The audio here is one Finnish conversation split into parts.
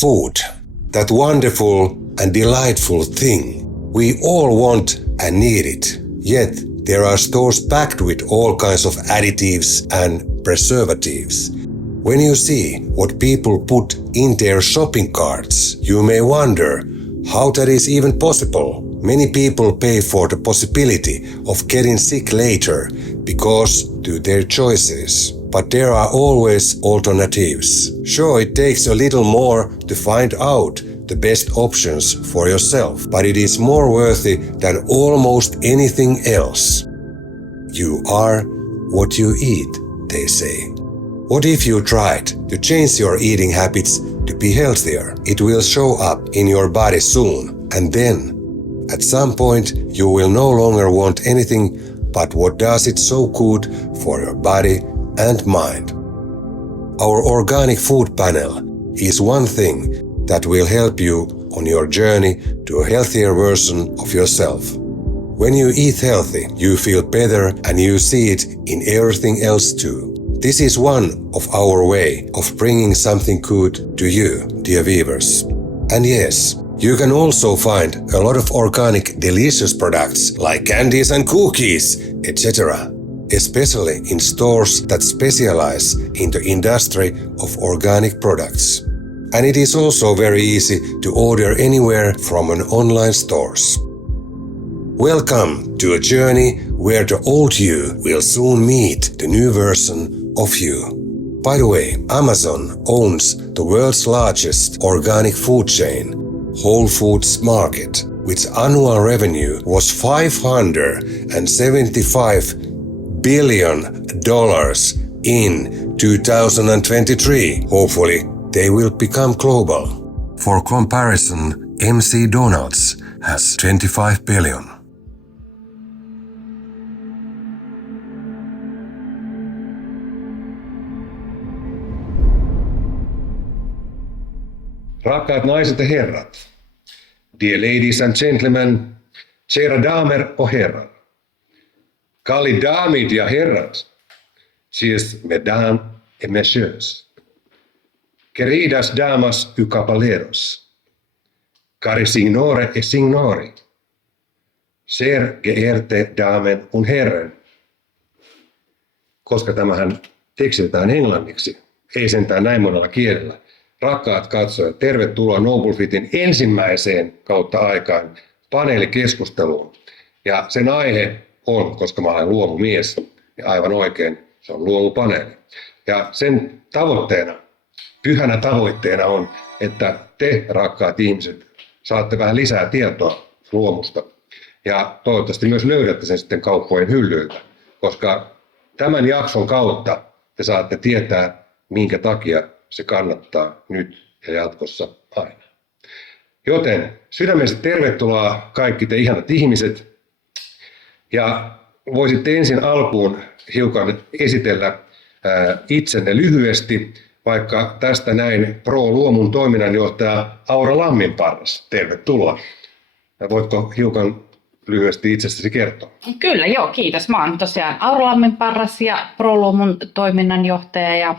Food, that wonderful and delightful thing. We all want and need it, yet there are stores packed with all kinds of additives and preservatives. When you see what people put in their shopping carts, you may wonder how that is even possible. Many people pay for the possibility of getting sick later because of their choices. But there are always alternatives. Sure, it takes a little more to find out the best options for yourself, but it is more worthy than almost anything else. You are what you eat, they say. What if you tried to change your eating habits to be healthier? It will show up in your body soon, and then, at some point, you will no longer want anything but what does it so good for your body and mind. Our organic food panel is one thing that will help you on your journey to a healthier version of yourself. When you eat healthy, you feel better and you see it in everything else too. This is one of our way of bringing something good to you, dear viewers. And yes, you can also find a lot of organic delicious products like candies and cookies, etc. especially in stores that specialize in the industry of organic products. And it is also very easy to order anywhere from an online stores. Welcome to a journey where the old you will soon meet the new version of you. By the way, Amazon owns the world's largest organic food chain, Whole Foods Market, which annual revenue was $575 billion in 2023. Hopefully, they will become global. For comparison, MC Donald's has 25 billion. Rakkaat naiset ja herrat, dear ladies and gentlemen, kära damer och herrar, kalli daamit ja herrat, cheers mesdames et messieurs, queridas damas y caballeros, cari signore e signori, sehr geehrte Damen und Herren, koska tämähän tekstitetään englanniksi, ei sentään näin monella kielellä. Rakkaat katsojat, tervetuloa Noblefitin ensimmäiseen kautta aikaan paneelikeskusteluun. Ja sen aihe on, koska mä olen luomumies, ja aivan oikein, se on luomupaneeli. Ja sen tavoitteena, pyhänä tavoitteena on, että te, rakkaat ihmiset, saatte vähän lisää tietoa luomusta. Ja toivottavasti myös löydätte sen sitten kauppojen hyllyiltä, koska tämän jakson kautta te saatte tietää, minkä takia se kannattaa nyt ja jatkossa aina. Joten sydämellisesti tervetuloa kaikki te ihanat ihmiset. Ja voisitte ensin alkuun hiukan esitellä itsenne lyhyesti, vaikka tästä näin Pro-luomun toiminnanjohtaja Aura Lamminparras. Tervetuloa. Ja voitko hiukan lyhyesti itsestäsi kertoa? Kyllä, joo, kiitos. Mä oon tosiaan Aura Lamminparras ja Pro-luomun toiminnanjohtaja. Ja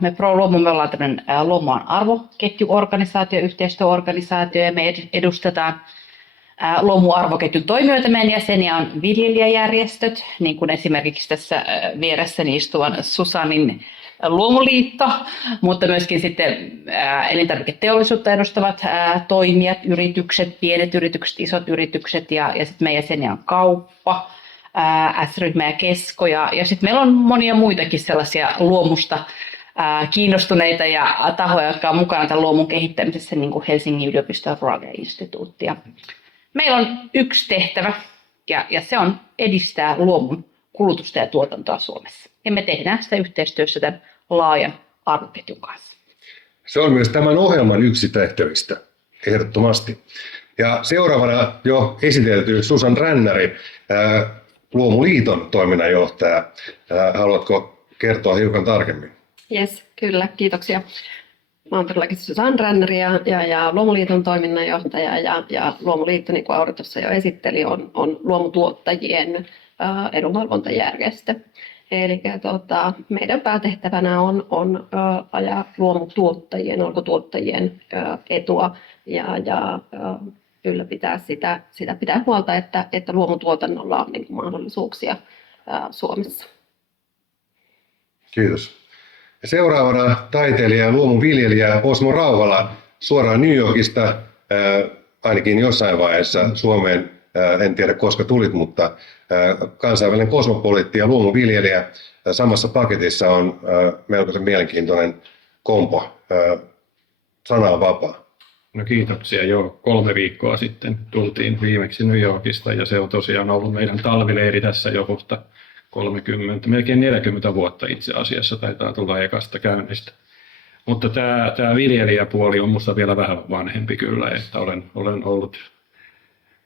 me Pro-luomu, me ollaan tämmöinen luomualan arvoketjuorganisaatio, yhteistyöorganisaatio, ja me edustetaan luomuarvoketjun toimijoita. Meidän jäseniä on viljelijäjärjestöt, niin kuin esimerkiksi tässä vieressäni istuvan Susanin Luomuliitto, mutta myöskin sitten elintarviketeollisuutta edustavat toimijat, yritykset, pienet yritykset, isot yritykset, ja sitten meidän jäseniä on kauppa, S-ryhmä ja Kesko, ja sitten meillä on monia muitakin sellaisia luomusta kiinnostuneita ja tahoja, jotka on mukana tämän luomun kehittämisessä, niin kuin Helsingin yliopiston Ruralia-instituutti. Meillä on yksi tehtävä, ja se on edistää luomun kulutusta ja tuotantoa Suomessa. Ja me tehdään sitä yhteistyössä tämän laajan arvoketjun kanssa. Se on myös tämän ohjelman yksi tehtävistä, ehdottomasti. Ja seuraavana jo esitelty Susan Rännäri, Luomuliiton toiminnanjohtaja. Haluatko kertoa hiukan tarkemmin? Yes, kyllä, kiitoksia. Mä oon todellakin Susan Rännäri ja Luomuliiton toiminnanjohtaja, ja Luomuliitto, niin kuin Aura tuossa jo esitteli, on luomutuottajien edunvalvontajärjestö. Eli meidän päätehtävänä on ajaa luomutuottajien, alkutuottajien etua ja ylläpitää sitä pitää huolta, että luomutuotannolla on niin kuin mahdollisuuksia Suomessa. Kiitos. Ja seuraavana taiteilija ja luomuviljelijä Osmo Rauhala suoraan New Yorkista, ainakin jossain vaiheessa Suomeen, en tiedä koska tulit, mutta kansainvälinen kosmopoliitti ja luomuviljelijä. Samassa paketissa on melkoisen mielenkiintoinen kompo. Sana on vapaa. No kiitoksia. Joo, 3 viikkoa sitten tultiin viimeksi New Yorkista ja se on tosiaan ollut meidän talvileiri tässä jo kohta 30, melkein 40 vuotta itse asiassa taitaa tulla ekasta käynnistä. Mutta tämä viljelijäpuoli on minusta vielä vähän vanhempi kyllä, että olen ollut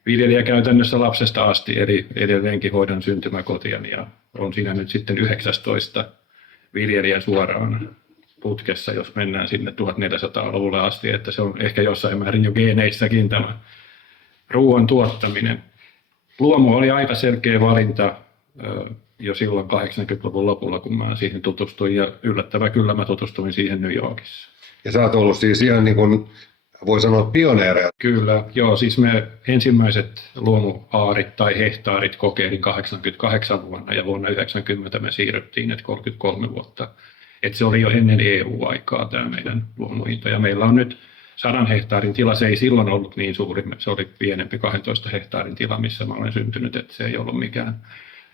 viljelijä käytännössä lapsesta asti, eli edelleenkin hoidan syntymäkotiani ja on siinä nyt sitten 19 viljelijä suoraan putkessa, jos mennään sinne 1400-luvulle asti, että se on ehkä jossain määrin jo geeneissäkin tämä ruoan tuottaminen. Luomu oli aika selkeä valinta jo silloin 80-luvun lopulla, kun mä siihen tutustuin, ja yllättävää kyllä mä tutustuin siihen New Yorkissa. Ja sä oot ollut siis ihan niin kuin, voi sanoa, pioneereja. Kyllä, joo, siis me ensimmäiset luomuaarit tai hehtaarit kokeilin 88 vuonna, ja vuonna 90 me siirryttiin, että 33 vuotta. Että se oli jo ennen EU-aikaa tämä meidän luomuhinta, ja meillä on nyt 100 hehtaarin tila, se ei silloin ollut niin suuri, se oli pienempi 12 hehtaarin tila, missä mä olen syntynyt, että se ei ollut mikään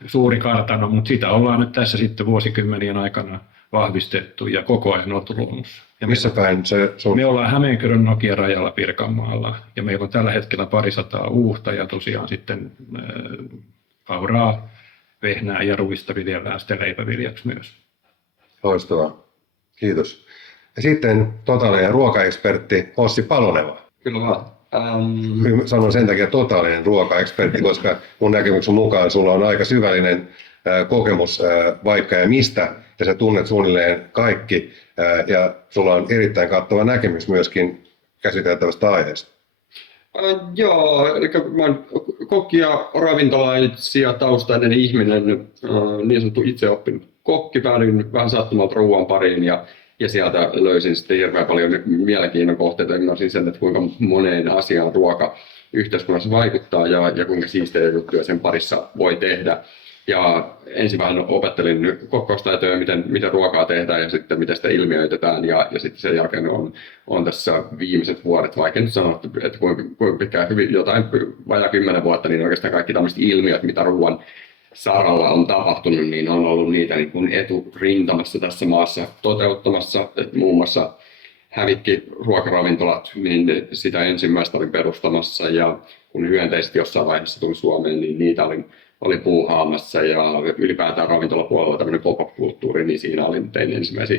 suuri kartano, mutta sitä ollaan nyt tässä sitten vuosikymmenien aikana vahvistettu ja koko ajan oltu luomussa. Ja missä päin se sun? Me ollaan Hämeenkyrön Nokian rajalla Pirkanmaalla ja meillä on tällä hetkellä 200 uutta ja tosiaan sitten kauraa, vehnää ja ruista viljellään sitten leipäviljaksi myös. Loistavaa. Kiitos. Ja sitten totaalinen ruokaekspertti Ossi Paloneva. Kyllä vaan. Sanon sen takia totaalinen ruokaekspertti, koska mun näkemyksen mukaan sulla on aika syvällinen kokemus vaikka ja mistä, ja sä tunnet suunnilleen kaikki, ja sulla on erittäin kattava näkemys myöskin käsiteltävästä aiheesta. Joo, eli mä oon kokki ja ravintolaitsija taustainen ihminen, niin sanottu itseoppinut kokki, päädyin vähän sattumalta ruoan pariin ja sieltä löysin sitten hirveän paljon mielenkiinnon kohteita. Ymmärsin sen, että kuinka moneen asiaan ruoka yhteiskunnassa vaikuttaa ja kuinka siistejä juttuja sen parissa voi tehdä. Ja ensin vähän opettelin kokkaustaitoja, miten ruokaa tehdään ja sitten miten sitä ilmiöitetään. Ja sitten sen jälkeen on tässä viimeiset vuodet, vaikea nyt sanoa, että kuinka pitkään, jotain vajaa 10 vuotta, niin oikeastaan kaikki tämmöiset ilmiöt, mitä ruoan saralla on tapahtunut, niin on ollut niitä niin kuin eturintamassa tässä maassa toteuttamassa. Että muun muassa hävikkiruokaravintolat, niin sitä ensimmäistä olin perustamassa ja kun hyönteiset jossain vaiheessa tuli Suomeen, niin niitä oli puuhaamassa ja ylipäätään ravintolapuolella tämmöinen pop-up-kulttuuri, niin siinä tein ensimmäisiä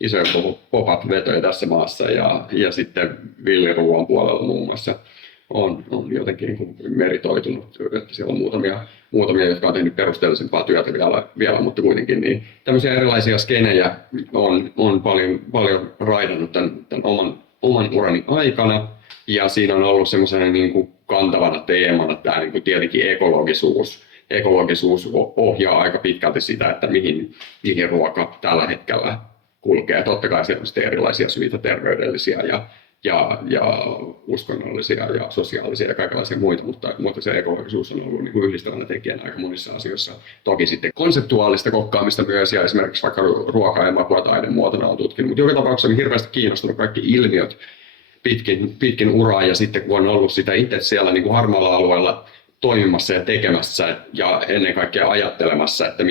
isoja pop-up-vetoja tässä maassa ja sitten villiruoan puolella muun muassa on jotenkin niin meritoitunut, että siellä on muutamia, jotka on tehnyt perusteellisempaa työtä vielä, mutta kuitenkin niin tämmöisiä erilaisia skenejä on paljon raidannut tämän oman urani aikana. Ja siinä on ollut semmoisena niin kuin kantavana teemana tämä niin kuin tietenkin ekologisuus. Ekologisuus ohjaa aika pitkälti sitä, että mihin ruoka tällä hetkellä kulkee. Totta kai siellä on sitten erilaisia syitä, terveydellisiä ja uskonnollisia ja sosiaalisia ja kaikenlaisia muita, mutta se ekologisuus on ollut niin kuin yhdistävänä tekijänä aika monissa asioissa. Toki sitten konseptuaalista kokkaamista myös ja esimerkiksi vaikka ruoka- ja makua taidemuotona on tutkinut, mutta joka tapauksessa on hirveästi kiinnostunut kaikki ilmiöt pitkin uraa ja sitten kun on ollut sitä itse siellä niin kuin harmaalla alueella toimimassa ja tekemässä ja ennen kaikkea ajattelemassa, että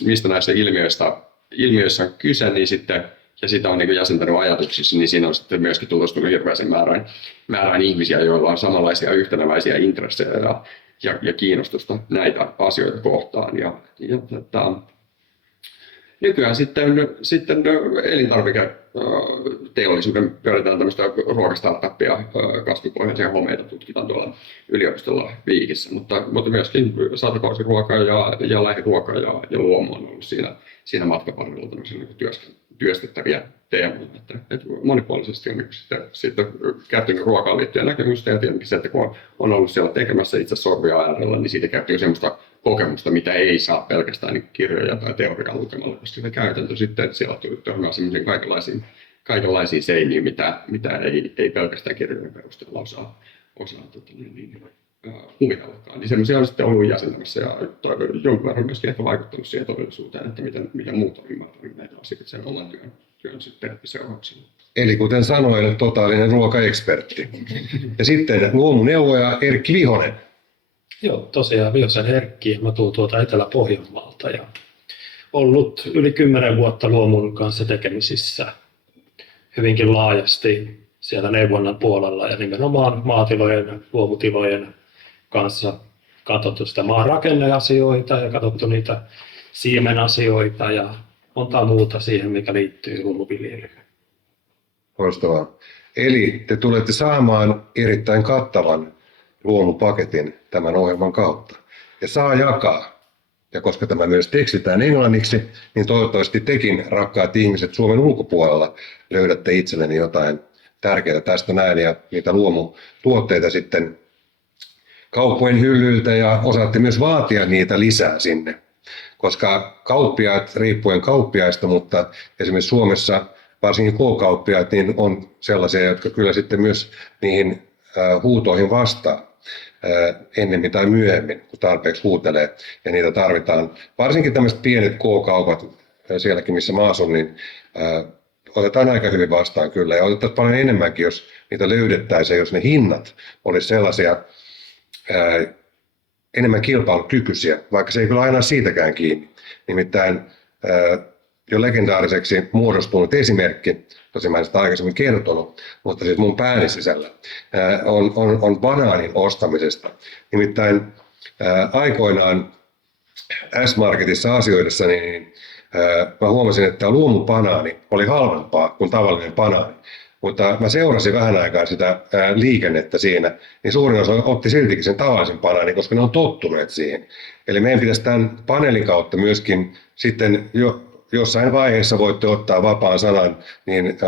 mistä näissä ilmiöissä on kyse, niin sitten ja sitä on niin jäsentänyt ajatuksissa, niin siinä on sitten myöskin tutustunut hirveäisen määrään ihmisiä, joilla on samanlaisia yhtenäväisiä intressejä ja kiinnostusta näitä asioita kohtaan. Nykyään sitten elintarviketeollisuuden pyöritään tämmöistä ruokastartuppia, kasvipohjaisia homeita tutkitaan tuolla yliopistolla Viikissä, mutta myöskin satakausiruokaa ja lähiruokaa ja luomu on ollut siinä matkaparilla tämmöisiä työstettäviä teemoja. Että monipuolisesti on sitten kertynyt ruokaan liittyen näkemystä ja tietenkin se, että kun on ollut siellä tekemässä itse sorvia äärellä, niin siitä kertyy semmoista kokemusta, mitä ei saa pelkästään niin kirjoja tai teoriaa lukemalla, koska se käytäntö sitten, että siellä törmää semmoisiin kaikenlaisiin seiniin, mitä ei pelkästään kirjojen perusteella osaa kuvitellakaan. Niin semmoisia on sitten ollut jäsentämässä ja jonkun verran myöskin ehkä vaikuttanut siihen todellisuuteen, että miten muut on ymmärtänyt näitä asioita sen oman työn sitten seurauksena. Eli kuten sanoin, totaalinen ruokaekspertti. Ja sitten luomuneuvoja Erkki Vihonen. Joo, tosiaan Vihosen Erkki. Mä tuun tuolta Etelä-Pohjanmaalta ja ollut yli 10 vuotta luomun kanssa tekemisissä hyvinkin laajasti siellä neuvonnan puolella ja nimenomaan maatilojen, luomutilojen kanssa katsottu sitä maanrakenneasioita ja katsottu niitä siemenasioita ja montaa muuta siihen, mikä liittyy luomuviljelyyn. Loistavaa. Eli te tulette saamaan erittäin kattavan luomupaketin tämän ohjelman kautta. Ja saa jakaa. Ja koska tämä myös tekstitään englanniksi, niin toivottavasti tekin, rakkaat ihmiset Suomen ulkopuolella, löydätte itselleni jotain tärkeää tästä näin ja niitä luomutuotteita sitten kauppojen hyllyiltä ja osaatte myös vaatia niitä lisää sinne. Koska kauppiaat, riippuen kauppiaista, mutta esimerkiksi Suomessa varsinkin K-kauppiaat niin on sellaisia, jotka kyllä sitten myös niihin huutoihin vastaa ennemmin tai myöhemmin, kun tarpeeksi huutelee ja niitä tarvitaan. Varsinkin tämmöiset pienet K-kaupat sielläkin, missä mä asun, niin otetaan aika hyvin vastaan kyllä ja otetaan paljon enemmänkin, jos niitä löydettäisiin, jos ne hinnat olisi sellaisia enemmän kilpailukykyisiä, vaikka se ei kyllä aina siitäkään kiinni. Nimittäin jo legendaariseksi muodostunut esimerkki, tosin mä en sitä aikaisemmin kertonut, mutta siis mun pääni sisällä on banaanin ostamisesta. Nimittäin aikoinaan S-Marketissa asioidessa niin mä huomasin, että luomubanaani oli halvempaa kuin tavallinen banaani. Mutta mä seurasin vähän aikaa sitä liikennettä siinä, niin suurin osa otti siltikin sen tavallisen banaanin, koska ne on tottuneet siihen. Eli meidän pitäisi tämän paneelin kautta myöskin sitten jossain vaiheessa voitte ottaa vapaan sanan, niin,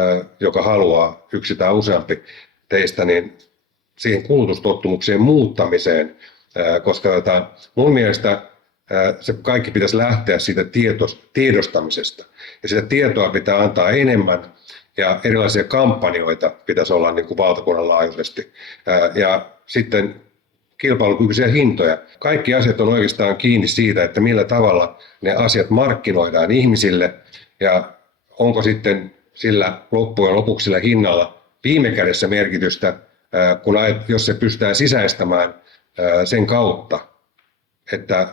joka haluaa, yksi tai useampi teistä, niin siihen kulutustottumuksien muuttamiseen, koska mun mielestä se kaikki pitäisi lähteä siitä tiedostamisesta. Ja sitä tietoa pitää antaa enemmän ja erilaisia kampanjoita pitäisi olla niin kuin valtakunnan laajuisesti. Ja sitten kilpailukykyisiä hintoja. Kaikki asiat on oikeastaan kiinni siitä, että millä tavalla ne asiat markkinoidaan ihmisille ja onko sitten sillä loppujen lopuksi sillä hinnalla viime kädessä merkitystä, jos se pystytään sisäistämään sen kautta, että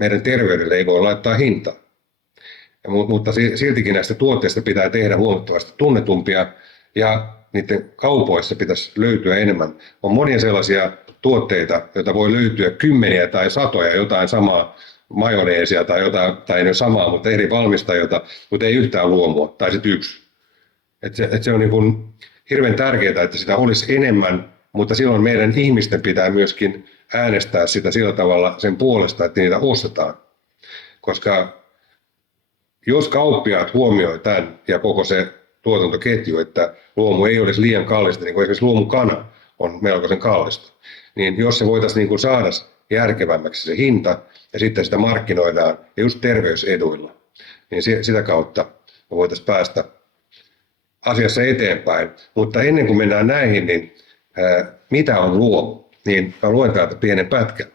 meidän terveydelle ei voi laittaa hintaa. Mutta siltikin näistä tuotteista pitää tehdä huomattavasti tunnetumpia ja niiden kaupoissa pitäisi löytyä enemmän. On monia sellaisia tuotteita, joita voi löytyä kymmeniä tai satoja, jotain samaa majoneesia tai jotain, tai ei ole samaa, mutta eri valmistajia, mutta ei yhtään luomua, tai sitten yksi. Se on niin kuin hirveän tärkeää, että sitä olisi enemmän, mutta silloin meidän ihmisten pitää myöskin äänestää sitä sillä tavalla sen puolesta, että niitä ostetaan. Koska jos kauppiaat huomioi tämän ja koko se tuotantoketju, että luomu ei olisi liian kallista, niin kuin esimerkiksi luomukana on melkoisen kallista, niin jos se voitaisiin niin kuin saada järkevämmäksi se hinta ja sitten sitä markkinoidaan ja just terveyseduilla, niin sitä kautta me voitaisiin päästä asiassa eteenpäin. Mutta ennen kuin mennään näihin, niin mitä on luomu? Niin mä luen täältä pienen pätkän.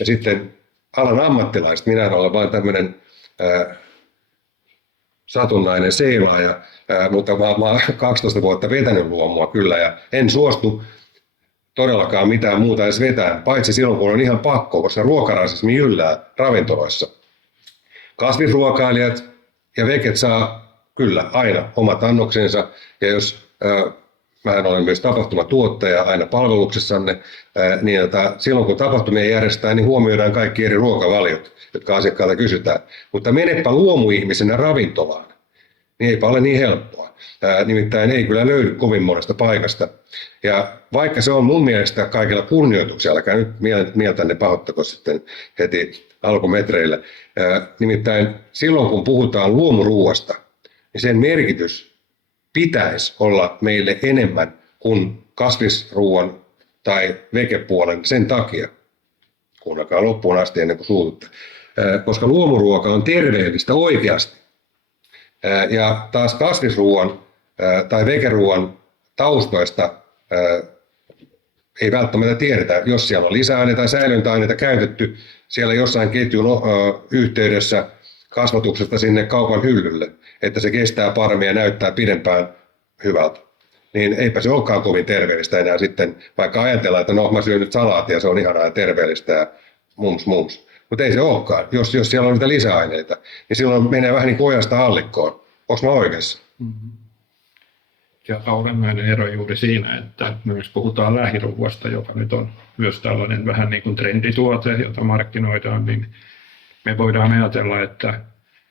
Ja sitten alan ammattilaiset, minä en ole vain tämmöinen satunnainen seilaaja, mutta mä oon 12 vuotta vetänyt luomua kyllä ja en suostu todellakaan mitään muuta edes vetään, paitsi silloin kun on ihan pakko, koska ruokarasismi yllää ravintoloissa. Kasvisruokailijat ja veget saa kyllä aina omat annoksensa ja jos mähän olen myös tapahtumatuottaja aina palveluksessanne, niin silloin kun tapahtumia järjestetään, niin huomioidaan kaikki eri ruokavaliot, jotka asiakkaalta kysytään. Mutta menepä luomuihmisenä ravintolaan, niin eipä ole niin helppoa. Nimittäin ei kyllä löydy kovin monesta paikasta. Ja vaikka se on mun mielestä kaikilla kunnioituksella, älkää nyt mieltänne pahoittako sitten heti alkumetreillä. Nimittäin silloin kun puhutaan luomuruuasta, niin sen merkitys pitäisi olla meille enemmän kuin kasvisruuan tai vegepuolen sen takia, kuunnelkaa loppuun asti ennen kuin suututte, koska luomuruoka on terveellistä oikeasti. Ja taas kasvisruoan tai vegeruoan taustoista ei välttämättä tiedetä, jos siellä on lisäaineita tai säilöntäaineita käytetty siellä jossain ketjun yhteydessä kasvatuksesta sinne kaupan hyllylle, että se kestää paremmin ja näyttää pidempään hyvältä. Niin eipä se olekaan kovin terveellistä enää sitten, vaikka ajatellaan, että no mä syön nyt salaatia, se on ihanaa ja terveellistä ja mums. Mutta ei se olekaan, jos siellä on niitä lisäaineita, niin silloin menee vähän niin kuin ojasta allikkoon. Onko mä oikeassa? Mm-hmm. Ja olennainen ero juuri siinä, että myös puhutaan lähiruuasta, joka nyt on myös tällainen vähän niin kuin trendituote, jota markkinoidaan, niin me voidaan ajatella, että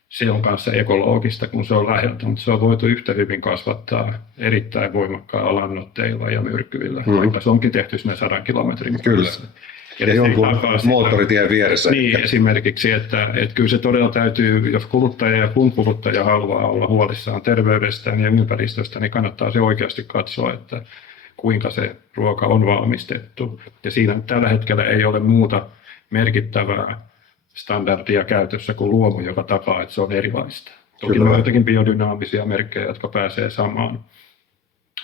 se on kanssa ekologista, kun se on läheltä, mutta se on voitu yhtä hyvin kasvattaa erittäin voimakkailla lannoitteilla ja myrkyillä, vaikka se onkin tehty sinne 100 kilometrin päässä. Kyllä. Ja jonkun moottoritien vieressä. Niin, esimerkiksi, että kyllä se todella täytyy, jos kuluttaja ja kun kuluttaja haluaa olla huolissaan terveydestään ja ympäristöstä, niin kannattaa se oikeasti katsoa, että kuinka se ruoka on valmistettu. Ja siinä tällä hetkellä ei ole muuta merkittävää standardia käytössä kuin luomu, joka takaa, että se on erilaista. Toki on joitakin biodynaamisia merkkejä, jotka pääsee samaan.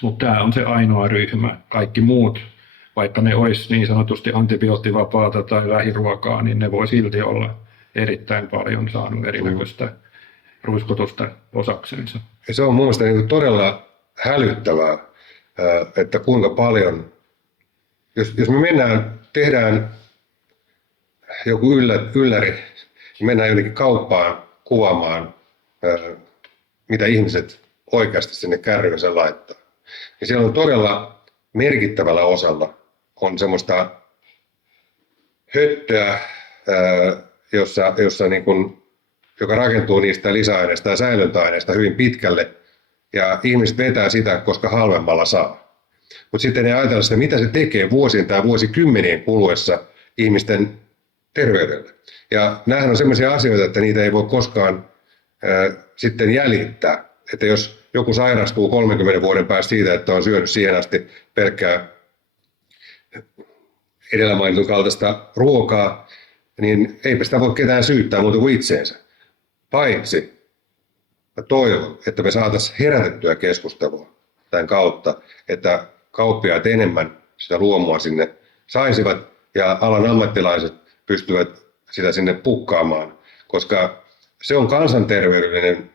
Mutta tämä on se ainoa ryhmä. Kaikki muut, vaikka ne olisi niin sanotusti antibioottivapaata tai lähiruokaa, niin ne voi silti olla erittäin paljon saanut erinäköistä ruiskutusta osaksensa. Ja se on mun mielestä niin todella hälyttävää, että kuinka paljon, jos me tehdään joku ylläri, niin mennään jonnekin kauppaan kuvaamaan, mitä ihmiset oikeasti sinne kärryensä laittaa. Ja siellä on todella merkittävällä osalla on semmoista höttöä, joka rakentuu niistä lisäaineista ja säilöntäaineista hyvin pitkälle, ja ihmiset vetää sitä, koska halvemmalla saa. Mutta sitten ei ajatella sitä, mitä se tekee vuosien tai vuosikymmenien kuluessa ihmisten terveydelle. Ja nämähän on sellaisia asioita, että niitä ei voi koskaan sitten jäljittää. Että jos joku sairastuu 30 vuoden päästä siitä, että on syönyt siihen asti pelkkää edellä mainitun kaltaista ruokaa, niin eipä sitä voi ketään syyttää muuta kuin itseensä. Paitsi mä toivon, että me saataisiin herätettyä keskustelua tämän kautta, että kauppiaat enemmän sitä luomua sinne saisivat ja alan ammattilaiset pystyvät sitä sinne pukkaamaan, koska se on kansanterveydellinen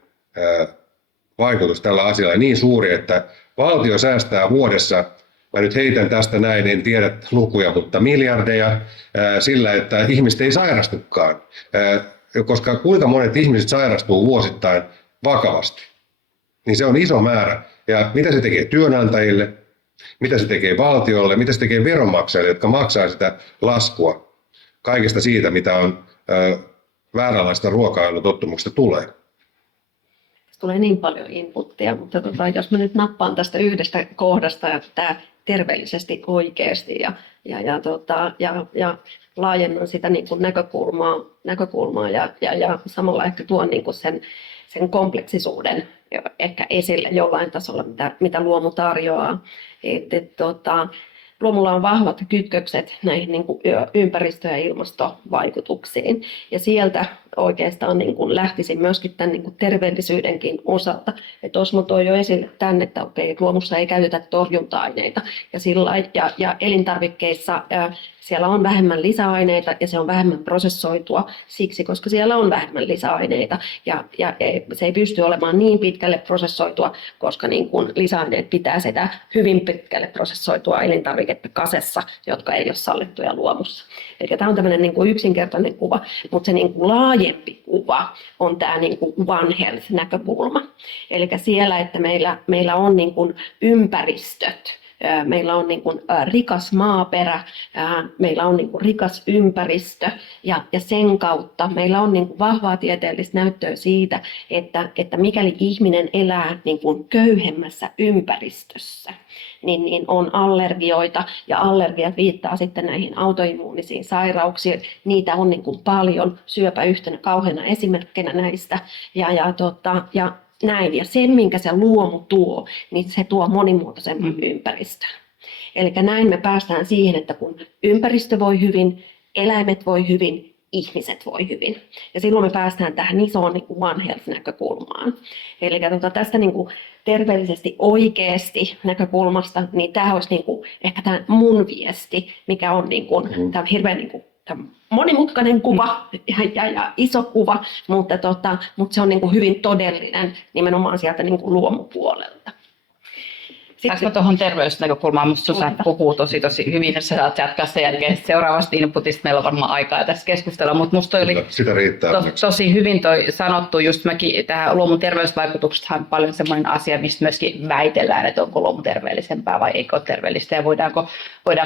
vaikutus tällä asialla niin suuri, että valtio säästää vuodessa, mä nyt heitän tästä näin, en tiedä lukuja, mutta miljardeja sillä, että ihmiset ei sairastukaan, koska kuinka monet ihmiset sairastuu vuosittain vakavasti, niin se on iso määrä. Ja mitä se tekee työnantajille, mitä se tekee valtiolle, mitä se tekee veronmaksajille, jotka maksaa sitä laskua kaikesta siitä, mitä on vääränlaista ruokailutotumuksesta tulee. Tulee niin paljon inputtia, mutta jos mä nyt nappaan tästä yhdestä kohdasta, että tämä terveellisesti oikeasti ja laajennan sitä niin kuin näkökulmaa ja samalla ehkä tuon niin kuin sen kompleksisuuden ehkä esille jollain tasolla, mitä luomu tarjoaa. Luomulla on vahvat kytkökset näihin niin kuin ympäristö- ja ilmastovaikutuksiin. Ja sieltä oikeastaan niin kuin lähtisin myöskin tämän niin kuin terveellisyydenkin osalta. Että Osmo toi jo esille tämän, että okei, luomussa ei käytetä torjunta-aineita. Ja elintarvikkeissa siellä on vähemmän lisäaineita ja se on vähemmän prosessoitua siksi, koska siellä on vähemmän lisäaineita. Ja se ei pysty olemaan niin pitkälle prosessoitua, koska niin kuin lisäaineet pitää sitä hyvin pitkälle prosessoitua elintarviketta kasessa, jotka ei ole sallittuja luomussa. Eli tämä on tämmöinen niin kuin yksinkertainen kuva, mutta se niin kuin laajempi kuva on tämä niin kuin One Health-näkökulma. Eli siellä, että meillä on niin kuin ympäristöt, meillä on niin kuin rikas maaperä, meillä on niin kuin rikas ympäristö ja sen kautta meillä on niin kuin vahvaa tieteellistä näyttöä siitä, että mikäli ihminen elää niin kuin köyhemmässä ympäristössä, niin on allergioita ja allergiat viittaa sitten näihin autoimmuunisiin sairauksiin. Niitä on niin kuin paljon, syöpä yhtenä kauheana esimerkkinä näistä ja näin. Ja sen, minkä se luomu tuo, niin se tuo monimuotoisemman ympäristön. Eli näin me päästään siihen, että kun ympäristö voi hyvin, eläimet voi hyvin, ihmiset voi hyvin. Ja silloin me päästään tähän isoon niin kuin One Health-näkökulmaan. Eli tästä niin kuin terveellisesti oikeasti näkökulmasta, niin tämä olisi niin kuin ehkä tämä mun viesti, mikä on niin kuin, tämä on hirveän niin kuin, tämä monimutkainen kuva ja iso kuva, mutta se on niin kuin hyvin todellinen nimenomaan sieltä niin kuin luomupuolelta. Saanko tuohon terveysnäkökulmaan? Minusta Susanne puhuu tosi hyvin, jos saat jatkaa sen jälkeen seuraavasta inputista. Meillä on varmaan aikaa tässä keskustella, mutta minusta oli Sitä riittää. tosi hyvin toi sanottu. Just mäkin tähän luomun terveysvaikutuksethan on paljon sellainen asia, mistä myöskin väitellään, että onko luomu terveellisempää vai eikö ole terveellistä ja voidaanko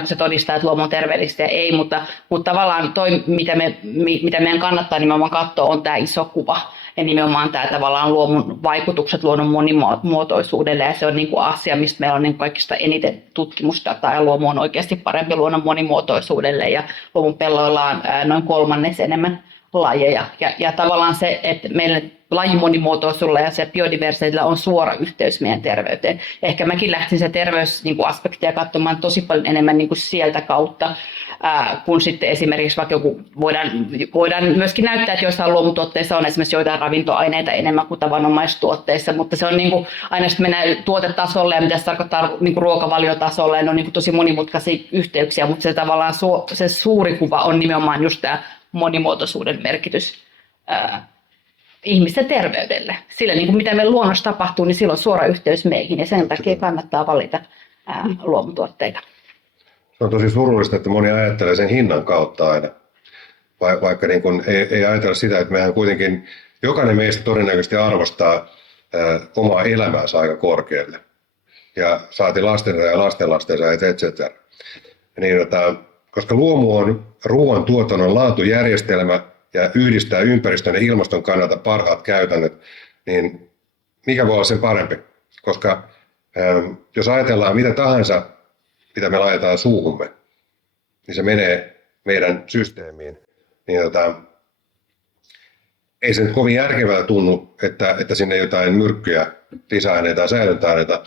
se todistaa, että luomu on terveellistä ja ei. Mutta tavallaan toi, mitä meidän kannattaa nimenomaan katsoa, on tämä iso kuva. Ja nimenomaan tämä tavallaan luomun vaikutukset luonnon monimuotoisuudelle, ja se on niin kuin asia, mistä meillä on niin kaikista eniten tutkimusdataa, ja luomu on oikeasti parempi luonnon monimuotoisuudelle, ja luomun pelloilla on noin 1/3 enemmän lajeja. Ja tavallaan se, että meillä lajin monimuotoisuudella ja se biodiversiteetillä on suora yhteys meidän terveyteen. Ja ehkä mäkin lähtin se terveysaspektia katsomaan tosi paljon enemmän niin kuin sieltä kautta, kun sitten esimerkiksi vaikka joku, voidaan myöskin näyttää, että joissain luomutuotteissa on esimerkiksi joitain ravintoaineita enemmän kuin tavanomaistuotteissa, mutta se on niin kuin, aina sitten mennään tuotetasolle ja mitä se tarkoittaa niin kuin ruokavaliotasolle, ja ne on niin kuin tosi monimutkaisia yhteyksiä, mutta se tavallaan se suuri kuva on nimenomaan just tämä monimuotoisuuden merkitys ihmisten terveydelle. Sillä niin kuin mitä meillä luonnossa tapahtuu, niin sillä on suora yhteys meihin, ja sen takia kannattaa valita luomutuotteita. Se on tosi surullista, että moni ajattelee sen hinnan kautta aina, vaikka niin kun ei ajatella sitä, että mehän kuitenkin, jokainen meistä todennäköisesti arvostaa omaa elämäänsä aika korkealle. Ja saati lastensa ja lastenlastensa, etc. Niin, koska luomu on ruoantuotannon laatujärjestelmä ja yhdistää ympäristön ja ilmaston kannalta parhaat käytännöt, niin mikä voi olla sen parempi? Koska jos ajatellaan mitä tahansa, mitä me laitetaan suuhumme, niin se menee meidän systeemiin. Niin ei se nyt kovin järkevää tunnu, että sinne jotain myrkkyjä, lisäaineita ja säilöntäaineita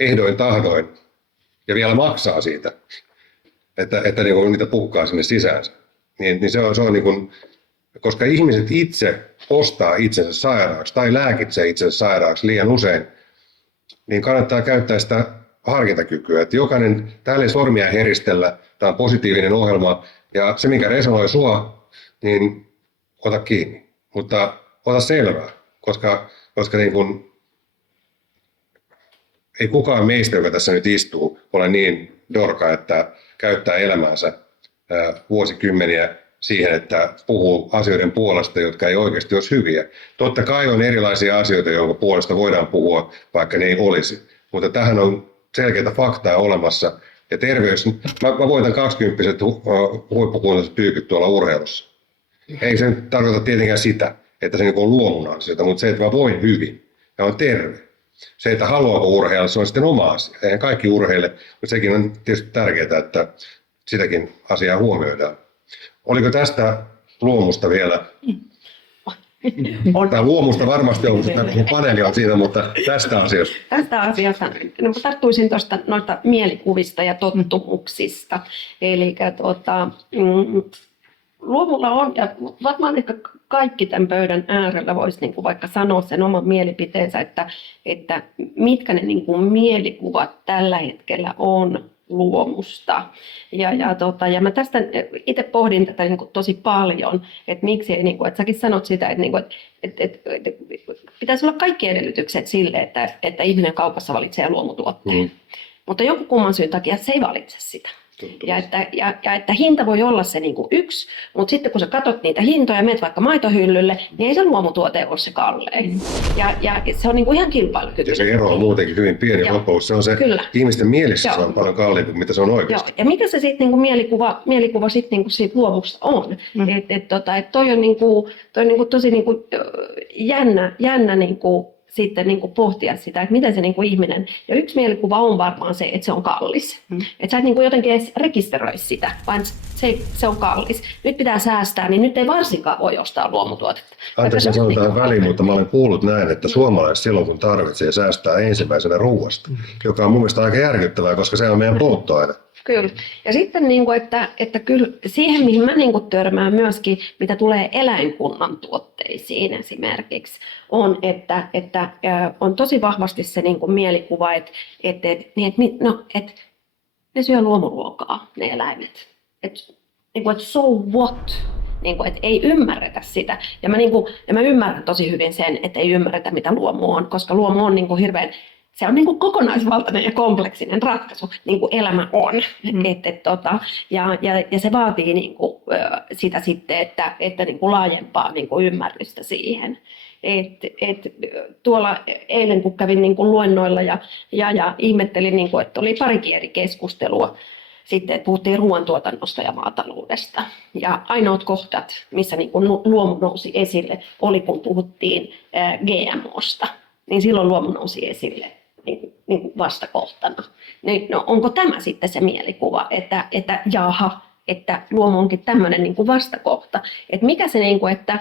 ehdoin tahdoin ja vielä maksaa siitä, että niin kuin niitä pukkaa sinne sisäänsä. Niin se on niin kuin, koska ihmiset itse ostaa itsensä sairaaksi tai lääkitsee itsensä sairaaksi liian usein, niin kannattaa käyttää sitä harkintakykyä, että jokainen, täällä ei sormia heristellä, tämä on positiivinen ohjelma, ja se, minkä resonoi sua, niin ota kiinni, mutta ota selvää, koska niin kun, ei kukaan meistä, joka tässä nyt istuu, ole niin dorka, että käyttää elämäänsä vuosikymmeniä siihen, että puhuu asioiden puolesta, jotka ei oikeasti olisi hyviä. Totta kai on erilaisia asioita, joiden puolesta voidaan puhua, vaikka ne ei olisi, mutta tähän on selkeitä faktaa olemassa. Ja terveys, mä voitan 20-vuotiaat huippukuntoiset tyypit tuolla urheilussa. Ei se nyt tarkoita tietenkään sitä, että se on luomun asioita, mutta se, että mä voin hyvin ja on terve. Se, että haluaako urheilla, se on sitten oma asia. Eihän kaikki urheille, mutta sekin on tietysti tärkeää, että sitäkin asiaa huomioidaan. Oliko tästä luomusta vielä? Tämä luomusta varmasti on, kun paneeli on siitä, mutta tästä asiasta. Tästä asiasta tarttuisin noista mielikuvista ja tottumuksista. Eli luomulla on, ja varmaan ehkä kaikki tämän pöydän äärellä voisi niin kuin vaikka sanoa sen oman mielipiteensä, että mitkä ne niin kuin mielikuvat tällä hetkellä on luomusta. Ja mä tästä itse pohdin tätä niin kuin tosi paljon, että miksi, niin kuin, että säkin sanot sitä, että, niin kuin, että pitäisi olla kaikki edellytykset sille, että ihminen kaupassa valitsee luomutuotteen. Mutta joku kumman syyn takia se ei valitse sitä. Ja että hinta voi olla se niin kuin yksi, mutta sitten kun sä katsot niitä hintoja ja menet vaikka maitohyllylle, niin ei se luomutuote ole se kallein. Ja se on niin kuin ihan kilpailukykyinen. Ja se ero on muutenkin hyvin pieni loppuus. Se on se kyllä. Ihmisten mielessä se on paljon kalliimpi, mitä se on oikeasti. Ja mikä se sitten niin mielikuva sitten niin kuin siitä luomusta on? Toi on niin kuin tosi niin kuin jännä niin kuin sitten niin kuin pohtia sitä, että miten se niin kuin ihminen, ja yksi mielikuva on varmaan se, että se on kallis. Että sä et niin kuin jotenkin edes rekisteröi sitä, vaan se on kallis. Nyt pitää säästää, niin nyt ei varsinkaan voi ostaa luomutuotetta. Anteeksi, sanon tähän väliin, mutta mä olen kuullut näin, että suomalaiset silloin kun tarvitsee säästää ensimmäisenä ruuasta, joka on mun mielestä aika järkyttävää, koska se on meidän polttoaine. Kyllä. Ja sitten, niin kuin, että kyllä siihen, mihin mä niin kuin törmään myöskin, mitä tulee eläinkunnan tuotteisiin esimerkiksi, on, että on tosi vahvasti se niin kuin mielikuva, että ne syö luomuruokaa, ne eläimet. Että so what? Niin kuin, että ei ymmärretä sitä. Ja mä ymmärrän tosi hyvin sen, että ei ymmärretä, mitä luomu on, koska luomu on niin kuin hirveän... Se on niin kuin kokonaisvaltainen ja kompleksinen ratkaisu, niin kuin elämä on. Ja se vaatii niin kuin, sitä sitten, että niin kuin laajempaa niin kuin ymmärrystä siihen. Tuolla eilen, kun kävin niin kuin luennoilla ja ihmettelin, niin kuin, että oli parikin eri keskustelua, sitten, että puhuttiin ruoantuotannosta ja maataloudesta. Ja ainoat kohdat, missä niin kuin luomu nousi esille, oli kun puhuttiin GMOsta. Niin silloin luomu nousi esille niin vastakohtana. No, onko tämä sitten se mielikuva, että jaha, että luomu onkin tämmöinen niin kuin vastakohta. Että mikä se, niin kuin, että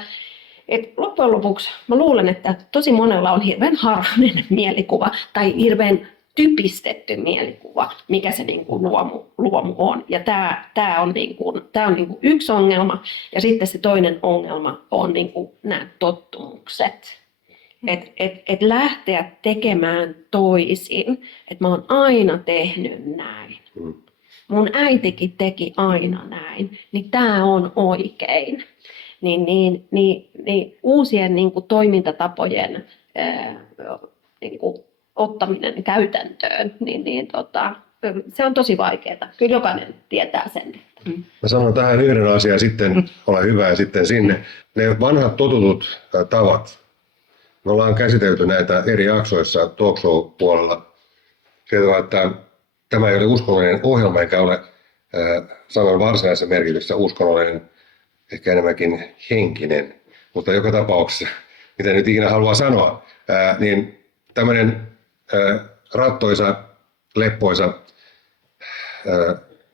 loppujen lopuksi mä luulen, että tosi monella on hirveän harhainen mielikuva tai hirveän typistetty mielikuva, mikä se niin kuin luomu on. Ja tämä on, niin kuin yksi ongelma. Ja sitten se toinen ongelma on niin kuin nämä tottumukset. Että lähteä tekemään toisin, että mä oon aina tehnyt näin. Mun äitikin teki aina näin, niin tää on oikein. Niin uusien niin kuin toimintatapojen niin kuin ottaminen käytäntöön, se on tosi vaikeaa. Kyllä jokainen tietää sen. Mä sanon tähän yhden asian sitten, ole hyvä, ja sitten sinne. Ne vanhat totutut tavat. Me ollaan käsitelty näitä eri jaksoissa talk show-puolella. Sieltä, että tämä ei ole uskonnollinen ohjelma, eikä ole sanan varsinaisessa merkityksessä uskonnollinen, ehkä enemmänkin henkinen. Mutta joka tapauksessa, mitä nyt ikinä haluaa sanoa, niin tämmöinen rattoisa, leppoisa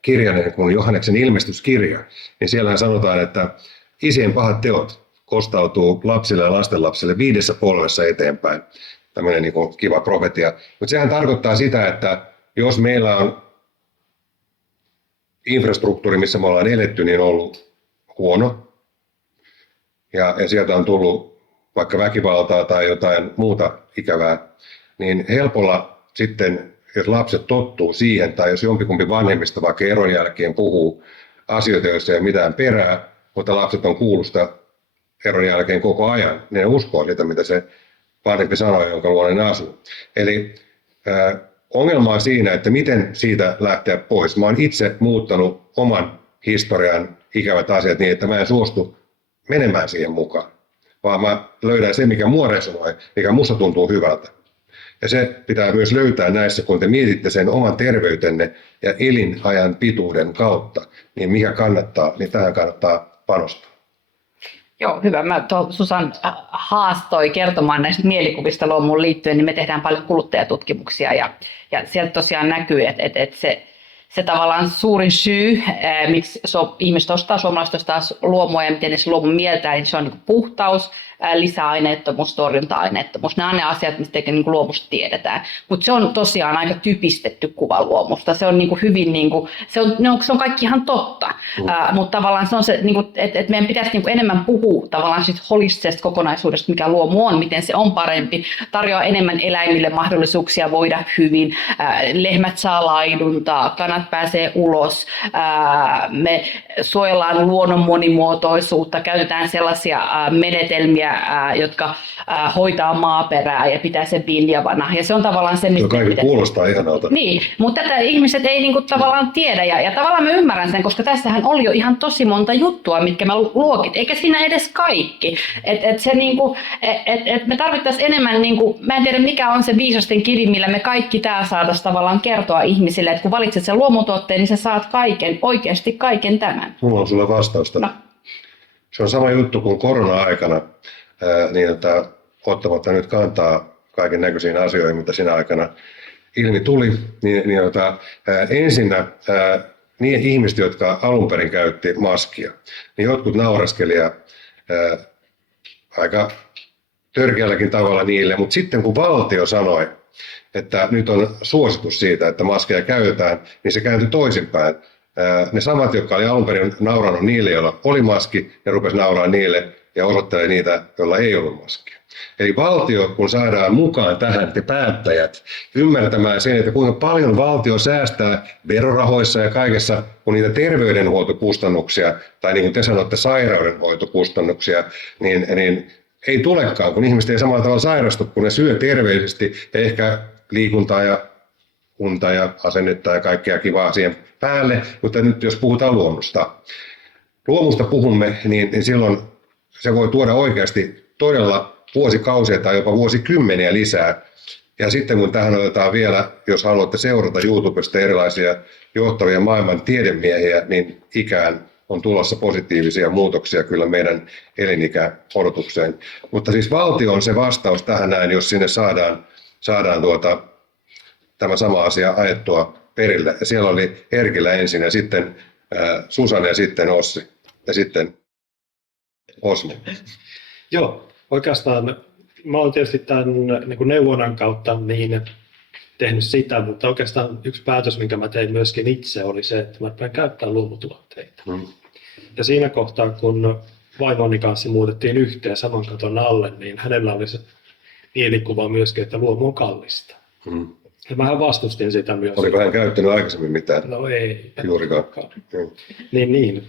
kirjainen kuin Johanneksen ilmestyskirja, niin siellähän sanotaan, että isien pahat teot kostautuu lapsille ja lastenlapsille 5 polvessa eteenpäin. Tämmöinen niin kuin kiva profetia. Mutta sehän tarkoittaa sitä, että jos meillä on infrastruktuuri, missä me ollaan eletty, niin on ollut huono. Ja sieltä on tullut vaikka väkivaltaa tai jotain muuta ikävää, niin helpolla sitten, jos lapset tottuu siihen, tai jos jompikumpi vanhemmista vaikka eron jälkeen puhuu asioita, joissa ei ole mitään perää, mutta lapset on kuullut sitä eron jälkeen koko ajan, niin ne uskoo sitä, mitä se vanhempi sanoo, jonka luona asuu. Eli ongelma on siinä, että miten siitä lähteä pois. Mä oon itse muuttanut oman historian ikävät asiat niin, että mä en suostu menemään siihen mukaan, vaan mä löydän sen, mikä mua resonoi, mikä musta tuntuu hyvältä. Ja se pitää myös löytää näissä, kun te mietitte sen oman terveytenne ja elinajan pituuden kautta, niin mikä kannattaa, niin tähän kannattaa panostaa. Joo, hyvä. Susan haastoi kertomaan näistä mielikuvista luomuun liittyen, niin me tehdään paljon kuluttajatutkimuksia ja sieltä tosiaan näkyy, että se tavallaan suurin syy, miksi ihmiset ostaa, suomalaiset ostaa luomua ja miten ne se luomu mieltää, niin se on niin puhtaus, lisäaineettomuus, torjunta-aineettomuus. Nämä on ne asiat, mistä niin luomusta tiedetään. Mutta se on tosiaan aika typistetty kuva luomusta. Se on niin hyvin, se on kaikki ihan totta. Mutta tavallaan se on se, että meidän pitäisi enemmän puhua tavallaan siitä holistisesta kokonaisuudesta, mikä luomu on, miten se on parempi, tarjoaa enemmän eläimille mahdollisuuksia voida hyvin. Lehmät saa laiduntaa, kanat pääsee ulos, me suojellaan luonnon monimuotoisuutta, käytetään sellaisia menetelmiä, jotka hoitaa maaperää ja pitää sen viljavana. Ja se on tavallaan se, mistä kaikki kuulostaa ihanalta. Niin, mutta tätä ihmiset ei tavallaan tiedä. Ja tavallaan mä ymmärrän sen, koska tässähän oli jo ihan tosi monta juttua, mitkä mä luokit. Eikä siinä edes kaikki. Me tarvittaisiin enemmän, mä en tiedä mikä on se viisasten kivi, millä me kaikki tää saataisiin tavallaan kertoa ihmisille, että kun valitset sen luomutuotteen, niin sä saat kaiken, oikeasti kaiken tämän. Mulla on sulle vastausta. No. Se on sama juttu kuin korona-aikana, niin että ottamatta nyt kantaa kaiken näköisiin asioihin, mitä siinä aikana ilmi tuli, ensinnä niin ihmiset, jotka alun perin käytti maskia, niin jotkut nauraskeli aika törkeälläkin tavalla niille, mutta sitten kun valtio sanoi, että nyt on suositus siitä, että maskeja käytetään, niin se kääntyi toisinpäin. Ne samat, jotka oli alun perin naurannut niille, joilla oli maski, ja rupesi nauraa niille ja osoittelee niitä, joilla ei ollut maskia. Eli valtio, kun saadaan mukaan tähän te päättäjät ymmärtämään sen, että kuinka paljon valtio säästää verorahoissa ja kaikessa, kun niitä terveydenhuoltokustannuksia, tai niin kuin te sanotte, sairaudenhoitokustannuksia, niin ei tulekaan, kun ihmiset ei samalla tavalla sairastu, kun ne syö terveellisesti ja ehkä liikuntaa ja unta ja asennetta ja kaikkea kivaa siihen päälle. Mutta nyt jos puhutaan luomusta puhumme, niin silloin se voi tuoda oikeasti todella vuosikausia tai jopa vuosikymmeniä lisää. Ja sitten kun tähän otetaan vielä, jos haluatte seurata YouTubesta erilaisia johtavia maailman tiedemiehiä, niin ikään on tulossa positiivisia muutoksia kyllä meidän elinikäodotukseen. Mutta siis valtio on se vastaus tähän näin, jos sinne saadaan tämä sama asia ajettua perille. Ja siellä oli Erkillä ensin ja sitten Susanne ja sitten Ossi ja sitten Osmo. Joo, oikeastaan mä olen tietysti tämän niin kuin neuvonnan kautta niin tehnyt sitä, mutta oikeastaan yksi päätös, minkä mä tein myöskin itse, oli se, että mä rupean käyttämään luomutuotteita. Ja siinä kohtaa, kun vaimoni kanssa muutettiin yhteen saman katon alle, niin hänellä oli se mielikuva myöskin, että luomu on kallista. Ja mähän vastustin sitä myös. Oliko hän käyttänyt aikaisemmin mitään? No ei. Juurikaan. Niin.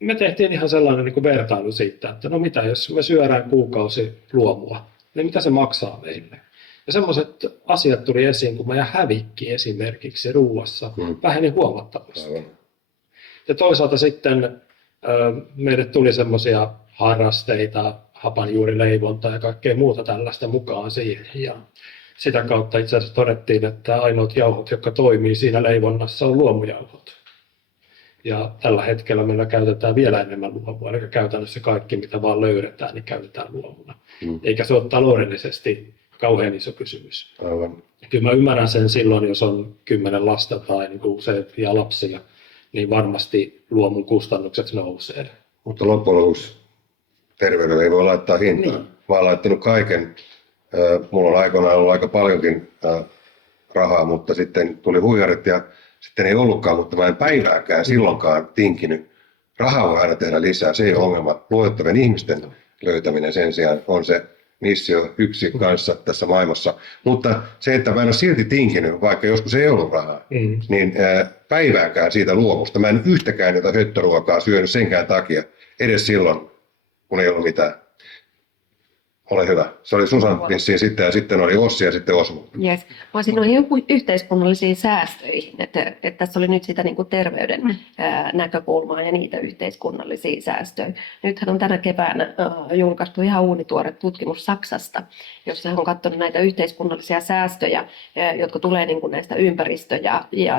Me tehtiin ihan sellainen niin kuin vertailu siitä, että no mitä jos me syödään kuukausi luomua, niin mitä se maksaa meille? Ja sellaiset asiat tuli esiin, kun meidän hävikki esimerkiksi ruuassa väheni huomattavasti. Aivan. Ja toisaalta sitten meille tuli semmoisia harrasteita, hapanjuurileivontaa ja kaikkea muuta tällaista mukaan siihen. Ja sitä kautta itse asiassa todettiin, että ainoat jauhot, jotka toimii siinä leivonnassa, on luomujauhot. Ja tällä hetkellä meillä käytetään vielä enemmän luomua, eli käytännössä kaikki, mitä vaan löydetään, niin käytetään luomuna. Eikä se ole taloudellisesti kauhean iso kysymys. Aivan. Kyllä mä ymmärrän sen silloin, jos on 10 lasta tai niin useampia lapsia, niin varmasti luomun kustannukset nousee. Mutta loppujen lopuksi terveydelle ei voi laittaa hintaa. Niin. Mä oon laittanut kaiken. Mulla on aikoinaan ollut aika paljonkin rahaa, mutta sitten tuli huijarit ja sitten ei ollutkaan, mutta mä en päivääkään silloinkaan tinkinyt. Rahaa voi aina tehdä lisää, se ei ole ongelma. Luotettavien ihmisten löytäminen sen sijaan on se missio yksi kanssa tässä maailmassa. Mutta se, että mä en ole silti tinkinyt, vaikka joskus ei ollut rahaa, niin päivääkään siitä luomusta. Mä en yhtäkään jotain höttöruokaa syönyt senkään takia, edes silloin, kun ei ollut mitään. Ole hyvä. Se oli Susan vissiin sitten ja sitten oli Ossi ja sitten Osmo. Yes. Mä olisin noihin yhteiskunnallisiin säästöihin, että tässä oli nyt sitä niin kuin terveyden näkökulmaa ja niitä yhteiskunnallisia säästöjä. Nythän on tänä keväänä julkaistu ihan uunituore tutkimus Saksasta, jossa he on katsonut näitä yhteiskunnallisia säästöjä, jotka tulee niin kuin näistä ympäristö-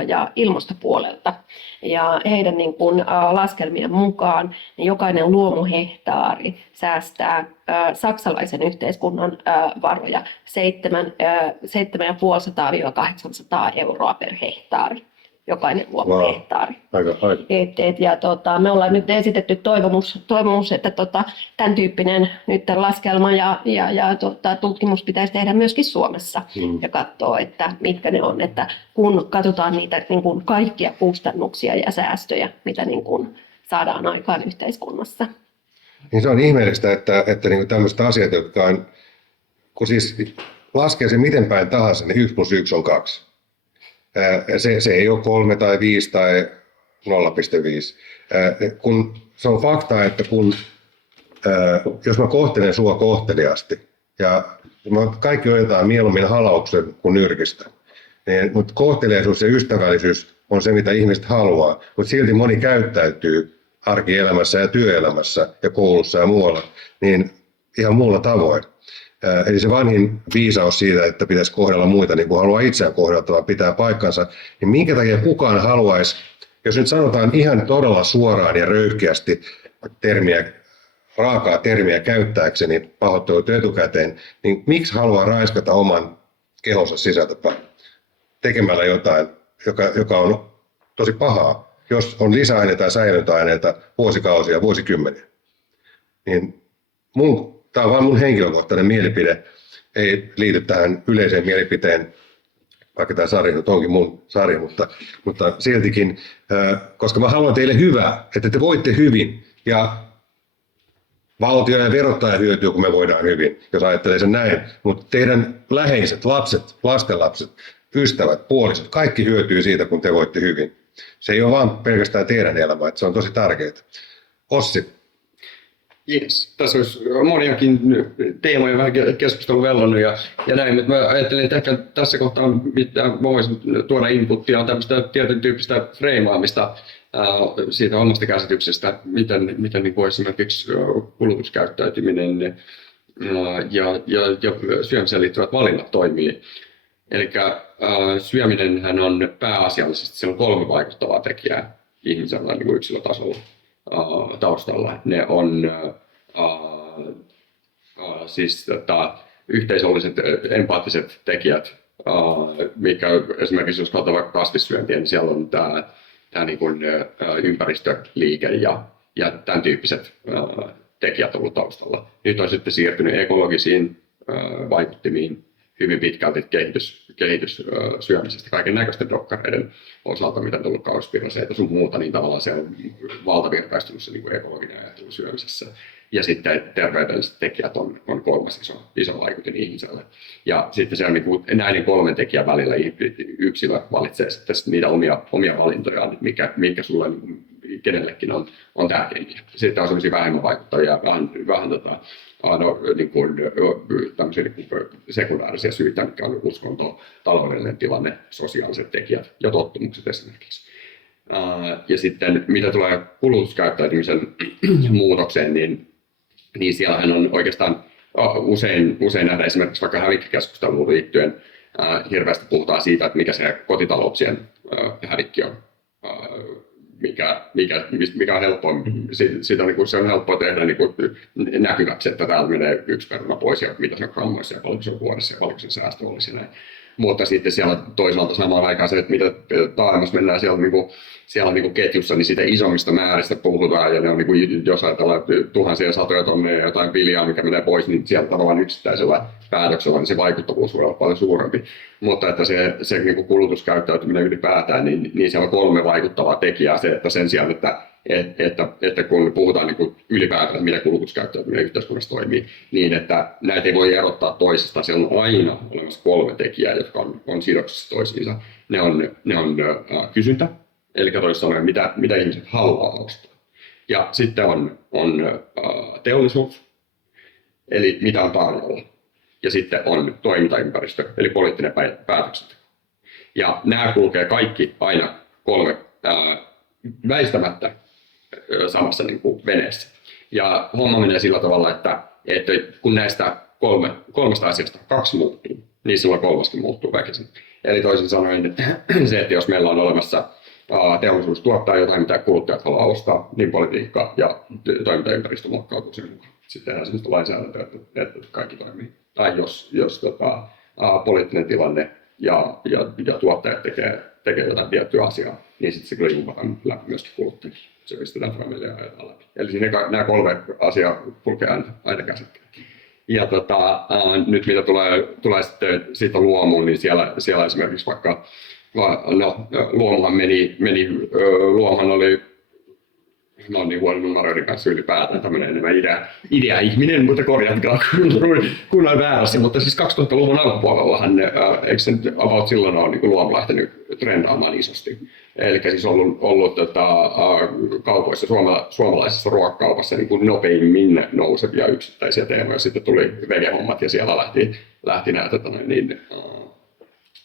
ja ilmastopuolelta. Ja heidän niin kuin laskelmien mukaan niin jokainen luomuhehtaari säästää saksalaisen yhteiskunnan varoja 750–800 euroa per hehtaari, jokainen luomuhehtaari. Ja me ollaan nyt esitetty toivomus että tämän tyyppinen nyt laskelma ja tutkimus pitäisi tehdä myöskin Suomessa ja katsoa, että mitkä ne on, että kun katsotaan niitä niin kuin kaikkia kustannuksia ja säästöjä, mitä niin kuin saadaan aikaan yhteiskunnassa. Niin se on ihmeellistä, että niin tämmöiset asiat, jotka on, kun siis laskee se miten päin tahansa, niin 1 + 1 on 2. Se ei ole 3 tai 5 tai 0,5. Kun se on fakta, että jos mä kohtelen sua kohteliasti ja kaikki otetaan mieluummin halauksen kuin nyrkistä, niin, mutta kohteliaisuus ja ystävällisyys on se, mitä ihmiset haluaa, mutta silti moni käyttäytyy arkielämässä ja työelämässä ja koulussa ja muualla, niin ihan muulla tavoin. Eli se vanhin viisaus siitä, että pitäisi kohdella muita niin kuin haluaa itseään kohdeltavaa, pitää paikkansa, niin minkä takia kukaan haluaisi, jos nyt sanotaan ihan todella suoraan ja röyhkeästi termiä raakaa termiä käyttääkseni, pahoittelut etukäteen, niin miksi haluaa raiskata oman kehonsa sisältä tekemällä jotain, joka on tosi pahaa, jos on lisäaineita ja säilöntäaineita vuosikausia, vuosikymmeniä. Niin tämä on vain mun henkilökohtainen mielipide, ei liity tähän yleiseen mielipiteen, vaikka tämä sarja nyt onkin mun sarja, mutta siltikin, koska mä haluan teille hyvää, että te voitte hyvin ja valtio ja verottaja hyötyy, kun me voidaan hyvin, jos ajattelee sen näin, mutta teidän läheiset, lapset, lastenlapset, ystävät, puolisot, kaikki hyötyy siitä, kun te voitte hyvin. Se ei ole vaan pelkästään teidän elämä, että se on tosi tärkeää. Ossi. Yes. Tässä olisi moniakin teemoja vähän keskustelun vellonut ja näin, mutta mä ajattelin, että ehkä tässä kohtaa, mitä mä voisin tuoda inputtia, on tämmöistä tietyn tyyppistä freimaamista siitä omasta käsityksestä, miten niin kuin esimerkiksi kulutuskäyttäytyminen ja syömiseen liittyvät valinnat toimii. Eli syöminenhän on pääasiallisesti, siellä on 3 vaikuttavaa tekijää ihmisellä niin kuin yksilötasolla taustalla. Ne on siis yhteisölliset empaattiset tekijät, mikä esimerkiksi jos katsotaan vaikka kasvissyöntiä, niin siellä on tämä niin kuin ympäristöliike ja tämän tyyppiset tekijät ollut taustalla. Nyt on sitten siirtynyt ekologisiin vaikuttimiin hyvin pitkälti kehityssyömisestä, kaiken näköisten dokkareiden osalta, mitä on tullut kauspiiraseita sun muuta, niin tavallaan se on valtavirtaistunut se niin kuin ekologinen ajattelu syömisessä. Ja sitten terveydelliset tekijät on 3. iso vaikutin ihmiselle. Ja sitten se on niin kuin näiden 3 tekijän välillä yksilö valitsee sitten niitä omia valintojaan, mikä sulle niin kenellekin on tärkeimpiä. Sitten on sellaisia vähemmän vaikuttavia, vähän niin kuin tämmöisiä niin kuin sekundaarisia syitä, mitkä on uskonto, taloudellinen tilanne, sosiaaliset tekijät ja tottumukset esimerkiksi. Ja sitten mitä tulee kulutuskäyttäytymisen muutokseen, niin siellähän on oikeastaan usein nähdään esimerkiksi vaikka hävikkikeskusteluun liittyen hirveästi puhutaan siitä, että mikä se kotitalouksien hävikki on. Mikä on helppoa, siitä on, niin se on helppoa tehdä niin näkyväksi, että täältä menee 1 peruna pois ja mitä se on grammoissa ja paljonko se on vuodessa ja paljonko se säästö olisi näin. Mutta sitten siellä toisaalta samaan aikaan se, että mitä taajemmassa mennään siellä niin ketjussa, niin siitä isommista määristä puhutaan ja ne on, niin kuin, jos ajatellaan tuhansia satoja tonneja jotain viljaa, mikä menee pois, niin siellä tavallaan yksittäisellä päätöksellä niin se vaikuttavuus voi olla paljon suurempi. Mutta että se niin kuin kulutuskäyttäytyminen ylipäätään, niin siellä on 3 vaikuttavaa tekijää. Se, että sen sijaan, että kun puhutaan niin kuin ylipäätään, miten kulutuskäyttäytyminen yhteiskunnassa toimii, niin että näitä ei voi erottaa toisistaan. Siellä on aina olemassa 3 tekijää, jotka on sidoksissa toisiinsa. Ne on kysyntä, eli toisin sanoen, mitä ihmiset haluaa ostaa. Ja sitten on teollisuus, eli mitä on tarjolla. Ja sitten on toimintaympäristö, eli poliittinen päätöksenteko. Ja nämä kulkee kaikki aina 3 väistämättä samassa niin kuin veneessä. Ja homma menee sillä tavalla, että kun näistä 3 asiasta 2 muuttuu, niin silloin 3 muuttuu väkisin. Eli toisin sanoen se, että jos meillä on olemassa teollisuus tuottaa jotain, mitä kuluttajat haluaa ostaa, niin politiikka ja toimintaympäristö muokkautuu sen mukaan. Sitten tehdään sellaista lainsäädäntöä, että kaikki toimii. Tai jos poliittinen tilanne ja tuottajat tekee jotain tiettyä asiaa, niin sitten se kyllä jumpataan läpi myöskin kuluttajille. Se pistetään framille ja ajetaan läpi. Eli siinä nämä 3 asiaa kulkee aina käsikkäin. Ja nyt mitä tulee sitten siitä luomuun, niin siellä esimerkiksi vaikka luomuhan luomuhan oli niin huononumeroiden kanssa ylipäätään tämmöinen enemmän idea-ihminen, mutta korjatkaa kun on väärässä. Mutta siis 2000-luvun alkupuolellahan, eikö se nyt about silloin ole niin luomu lähtenyt trendaamaan isosti. Eli siis ollut kaupoissa, suomalaisessa ruokakaupassa niin kuin nopeimmin nousevia yksittäisiä teemoja. Sitten tuli vegehommat ja siellä lähti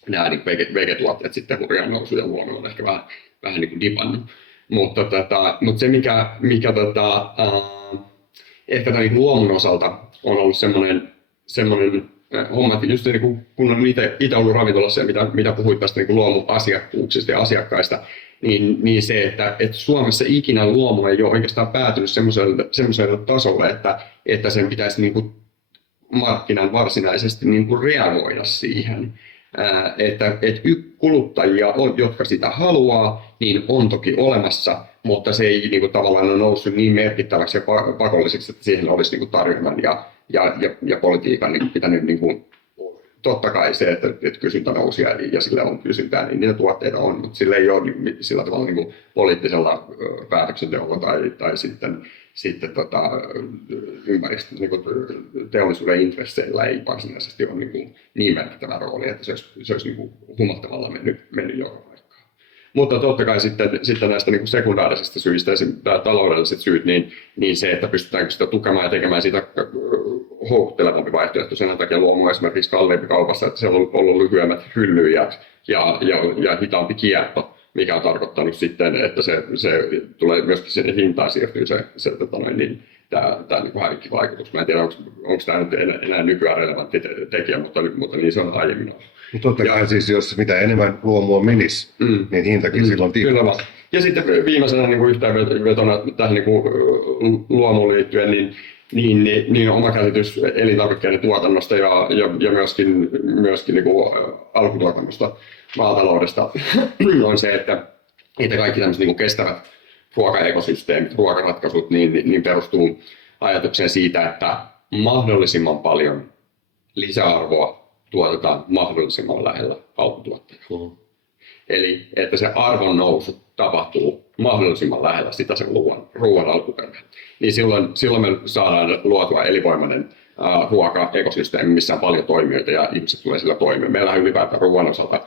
nämä niin vegetuotteet sitten hurjaan nousu ja luomu on ehkä vähän niin kuin dipannut. Mutta se mikä ehkä tämän luomun osalta on ollut semmoinen homma, että just niin kun on itse ollut ravintolassa ja mitä puhuit tästä niin luomuasiakkuuksista ja asiakkaista, niin se, että Suomessa ikinä luomu ei ole oikeastaan päätynyt semmoiselle tasolle, että sen pitäisi niin kuin markkinan varsinaisesti niin kuin reagoida siihen. Että kuluttajia on, jotka sitä haluaa, niin on toki olemassa, mutta se ei niin kuin, tavallaan ole noussut niin merkittäväksi ja pakolliseksi, että siihen olisi niin kuin tarjonnan ja politiikan niin pitänyt niin kuin, totta kai se, että kysyntä nousi ja sille on kysyntää, niin niitä tuotteita on, mutta sillä ei ole sillä tavalla niin kuin poliittisella päätöksenteolla tai sitten ympäristön niin kuin teollisuuden intresseillä ei varsinaisesti ole niin merkittävä rooli, että se olisi niin kuin huomattavalla mennyt joka paikkaan. Mutta totta kai sitten näistä niin kuin sekundaarisista syistä, esimerkiksi taloudelliset syyt, niin se, että pystytäänkö sitä tukemaan ja tekemään sitä houkuttelevampi vaihtoehto. Sen takia luomu esimerkiksi kalliimpi kaupassa, että siellä on ollut lyhyemmät hyllyjät ja hitaampi kierto, mikä on tarkoittanut sitten, että se tulee myöskin sinne hintaan siirtyy tämä niin hävikkivaikutus. Mä en tiedä, onko tämä nyt enää nykyään relevantti tekijä, mutta niin se on aiemmin ollut. Totta kai siis, jos mitä enemmän luomua menisi, niin hintakin silloin tippuu. Kyllä vaan. Ja sitten viimeisenä niin yhteenvetona tähän niin luomuun liittyen, niin oma käsitys elintarvikkeiden tuotannosta ja myöskin niin kuin alkutuotannosta, maataloudesta on se, että kaikki tämmöiset niin kestävät ruokaekosysteemit, ruokaratkaisut niin perustuu ajatukseen siitä, että mahdollisimman paljon lisäarvoa tuotetaan mahdollisimman lähellä alkutuottajaa. Eli että se arvon nousu tapahtuu mahdollisimman lähellä sitä sen ruoan alkuperää. Niin silloin me saadaan luotua elinvoimainen ruokaekosysteemi, missä on paljon toimijoita ja ihmiset tulee sillä toimeen. Meillähän ylipäätään ruoan osalta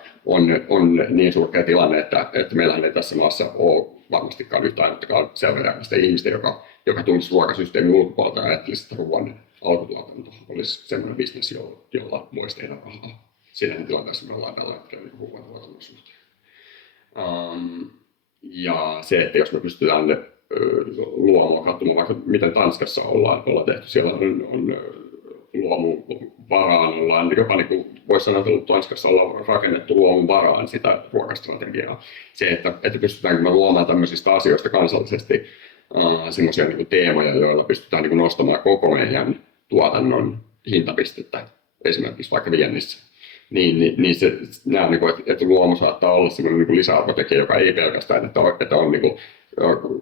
on niin surkea tilanne, että meillähän ei tässä maassa ole varmastikaan yhtään ainuttakaan selväjäämäistä ihmistä, joka tulisi ruokasysteemin ulkopuolelta ja ajattelisi, että ruoan alkutuotanto olisi sellainen bisnes, jolla voisi tehdä rahaa. Siinä tilanteessa me ollaan tällä hetkellä ruoan tuotannon suhteen. Ja se, että jos me pystytään luomua katsomaan vaikka miten Tanskassa ollaan tehty, siellä on luomun varaan, ollaan jopa niin kuin voisi sanoa, että Tanskassa ollaan rakennettu luomun varaan sitä ruokastrategiaa. Se, että pystytäänkö me luomaan tämmöisistä asioista kansallisesti semmoisia niin kuin teemoja, joilla pystytään niin kuin nostamaan koko meidän tuotannon hintapistettä, esimerkiksi vaikka viennissä. Niin se näen, että luomu saattaa olla sellainen niin lisäarvotekijä, joka ei pelkästään, että on niin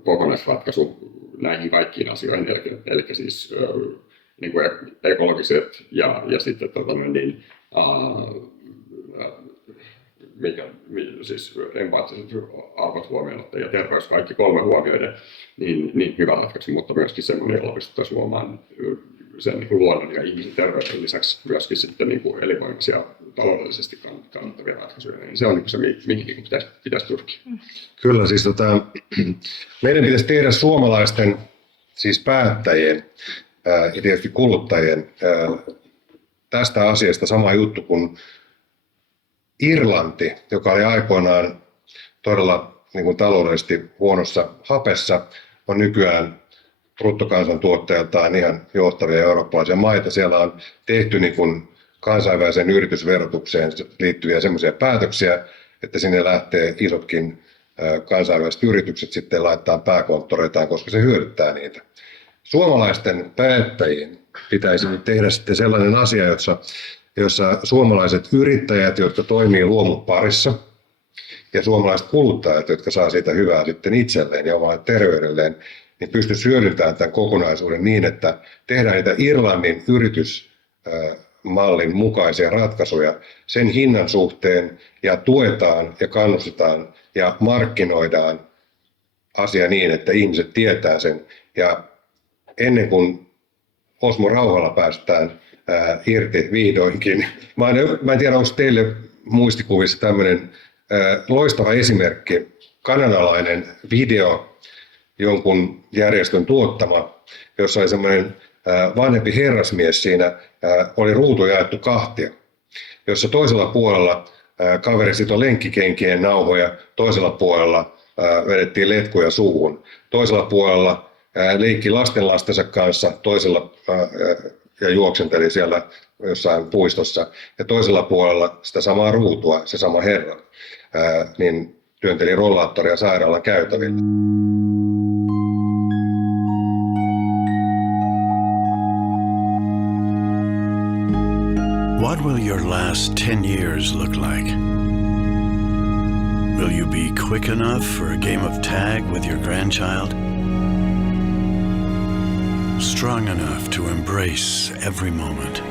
kokonaisratkaisu näihin kaikkiin asioihin, eli siis niin kuin ekologiset ja sitten siis empaattiset arvot huomioon ja terveys kaikki kolme huomioiden, niin hyvä ratkaisu, mutta myöskin semmoinen, jolla pystyttäisiin luomaan sen niin kuin luonnon ja ihmisen terveyden lisäksi myöskin sitten niin kuin elinvoimaisia taloudellisesti kannattavia ratkaisuja. Niin se on niin se, mihin niin pitäisi pyrkiä. Kyllä, siis meidän pitäisi tehdä suomalaisten, siis päättäjien ja tietysti kuluttajien tästä asiasta sama juttu kuin Irlanti, joka oli aikoinaan todella niin kuin taloudellisesti huonossa hapessa, on nykyään bruttokansantuottajaltaan ihan johtavia eurooppalaisia maita. Siellä on tehty niin kuin kansainväliseen yritysverotukseen liittyviä semmoisia päätöksiä, että sinne lähtee isotkin kansainväliset yritykset sitten laittaa pääkonttoreitaan, koska se hyödyttää niitä. Suomalaisten päättäjien pitäisi tehdä sitten sellainen asia, jossa suomalaiset yrittäjät, jotka toimii luomun parissa, ja suomalaiset kuluttajat, jotka saa siitä hyvää sitten itselleen ja omalle terveydelleen, niin pystyisi hyödyntämään tämän kokonaisuuden niin, että tehdään niitä Irlannin yritysmallin mukaisia ratkaisuja sen hinnan suhteen ja tuetaan ja kannustetaan ja markkinoidaan asia niin, että ihmiset tietää sen. Ja ennen kuin Osmo Rauhala päästään irti vihdoinkin, mä en tiedä, onko teille muistikuvissa tämmöinen loistava esimerkki, kanadalainen video, jonkun järjestön tuottama, jossa oli semmoinen vanhempi herrasmies, siinä oli ruutu jaettu kahtia, jossa toisella puolella kaveri sitoi lenkkikenkien nauhoja, toisella puolella vedettiin letkuja suuhun, toisella puolella leikki lastensa kanssa, toisella ja juoksenteli siellä jossain puistossa, ja toisella puolella sitä samaa ruutua, se sama herra, niin työnteli rollaattoria sairaalan käytävillä. What will your last 10 years look like? Will you be quick enough for a game of tag with your grandchild? Strong enough to embrace every moment?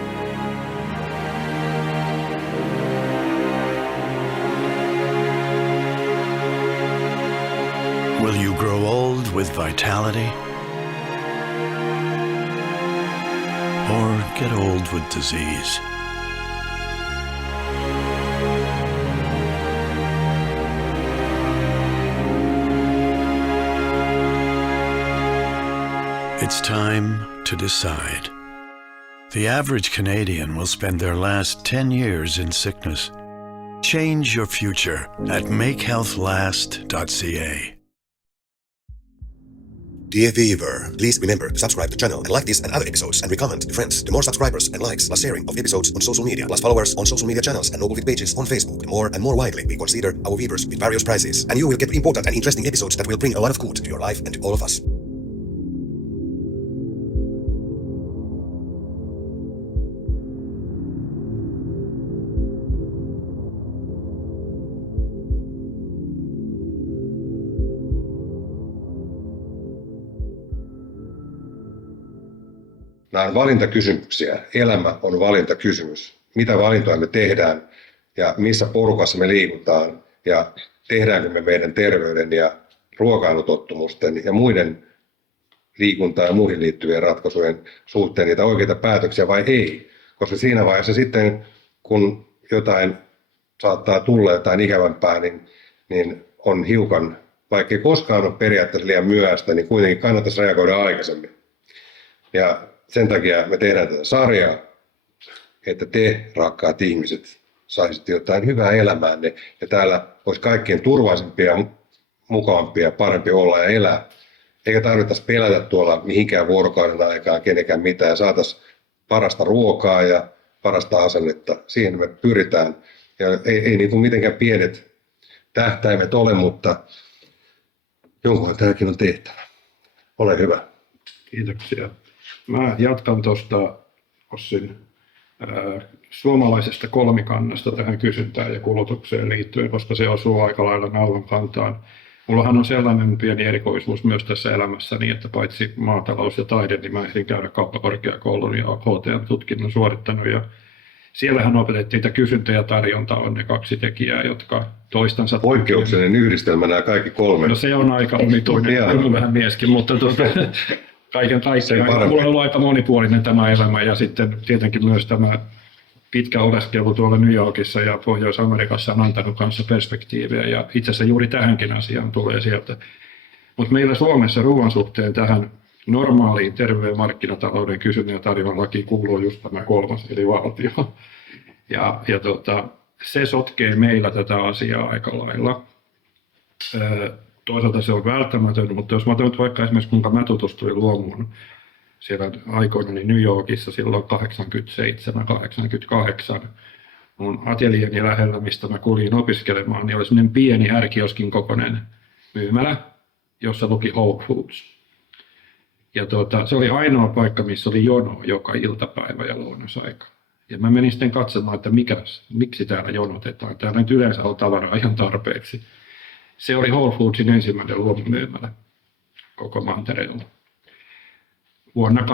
Will you grow old with vitality? Or get old with disease? It's time to decide. The average Canadian will spend their last 10 years in sickness. Change your future at makehealthlast.ca. Dear viewer, please remember to subscribe to the channel and like this and other episodes and recommend to friends. The more subscribers and likes plus sharing of episodes on social media plus followers on social media channels and Noblefit pages on Facebook, the more and more widely we consider our viewers with various prizes. And you will get important and interesting episodes that will bring a lot of good to your life and to all of us. Nämä on valintakysymyksiä. Elämä on valintakysymys. Mitä valintoja me tehdään ja missä porukassa me liikutaan ja tehdäänkö me meidän terveyden ja ruokailutottumusten ja muiden liikuntaan ja muihin liittyvien ratkaisujen suhteen niitä oikeita päätöksiä vai ei. Koska siinä vaiheessa sitten, kun jotain saattaa tulla jotain ikävämpää, niin on hiukan, vaikka ei koskaan ole periaatteessa liian myöhäistä, niin kuitenkin kannattaisi reagoida aikaisemmin. Ja sen takia me tehdään tätä sarjaa, että te, rakkaat ihmiset, saisitte jotain hyvää elämäänne. Ja täällä olisi kaikkien turvallisempia, mukavampia, parempi olla ja elää. Eikä tarvittaisi pelätä tuolla mihinkään vuorokauden aikaan kenenkään mitään. Ja saataisiin parasta ruokaa ja parasta asennetta. Siihen me pyritään. Ja ei niin kuin mitenkään pienet tähtäimet ole, mutta jonkunhan tämäkin on tehtävä. Ole hyvä. Kiitoksia. Mä jatkan tuosta Ossin suomalaisesta kolmikannasta tähän kysyntään ja kulutukseen liittyen, koska se osuu aika lailla naulan kantaan. Mullahan on sellainen pieni erikoisuus myös tässä elämässäni, että paitsi maatalous ja taide, niin mä ehdin käydä kauppakorkeakoulun ja HTM-tutkinnon suorittanut. Ja siellähän opetettiin, että kysyntä ja tarjonta on ne kaksi tekijää, jotka toistansa... Poikkeuksellinen yhdistelmä nämä kaikki kolme. No se on aika omituinen, on vähän mieskin, mutta kaiken kaikkiaan. Mulla on ollut aika monipuolinen tämä elämä ja sitten tietenkin myös tämä pitkä oleskelu tuolla New Yorkissa ja Pohjois-Amerikassa on antanut kanssa perspektiiviä ja itse asiassa juuri tähänkin asiaan tulee sieltä. Mutta meillä Suomessa ruoan suhteen tähän normaaliin terveen markkinatalouden kysynnän ja tarjonnan lakiin kuuluu just tämä kolmas eli valtio. Se sotkee meillä tätä asiaa aika lailla. Toisaalta se on välttämätön, mutta jos mä otan vaikka esimerkiksi kuinka mä tutustuin luomuun siellä aikoina niin New Yorkissa silloin 87-88 mun atelieni lähellä, mistä mä kuljin opiskelemaan, niin oli semmoinen pieni ärkioskin kokoinen myymälä, jossa luki Whole Foods. Ja se oli ainoa paikka, missä oli jono joka iltapäivä ja lounasaika. Ja mä menin sitten katsomaan, että miksi täällä jonotetaan. Täällä nyt yleensä on tavaraa ihan tarpeeksi. Se oli Whole Foodsin ensimmäinen luomumyymälä koko mantereella vuonna 87-88.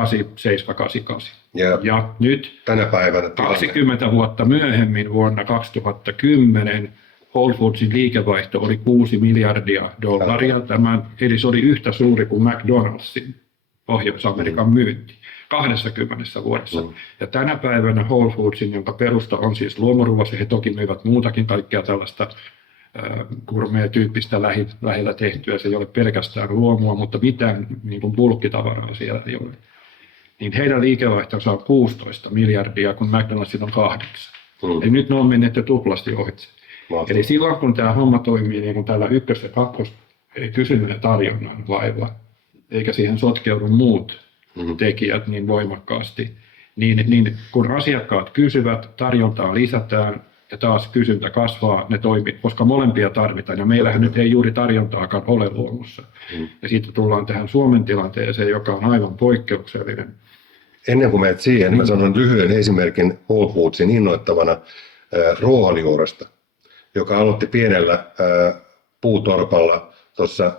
Ja nyt tänä päivänä 20 vuotta myöhemmin vuonna 2010 Whole Foodsin liikevaihto oli $6 miljardia. Eli se oli yhtä suuri kuin McDonald'sin Pohjois-Amerikan myynti 20 vuodessa. Ja tänä päivänä Whole Foodsin, jonka perusta on siis luomuruoassa, he toki myyvät muutakin kaikkea tällaista gourmet-tyyppistä lähellä tehtyä. Se ei ole pelkästään luomua, mutta mitään niin kuin bulkkitavaraa siellä ei ole. Niin heidän liikevaihtonsa on 16 miljardia, kun McDonald'silla on 8. Eli nyt ne on menneet jo tuplasti ohitse. Eli silloin kun tämä homma toimii niin kuin tällä ykkös- ja kakkos, eli kysynnän ja tarjonnan lailla, eikä siihen sotkeudu muut tekijät niin voimakkaasti, niin kun asiakkaat kysyvät, tarjontaa lisätään, ja taas kysyntä kasvaa, ne toimii, koska molempia tarvitaan. Ja meillähän nyt ei juuri tarjontaakaan ole luomussa. Ja sitten tullaan tähän Suomen tilanteeseen, joka on aivan poikkeuksellinen. Ennen kuin menet siihen, mä sanon lyhyen esimerkin Whole Foodsin innoittavana ruohonjuuresta, joka aloitti pienellä puutorpalla tuossa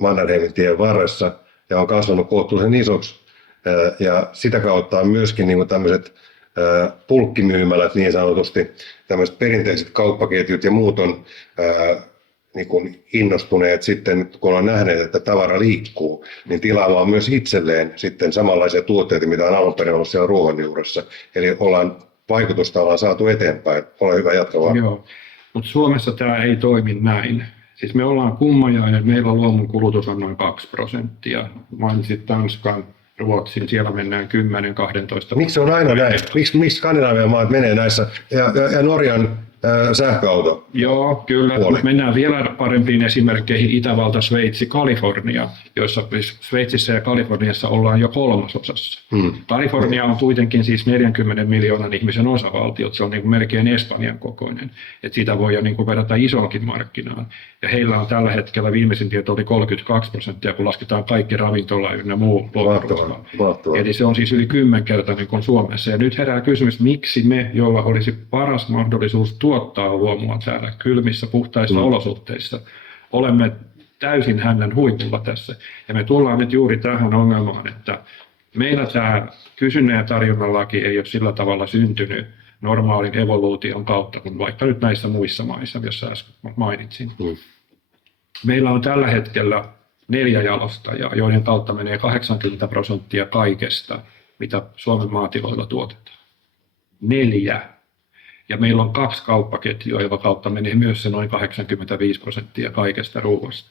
Mannerheimin tien varressa ja on kasvanut kohtuullisen isoksi. Ja sitä kautta on myöskin niin tämmöiset pulkkimyymälät niin sanotusti, tämmöiset perinteiset kauppaketjut ja muut on niin kuin innostuneet sitten, kun on nähneet, että tavara liikkuu, niin tilaamaan myös itselleen sitten samanlaisia tuotteita, mitä on alun perin ollut siellä ruohonjuuressa. Eli vaikutusta ollaan saatu eteenpäin. Ole hyvä, jatka vaan. Joo, mutta Suomessa tämä ei toimi näin. Siis me ollaan kummajainen, meillä luomun kulutus on noin 2%. Mainitsit Tanskan, Ruotsin, siellä mennään 10-12%. Miksi se on aina näin? Miksi Skandinavian maat menee näissä ja Norjan sähköauto? Joo, kyllä. Mennään vielä parempiin esimerkkeihin Itävalta, Sveitsi, Kalifornia, joissa Sveitsissä ja Kaliforniassa ollaan jo 3/3. Kalifornia on kuitenkin siis 40 miljoonan ihmisen osavaltiot, se on niin kuin melkein Espanjan kokoinen. Et sitä voi jo niin kuin verrata isoonkin markkinaan. Ja heillä on tällä hetkellä viimeisin tieto oli 32%, kun lasketaan kaikki ravintola ynnä muu. Eli se on siis yli 10-kertainen kuin Suomessa. Ja nyt herää kysymys, miksi me, jolla olisi paras mahdollisuus tuottaa luomua täällä kylmissä, puhtaissa olosuhteissa, olemme täysin hännän huipulla tässä. Ja me tullaan nyt juuri tähän ongelmaan, että meillä tämä kysynnän ja tarjonnan laki ei ole sillä tavalla syntynyt normaalin evoluution kautta kuin vaikka nyt näissä muissa maissa, joissa äsken mainitsin. Meillä on tällä hetkellä 4 jalostajaa, joiden kautta menee 80% kaikesta, mitä Suomen maatiloilla tuotetaan. 4. Ja meillä on 2 kauppaketjua, joka kautta menee myös se noin 85% kaikesta ruoasta.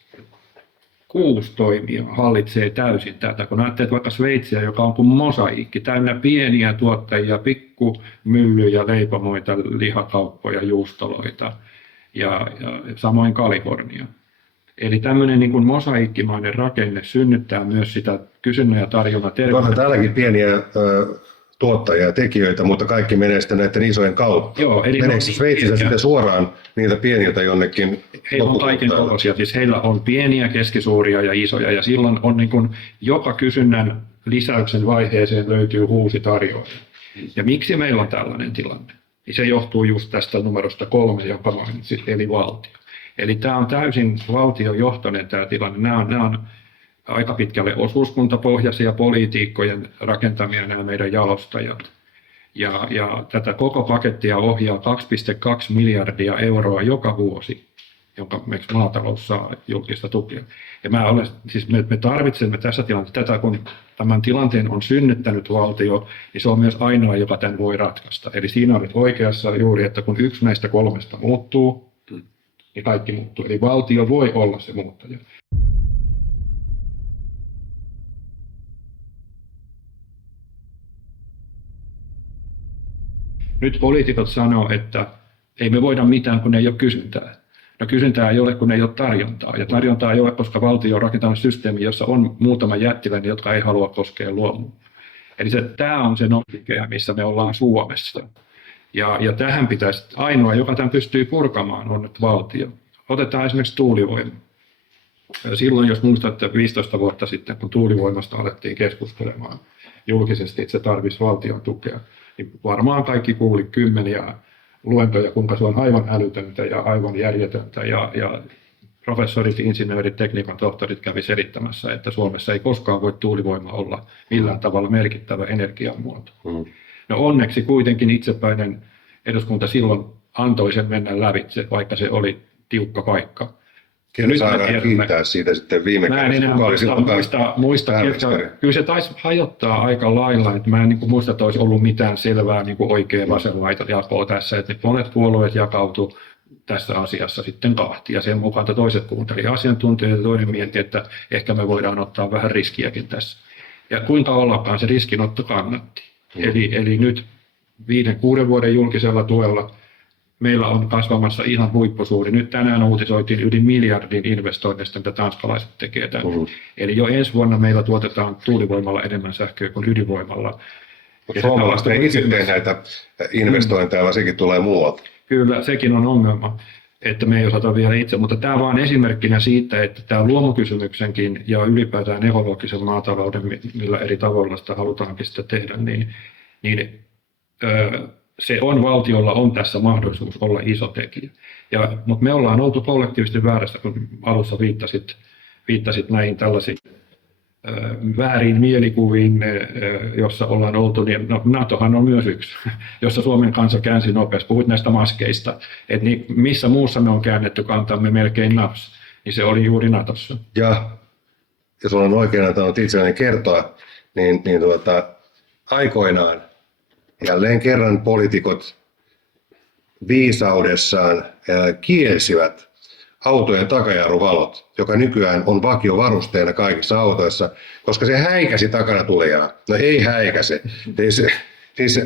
6 toimijaa hallitsee täysin tätä. Kun ajattelet vaikka Sveitsiä, joka on kuin mosaiikki, täynnä pieniä tuottajia, pikkumyllyjä, leipomoita, lihakauppoja, juustoloita ja samoin Kalifornia. Eli tämmöinen niin kuin mosaikkimainen rakenne synnyttää myös sitä kysynnän ja tarjonnan terveyttä. On täälläkin pieniä tuottajia ja tekijöitä, mutta kaikki menee sitten näiden isojen kautta. Joo, eli meneekö Sveitsissä sitten suoraan niitä pieniltä jonnekin? Heillä on kaiken kokoisia, siis heillä on pieniä, keskisuuria ja isoja, ja silloin on niin kuin joka kysynnän lisäyksen vaiheeseen löytyy uusi tarjoaja. Ja miksi meillä on tällainen tilanne? Se johtuu just tästä numerosta 3, jonka mainitsit, eli valtio. Eli tämä on täysin valtiojohtoinen tämä tilanne. Nämä on aika pitkälle osuuskuntapohjaisia poliitikkojen rakentamia nämä meidän jalostajat. Ja tätä koko pakettia ohjaa 2,2 miljardia euroa joka vuosi, jonka maatalous saa julkista tukea. Ja me tarvitsemme tässä tilanteessa tätä, kun tämän tilanteen on synnyttänyt valtio, niin se on myös ainoa, joka tämän voi ratkaista. Eli siinä olet oikeassa juuri, että kun yksi näistä 3 muuttuu, niin kaikki muuttuu. Eli valtio voi olla se muuttaja. Nyt poliitikot sanoo, että ei me voida mitään, kun ei ole kysyntää. No kysyntää ei ole, kun ei ole tarjontaa. Ja tarjontaa ei ole, koska valtio on rakentanut systeemi, jossa on muutama jättiläinen, jotka ei halua koskea luomua. Eli tämä on se nokikea, missä me ollaan Suomessa. Ja tähän pitäisi, ainoa, joka tämän pystyy purkamaan, on nyt valtio. Otetaan esimerkiksi tuulivoima. Silloin, jos muistatte 15 vuotta sitten, kun tuulivoimasta alettiin keskustelemaan julkisesti, että se tarvitsisi valtion tukea, niin varmaan kaikki kuuli kymmeniä luentoja, kuinka se on aivan älytöntä ja aivan järjetöntä. Ja professorit, insinöörit, tekniikan tohtorit kävi selittämässä, että Suomessa ei koskaan voi tuulivoima olla millään tavalla merkittävä energiamuoto. No onneksi kuitenkin itsepäinen eduskunta silloin antoi sen mennä lävitse, vaikka se oli tiukka paikka. Kyllä saadaan kiittää siitä sitten viime kädessä. Mä en muista kyllä se taisi hajottaa aika lailla, että mä en muista, että olisi ollut mitään selvää oikea vasen laita jakoa tässä, että monet puolueet jakautu tässä asiassa sitten kahtia. Sen mukaan, että toiset kuunteli asiantuntijoita ja toinen mietti, että ehkä me voidaan ottaa vähän riskiäkin tässä. Ja kuinka ollakaan se riskinotto kannatti. Eli nyt 5-6 vuoden julkisella tuella meillä on kasvamassa ihan huippusuuri. Nyt tänään uutisoitiin yli miljardin investoinnista, mitä tanskalaiset tekee tänne. Eli jo ensi vuonna meillä tuotetaan tuulivoimalla enemmän sähköä kuin ydinvoimalla. Mutta suomalaiset ei itse tee näitä investointeja, vaan sekin tulee muualta. Kyllä, sekin on ongelma, että me ei osata vielä itse, mutta tämä vaan esimerkkinä siitä, että tämä luomukysymyksenkin ja ylipäätään ekologisen maatalouden, millä eri tavoilla sitä halutaankin sitä tehdä, se on valtiolla on tässä mahdollisuus olla iso tekijä. Mutta me ollaan oltu kollektiivisesti väärässä, kun alussa viittasit näihin tällaisiin väärin mielikuviin, jossa ollaan oltu, niin NATOhan on myös yksi, jossa Suomen kansa käänsi nopeasti. Puhuit näistä maskeista, että missä muussa me on käännetty kantamme melkein naps, niin se oli juuri NATOssa. Ja jos olen oikein antanut itselleni kertoa, niin aikoinaan jälleen kerran poliitikot viisaudessaan kielsivät autojen takajarruvalot, joka nykyään on vakiovarusteena kaikissa autoissa, koska se häikäsi takana tulijaa. No ei häikäse. Siis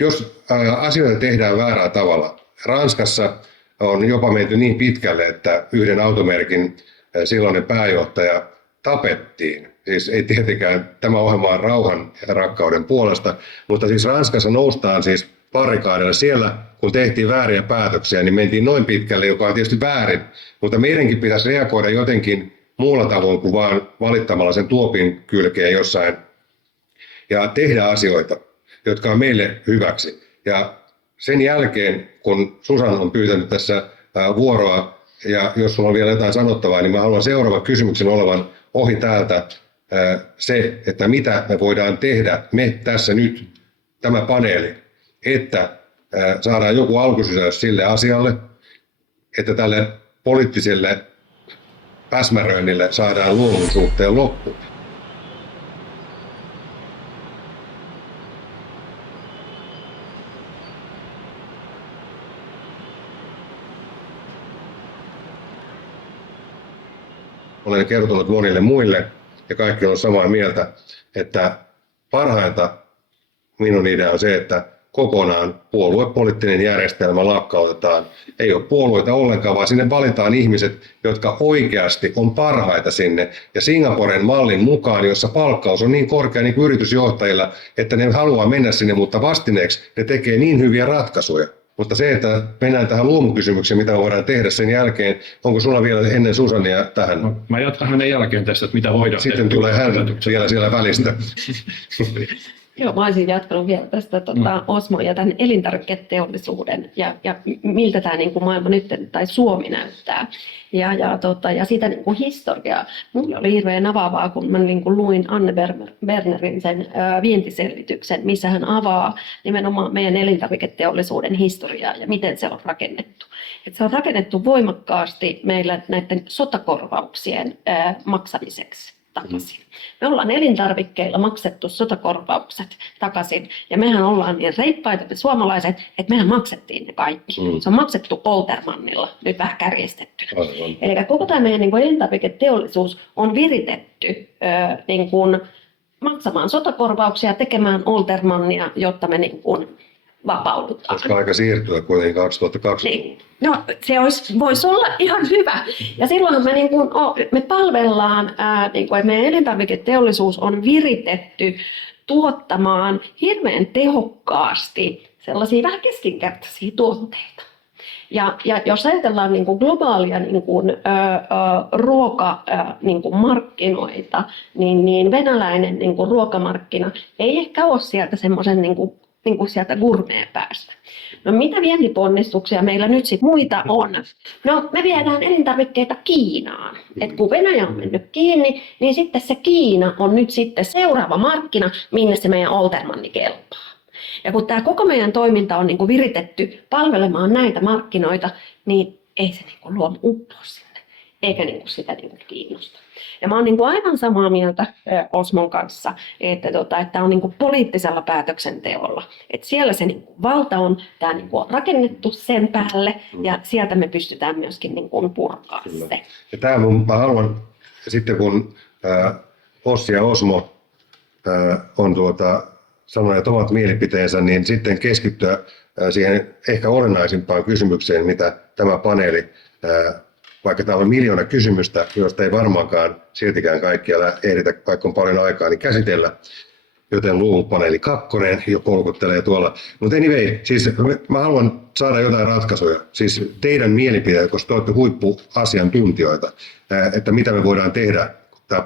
jos asioita tehdään väärällä tavalla. Ranskassa on jopa menty niin pitkälle, että yhden automerkin silloinen pääjohtaja tapettiin. Siis ei tietenkään tämä ohjelma on rauhan ja rakkauden puolesta, mutta siis Ranskassa noustaan siis barrikaadille. Siellä, kun tehtiin vääriä päätöksiä, niin mentiin noin pitkälle, joka on tietysti väärin, mutta meidänkin pitäisi reagoida jotenkin muulla tavoin kuin vaan valittamalla sen tuopin kylkeen jossain ja tehdä asioita, jotka on meille hyväksi. Ja sen jälkeen, kun Susan on pyytänyt tässä vuoroa, ja jos sulla on vielä jotain sanottavaa, niin mä haluan seuraavan kysymyksen olevan ohi täältä se, että mitä me voidaan tehdä, me tässä nyt, tämä paneeli, että saadaan joku alkusysäys sille asialle, että tälle poliittiselle päsmäröinnille saadaan luomun suhteen loppu. Olen kertonut monille muille, ja kaikki on samaa mieltä, että parhainta minun idea on se, että kokonaan puoluepoliittinen järjestelmä lakkautetaan. Ei ole puolueita ollenkaan, vaan sinne valitaan ihmiset, jotka oikeasti on parhaita sinne. Ja Singaporen mallin mukaan, jossa palkkaus on niin korkea niin kuin yritysjohtajilla, että ne haluaa mennä sinne, mutta vastineeksi ne tekee niin hyviä ratkaisuja. Mutta se, että mennään tähän luomukysymykseen, mitä voidaan tehdä sen jälkeen, onko sulla vielä ennen Susania tähän? No, mä jatkan hänen jälkeen tästä, että mitä voidaan sitten tehdä. Tulee hän vielä siellä välistä. Joo, mä olisin jatkanut vielä tästä Osmo ja tämän elintarviketeollisuuden ja miltä tämä niin kuin maailma nyt tai Suomi näyttää. Ja sitä niin kuin historiaa. Mulle oli hirveän avaavaa, kun mä niin kuin luin Anne Bernerin sen vientiselvityksen, missä hän avaa nimenomaan meidän elintarviketeollisuuden historiaa ja miten se on rakennettu. Et se on rakennettu voimakkaasti meillä näiden sotakorvauksien maksamiseksi takaisin. Me ollaan elintarvikkeilla maksettu sotakorvaukset takaisin, ja mehän ollaan niin reippaita me suomalaiset, että mehän maksettiin ne kaikki. Se on maksettu Oltermannilla, nyt vähän kärjistettynä. Eli koko tämä meidän niin elintarviketeollisuus on viritetty niin kuin maksamaan sotakorvauksia, tekemään Oltermannia, jotta me niin kuin vapaudutaan. Koska aika siirtyä kuitenkin 2020. Niin. No se voisi olla ihan hyvä. Ja silloin me palvellaan, että meidän elintarviketeollisuus on viritetty tuottamaan hirveän tehokkaasti sellaisia vähän keskinkertaisia tuotteita. Ja jos ajatellaan niin kuin globaalia ruokamarkkinoita, niin venäläinen niin kuin ruokamarkkina ei ehkä ole sieltä semmoisen niin kuin sieltä gourmet-päästä. No mitä vientiponnistuksia meillä nyt sitten muita on? No me viedään elintarvikkeita Kiinaan. Et kun Venäjä on mennyt kiinni, niin sitten se Kiina on nyt sitten seuraava markkina, minne se meidän Oltermanni kelpaa. Ja kun tämä koko meidän toiminta on niinku viritetty palvelemaan näitä markkinoita, niin ei se niinku luo uppoa sinne, eikä niinku sitä niinku kiinnosta. Ja mä oon niinku aivan samaa mieltä Osmon kanssa, että tämä on niinku poliittisella päätöksenteolla. Että siellä se niinku valta on, tämä niinku on rakennettu sen päälle, ja sieltä me pystytään myöskin niinku purkaa se. Ja tämä mä haluan, sitten kun Ossi ja Osmo on sanoneet omat mielipiteensä, niin sitten keskittyä siihen ehkä olennaisimpaan kysymykseen, mitä tämä paneeli, vaikka täällä on miljoona kysymystä, joista ei varmaankaan siltikään kaikkia ehditä, vaikka on paljon aikaa, niin käsitellä. joten luomupaneeli 2 jo kolkuttelee tuolla. Mutta anyway, siis mä haluan saada jotain ratkaisuja. Siis teidän mielipiteet, koska te olette huippuasiantuntijoita, että mitä me voidaan tehdä. Tämä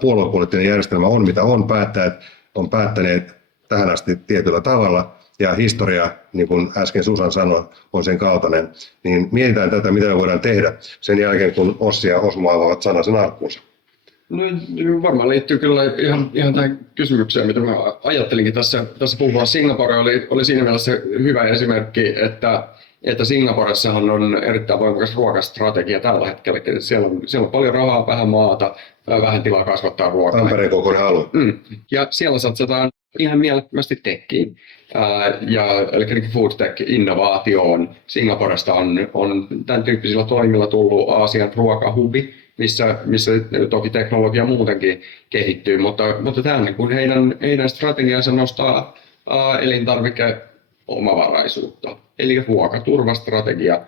puoluepoliittinen järjestelmä on mitä on, päättäjät on päättäneet tähän asti tietyllä tavalla, ja historia, niin kuin äsken Susan sanoi, on sen kaltainen. Niin mietitään tätä, mitä me voidaan tehdä sen jälkeen, kun Ossi ja Osmo avaavat sanasen arkkuunsa. No varmaan liittyy kyllä ihan tähän kysymykseen, mitä mä ajattelinkin tässä puhua. Singapore oli siinä mielessä hyvä esimerkki, että Singaporessahan on erittäin voimakas ruokastrategia tällä hetkellä. Siellä on paljon rahaa, vähän maata, vähän tilaa kasvattaa ruokaa. Tampereen kokoinen alue. Ja siellä satsataan ihan mielettömästi tekkiin. Eli food tech-innovaatioon. Singaporesta on tämän tyyppisillä toimilla tullut Aasian ruokahubi, missä toki teknologia muutenkin kehittyy, mutta tämä niin kuin heidän strategiansa nostaa elintarvikeomavaraisuutta. Eli ruokaturvastrategia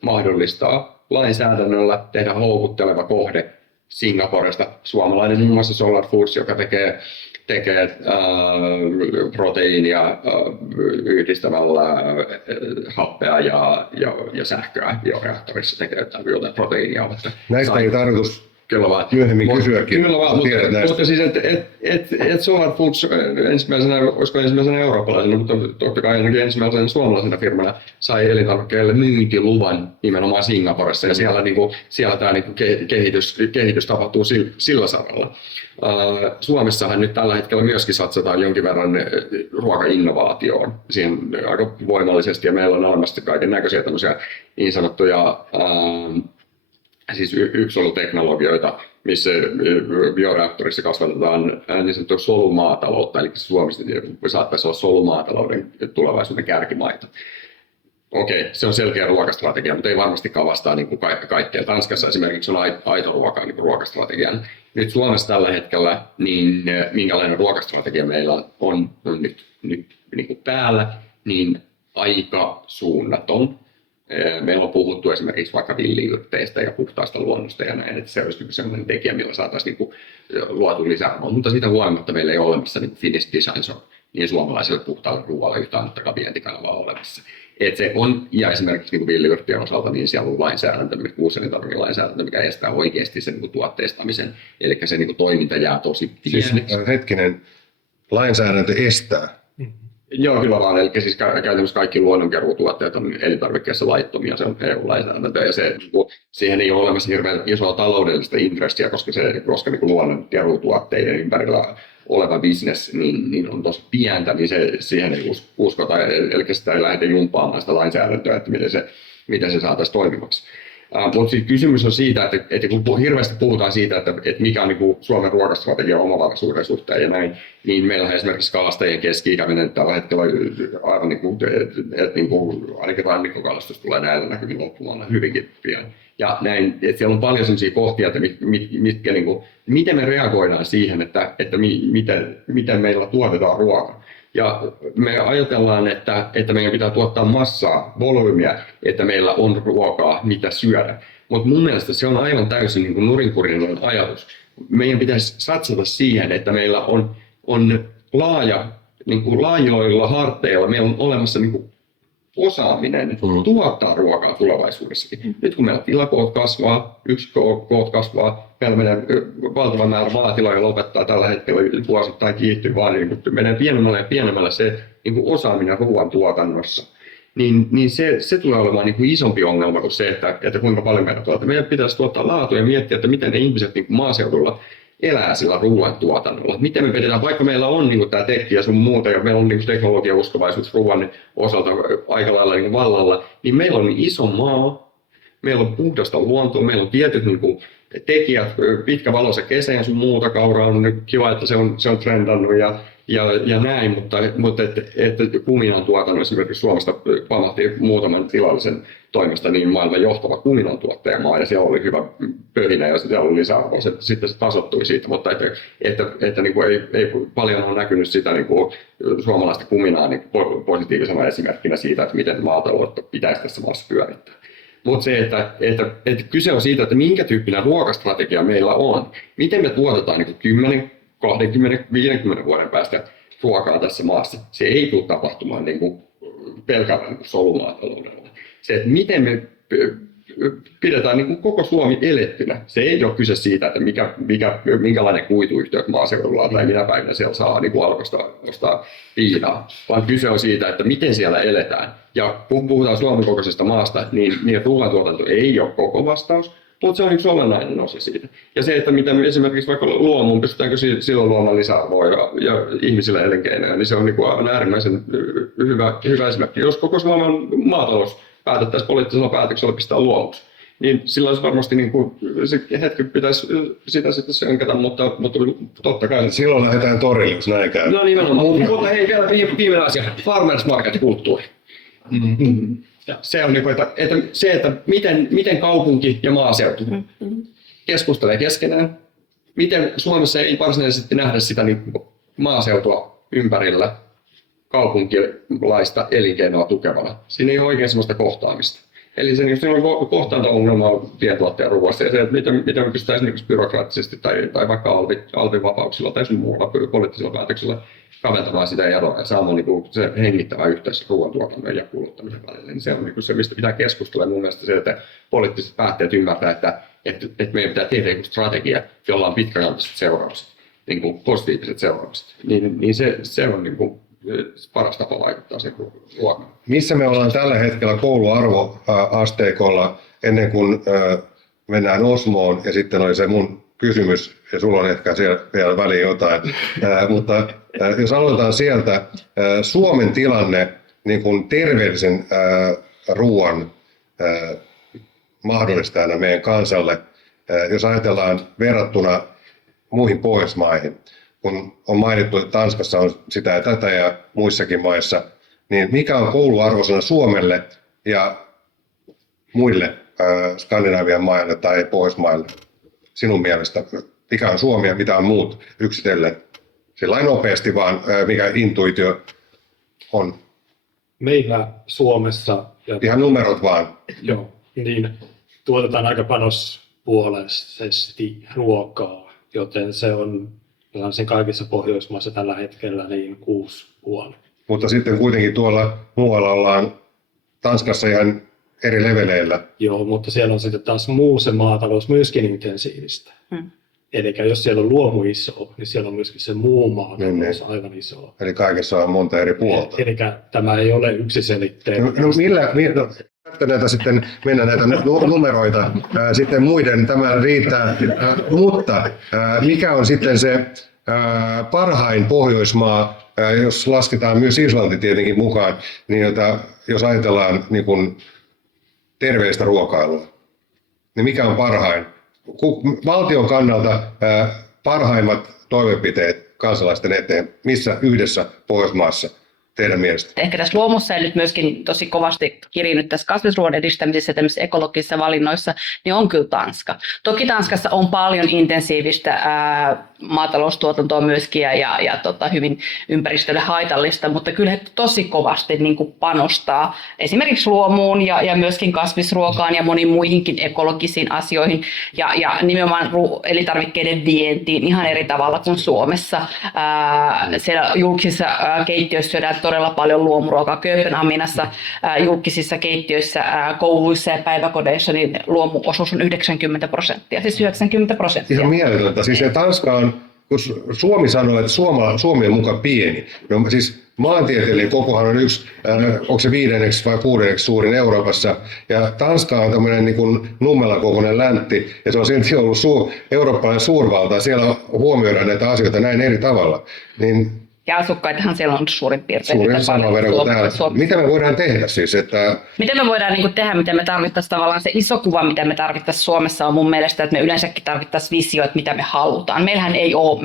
mahdollistaa lainsäädännöllä tehdä houkutteleva kohde Singaporesta. Suomalainen muun muassa Solar Foods, joka tekee proteiinia yhdistämällä happea ja sähköä bioreaktorissa tekee jotain proteiinia. Näistä ei tarkoitus kyllä vaan myöhemmin kysyäkin. Kyllä vaan, mutta siis Solar Foods olisiko ensimmäisenä eurooppalaisena, mutta totta kai ainakin ensimmäisenä suomalaisena firmana sai elintarvikkeille myyntiluvan nimenomaan Singaporessa, ja siellä tämä kehitys tapahtuu sillä saralla. Suomessahan nyt tällä hetkellä myöskin satsataan jonkin verran ruokainnovaatioon siihen aika voimallisesti, ja meillä on olemassa kaiken näköisiä tämmöisiä niin sanottuja siis yksilöteknologioita, missä bioreaktorissa kasvatetaan niin sanottua solumaataloutta, eli Suomessa saattaisi olla solumaatalouden tulevaisuuden kärkimaita. Okei, se on selkeä ruokastrategia, mutta ei varmastikaan vastaa niin kaikkea. Tanskassa esimerkiksi on aito ruoka niin ruokastrategian. Nyt Suomessa tällä hetkellä, niin minkälainen ruokastrategia meillä on nyt niin kuin päällä, niin aika suunnaton. Meillä on puhuttu esimerkiksi vaikka villiyrteistä ja puhtaasta luonnosta ja näin, että se olisi sellainen tekijä, millä saataisiin luotu lisäarvoa. Mutta siitä huolimatta meillä ei ole olemassa Finnish Design niin suomalaiselle puhtaalle ruoalle yhtään muttakaan vientikanavaa olemassa. Et se on, ja esimerkiksi niin villiyrttien osalta, niin siellä on lainsäädäntö, uusi elintarvikelainsäädäntö, mikä estää oikeasti sen tuotteistamisen. Eli se toiminta jää tosi pieneksi. Siis, hetkinen, lainsäädäntö estää. Joo, kyllä vaan. Eli siis käytännössä kaikki luonnonkeruutuotteet on elintarvikkeissa laittomia, se on EU-lainsäädäntö, ja siihen ei ole olemassa hirveän isoa taloudellista intressiä, koska niin luonnonkeruutuotteiden ympärillä oleva business niin on tosi pientä, niin siihen ei uskota, eli sitä ei lähdetä jumpaamaan sitä lainsäädäntöä, että miten se saataisiin toimivaksi. Mutta siis kysymys on siitä, että kun hirveästi puhutaan siitä, että mikä on niin Suomen ruokastrategia omavaraisuuden suhteen ja näin, niin meillä on esimerkiksi kalastajien keski-ikäinen tällä hetkellä aivan ainakin rannikkokalastus tulee näillä näkymin loppumaan hyvinkin pian. Ja näin, että siellä on paljon sellaisia kohtia, että miten me reagoidaan siihen, että miten meillä tuotetaan ruokaa. Ja me ajatellaan, että meidän pitää tuottaa massaa, volyymiä, että meillä on ruokaa, mitä syödä. Mutta mun mielestä se on aivan täysin nurinkurinen ajatus. Meidän pitäisi satsata siihen, että meillä on laajoilla harteilla, meillä on olemassa osaaminen tuottaa ruokaa tulevaisuudessakin. Nyt kun meillä tilakoot kasvaa, yksikkökoot kasvaa, meillä menee valtava määrä maatiloja lopettaa tällä hetkellä vuosittain kiihtyy vaan menee pienemmälle ja pienemmälle se osaaminen ruoan tuotannossa. Niin se tulee olemaan isompi ongelma kuin se, että kuinka paljon meidän tuottaa. Meidän pitäisi tuottaa laatua ja miettiä, että miten ne ihmiset maaseudulla elää sillä ruoantuotannolla. Miten me vedetään, vaikka meillä on tämä tekki ja sun muuta, ja meillä on teknologiauskovaisuus ruoan osalta aika lailla vallalla, niin meillä on iso maa, meillä on puhdasta luontoa, meillä on tietyt tekijät, pitkä valoisa kesä ja sun muuta, kaura on kiva, että se on trendannut ja näin, mutta että kuminan tuotannossa esimerkiksi Suomesta pamahti muutaman tilallisen toimesta niin maailman johtava kuminan tuottajamaa, ja siellä oli hyvä pöhinä ja siellä oli lisäarvoa, sitten se tasoittui siitä, mutta että ei paljon ole näkynyt sitä suomalaista kuminaa positiivisena esimerkkinä siitä, että miten maataloutta pitäisi tässä maassa pyörittää. Mutta se, että kyse on siitä, että minkä tyyppinen ruokastrategia meillä on. Miten me tuotetaan 10, 20-50 vuoden päästä ruokaa tässä maassa. Se ei tule tapahtumaan niin kuin pelkällä niin kuin solumaataloudella. Se, että miten me pidetään niin kuin koko Suomi elettynä. Se ei ole kyse siitä, että minkälainen kuituyhteys maaseudulla tai minä päivänä siellä saa niin kuin Alkosta ostaa viinaa, vaan kyse on siitä, että miten siellä eletään. Ja kun puhutaan Suomen kokoisesta maasta, niin ruoantuotanto ei ole koko vastaus, mutta se on yksi olennainen osa siitä. Ja se, että mitä esimerkiksi vaikka luomuun, pystytäänkö silloin luomaan lisäarvoa ja ihmisille elinkeinoja, niin se on, niin kuin, on äärimmäisen hyvä esimerkki. Jos koko Suomen maatalous päätettäisiin poliittisella päätöksellä pistää luomuksi, niin silloin se varmasti niin kuin, se hetki pitäisi sitä sitten sönkätä, mutta totta kai. Silloin lähdetään torille, jos näin käy. No nimenomaan, mutta hei vielä viimeinen asia, farmers market-kulttuuri. Mm-hmm. Se on, että miten kaupunki ja maaseutu keskustelee keskenään, miten Suomessa ei varsinaisesti nähdä sitä niin maaseutua ympärillä kaupunkilaista elinkeinoa tukevana. Siinä ei ole oikein sellaista kohtaamista. Eli se on kohtaanto-ongelma pientuottajan ruoassa ja se, että miten me pystytään esimerkiksi byrokraattisesti tai vaikka alvivapauksilla tai sun muulla poliittisilla päätöksillä kaventamaan sitä eroa ja saamaan niin se hengittävä yhteys ruoantuotannon ja kuluttamisen välillä. Niin se on niin se, mistä pitää keskustella. Mun mielestä se, että poliittiset päättäjät ymmärtää, että meidän pitää tehdä joku strategia, jolla on pitkäaikaiset seuraukset, niin positiiviset seuraukset. Niin se on niin kuin paras tapa vaikuttaa siihen ruokaan. Missä me ollaan tällä hetkellä kouluarvoasteikolla ennen kuin mennään Osmoon ja sitten oli se mun kysymys ja sulla on ehkä siellä vielä väliin jotain, mutta jos aloitetaan sieltä, Suomen tilanne niin kuin terveellisen ruoan mahdollistajana meidän kansalle, jos ajatellaan verrattuna muihin Pohjoismaihin, kun on mainittu, että Tanskassa on sitä ja tätä ja muissakin maissa, niin mikä on kouluarvosana Suomelle ja muille Skandinavian maille tai Pohjoismaille sinun mielestä? Mikä on Suomi ja mitä on muut yksitellen? Sillä nopeasti vaan, mikä intuitio on. Meillä Suomessa... Ihan numerot vaan. Joo, niin tuotetaan aika panospuolisesti ruokaa, joten se on sen kaikissa Pohjoismaissa tällä hetkellä niin 6,5. Mutta sitten kuitenkin tuolla muualla ollaan Tanskassa ihan eri leveleillä. Joo, mutta siellä on sitten taas muu se maatalous myöskin intensiivistä. Eli jos siellä on luomu iso, niin siellä on myöskin se muu maatalous aivan iso. Eli kaikessa on monta eri puolta. Eli tämä ei ole yksiselitteinen. No näitä sitten mennä näitä numeroita sitten muiden, tämä riittää, mutta mikä on sitten se parhain Pohjoismaa, jos lasketaan myös Islanti tietenkin mukaan, niin jos ajatellaan niin kuin terveellistä ruokailua, niin mikä on parhain? Valtion kannalta parhaimmat toimenpiteet kansalaisten eteen, missä yhdessä Pohjoismaassa teidän mielestä? Ehkä tässä luomussa ja nyt myöskin tosi kovasti kirinyt tässä kasvisruoan edistämisessä ja tämmöisissä ekologisissa valinnoissa, niin on kyllä Tanska. Toki Tanskassa on paljon intensiivistä maataloustuotantoa myöskin ja hyvin ympäristölle haitallista, mutta kyllä he tosi kovasti niin kuin panostaa esimerkiksi luomuun ja myöskin kasvisruokaan ja moniin muihinkin ekologisiin asioihin ja nimenomaan elintarvikkeiden vientiin ihan eri tavalla kuin Suomessa. Siellä julkisissa keittiöissä syödään todella paljon luomuruokaa. Kööpenhaminassa julkisissa keittiöissä, kouluissa ja päiväkodeissa niin luomuosuus on 90%, siis 90%. Ihan mieletöntä. Siis Tanska on, kun Suomi sanoo, että Suomi on mukaan pieni. No siis maantieteellinen kokohan on yksi, onko se 5. vai 6. suurin Euroopassa. Ja Tanska on tämmöinen niin kuin Nummela-kokoinen läntti, ja se on silti ollut eurooppalainen suurvalta. Siellä huomioidaan näitä asioita näin eri tavalla. Niin ja asukkaitahan siellä on suurin piirtein. Suurin sama verran kuin täällä. Mitä me voidaan tehdä siis? Mitä me voidaan niin kuin tehdä, mitä me tarvittaisiin tavallaan se iso kuva, mitä me tarvittaisiin Suomessa on mun mielestä, että me yleensäkin tarvittaisiin visio, että mitä me halutaan. Meillähän ei ole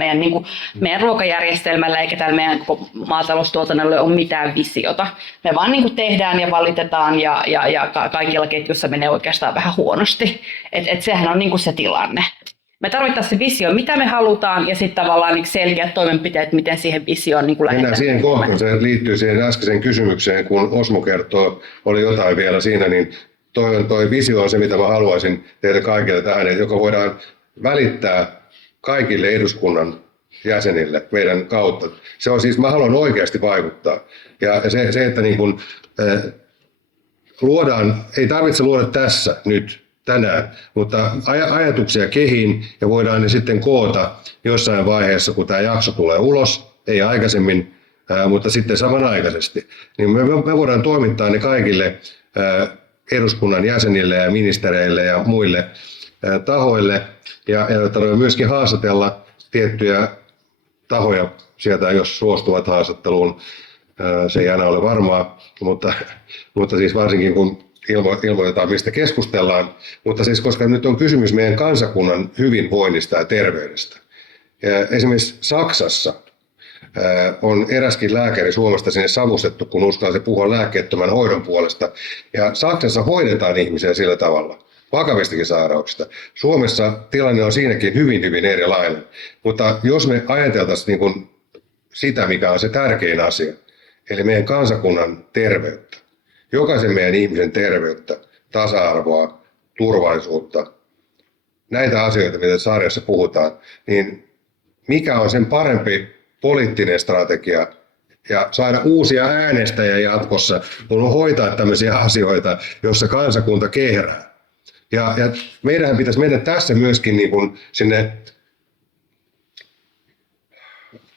meidän ruokajärjestelmällä eikä täällä meidän maataloustuotannolla ole mitään visiota. Me vaan niin kuin tehdään ja valitetaan ja kaikilla ketjussa menee oikeastaan vähän huonosti. Et sehän on niin kuin se tilanne. Me tarvittaisiin se visio, mitä me halutaan, ja sitten tavallaan niin selkeät toimenpiteet, miten siihen visioon niin lähdetään. Mennään siihen kohtaan, se liittyy siihen äskeiseen kysymykseen, kun Osmo kertoo, oli jotain vielä siinä, niin toi visio on se, mitä mä haluaisin teille kaikille tähän, joka voidaan välittää kaikille eduskunnan jäsenille meidän kautta. Se on siis, mä haluan oikeasti vaikuttaa. Ja se että niin kun, luodaan, ei tarvitse luoda tässä nyt, tänään, mutta ajatuksia kehiin ja voidaan ne sitten koota jossain vaiheessa, kun tämä jakso tulee ulos, ei aikaisemmin, mutta sitten samanaikaisesti. Niin me voidaan toimittaa ne kaikille eduskunnan jäsenille ja ministereille ja muille tahoille ja myöskin haastatella tiettyjä tahoja sieltä, jos suostuvat haastatteluun. Se ei aina ole varmaa, mutta siis varsinkin kun ilmoitetaan, mistä keskustellaan. Mutta siis koska nyt on kysymys meidän kansakunnan hyvinvoinnista ja terveydestä. Ja esimerkiksi Saksassa on eräskin lääkäri Suomesta sinne savustettu, kun uskalsi puhua lääkkeettömän hoidon puolesta. Ja Saksassa hoidetaan ihmisiä sillä tavalla, vakavistakin sairauksista. Suomessa tilanne on siinäkin hyvin, hyvin erilainen. Mutta jos me ajateltaisiin niin kuin sitä, mikä on se tärkein asia, eli meidän kansakunnan terveyttä, jokaisen meidän ihmisen terveyttä, tasa-arvoa, turvallisuutta, näitä asioita, mitä sarjassa puhutaan, niin mikä on sen parempi poliittinen strategia ja saada uusia äänestäjiä jatkossa, kun on hoitaa tämmöisiä asioita, joissa kansakunta kehrää. Ja meidän pitäisi mennä tässä myöskin niin kuin sinne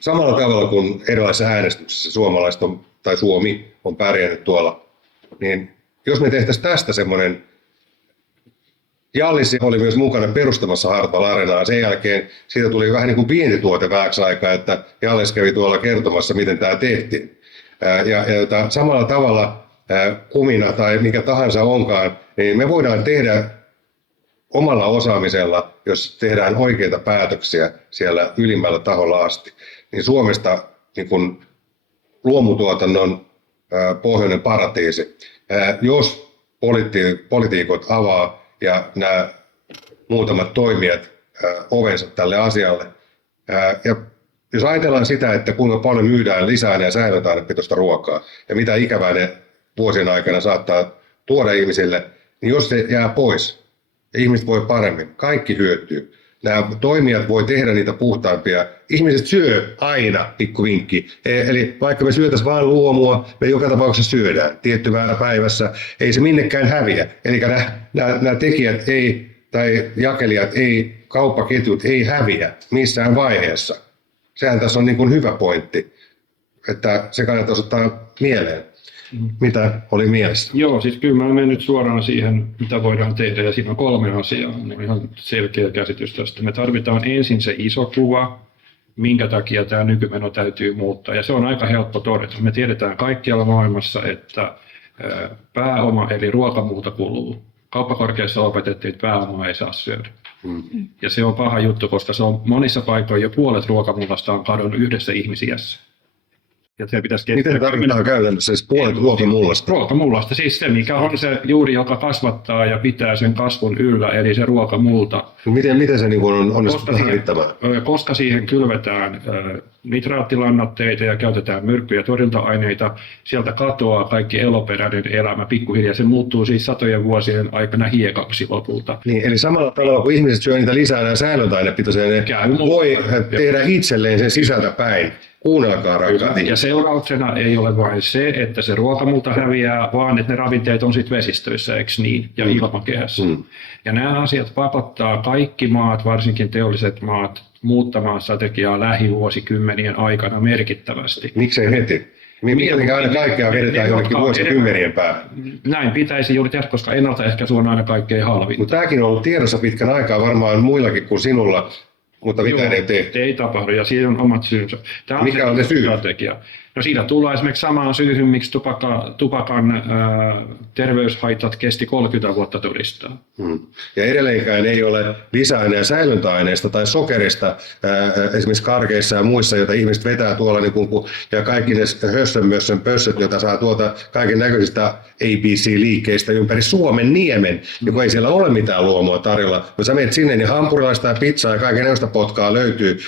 samalla tavalla kuin erilaisissa äänestyksissä suomalaiset on, tai Suomi on pärjännyt tuolla, niin jos me tehtäisiin tästä semmoinen, Jallis oli myös mukana perustamassa Hartwall Arenaa, sen jälkeen siitä tuli vähän niin kuin vientituote vähäksi aikaa, että Jallis kävi tuolla kertomassa, miten tämä tehtiin. Ja samalla tavalla Kumina tai mikä tahansa onkaan, niin me voidaan tehdä omalla osaamisella, jos tehdään oikeita päätöksiä siellä ylimmällä taholla asti, niin Suomesta niin kuin luomutuotannon pohjoinen paratiisi. Jos poliitikot avaa ja nämä muutamat toimijat ovensa tälle asialle. Ja jos ajatellaan sitä, että kuinka paljon myydään lisää ja säilöntäainepitoista ruokaa ja mitä ikävää ne vuosien aikana saattaa tuoda ihmisille, niin jos se jää pois ja ihmiset voi paremmin, kaikki hyötyy. Nämä toimijat voi tehdä niitä puhtaampia. Ihmiset syö aina, pikku vinkki. Eli vaikka me syötäisiin vain luomua, me joka tapauksessa syödään tietty määrä päivässä. Ei se minnekään häviä. Eli nämä tekijät ei, tai jakelijat ei, kauppaketjut ei häviä missään vaiheessa. Sehän tässä on niin kuin hyvä pointti, että se kannattaisi ottaa mieleen. Mitä oli mielessä? Joo, siis kyllä mä menen nyt suoraan siihen, mitä voidaan tehdä, ja siinä on 3 asiaa, on ihan selkeä käsitys tästä. Me tarvitaan ensin se iso kuva, minkä takia tämä nykymeno täytyy muuttaa, ja se on aika helppo todeta. Me tiedetään kaikkialla maailmassa, että pääoma eli ruokamuuta kuluu. Kauppakorkeassa opetettiin, että pääomaa ei saa syödä. Ja se on paha juttu, koska se on monissa paikoissa jo puolet ruokamullasta on kadonnut yhdessä ihmisiässä. Miten se tarvitaan käytännössä, siis puolet ruokamullasta? Ruokamullasta, siis se mikä on se juuri, joka kasvattaa ja pitää sen kasvun yllä, eli se ruokamulta. Miten se niin on onnistunut hävittämään? Koska siihen kylvetään nitraattilannoitteita ja käytetään myrkkyjä ja torjunta-aineita, sieltä katoaa kaikki eloperäinen elämä pikkuhiljaa. Se muuttuu siis satojen vuosien aikana hiekaksi lopulta. Niin, eli samalla tavalla kun ihmiset syö niitä lisää nämä säilöntäainepitoisia, ne voi tehdä itselleen sen sisältä päin. Kuunnelkaa rakkaat. Ja seurauksena ei ole vain se, että se ruokamulta häviää, vaan että ne ravinteet on sitten vesistöissä, eikö niin, ja ilmakehässä. Ja nämä asiat pakottaa kaikki maat, varsinkin teolliset maat, muuttamaan strategiaa lähivuosikymmenien aikana merkittävästi. Miksei heti? Miten aina kaikkea vedetään jonnekin vuosikymmenien päähän? Näin pitäisi juuri tehdä, koska ennaltaehkäisy on aina kaikkein halvinta. Mutta tämäkin on ollut tiedossa pitkän aikaa varmaan muillakin kuin sinulla. Mutta mitä ei tehty? Ei tapahdu, ja siinä on omat syynsä. Tämä mikä on se syy? Strategia. No siinä tullaan esimerkiksi samaan syyhyn, miksi tupakan terveyshaitat kesti 30 vuotta todistaa. Ja edelleenkään ei ole lisäaineja säilöntäaineista tai sokerista, esimerkiksi karkeissa ja muissa, joita ihmiset vetää tuolla, niin ja kaikki ne hössönmössön pössöt, joita saa tuolta kaiken näköisistä ABC-liikkeistä ympäri Suomen niemen, kun ei siellä ole mitään luomua tarjolla. Kun sä menet sinne, niin hampurilaista ja pizzaa ja kaiken näköistä potkaa löytyy,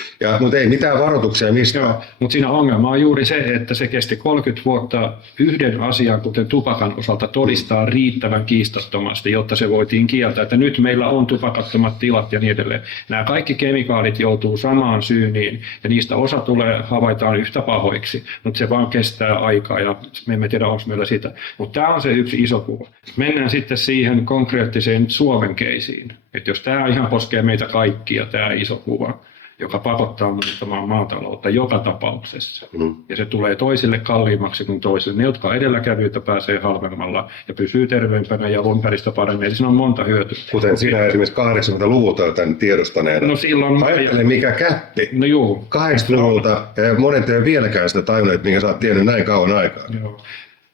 mutta ei mitään varoituksia mistään. Mutta siinä ongelma on juuri se, että se kesti 30 vuotta yhden asian, kuten tupakan osalta, todistaa riittävän kiistattomasti, jotta se voitiin kieltää, että nyt meillä on tupakattomat tilat ja niin edelleen. Nämä kaikki kemikaalit joutuu samaan syyniin ja niistä osa havaitaan yhtä pahoiksi, mutta se vaan kestää aikaa ja me emme tiedä, onko meillä sitä. Mutta tämä on se yksi iso kuva. Mennään sitten siihen konkreettiseen Suomen keisiin, että jos tämä ihan koskee meitä kaikkia, tämä iso kuva, joka pakottaa muuttamaan maataloutta joka tapauksessa. Ja se tulee toisille kalliimmaksi kuin toisille. Ne, jotka edelläkävijyyttä pääsee halvemmalla ja pysyy terveempänä ja ympäristö paremmin. Eli siinä on monta hyötyä. Kuten sinä esimerkiksi 80-luvulta tämän tiedostaneena. No silloin... Ajattele mikä käppi. No juu. 80-luvulta ja monet ei ole vieläkään sitä tajunnut, minkä sä oot tiennyt näin kauan aikaa. Joo.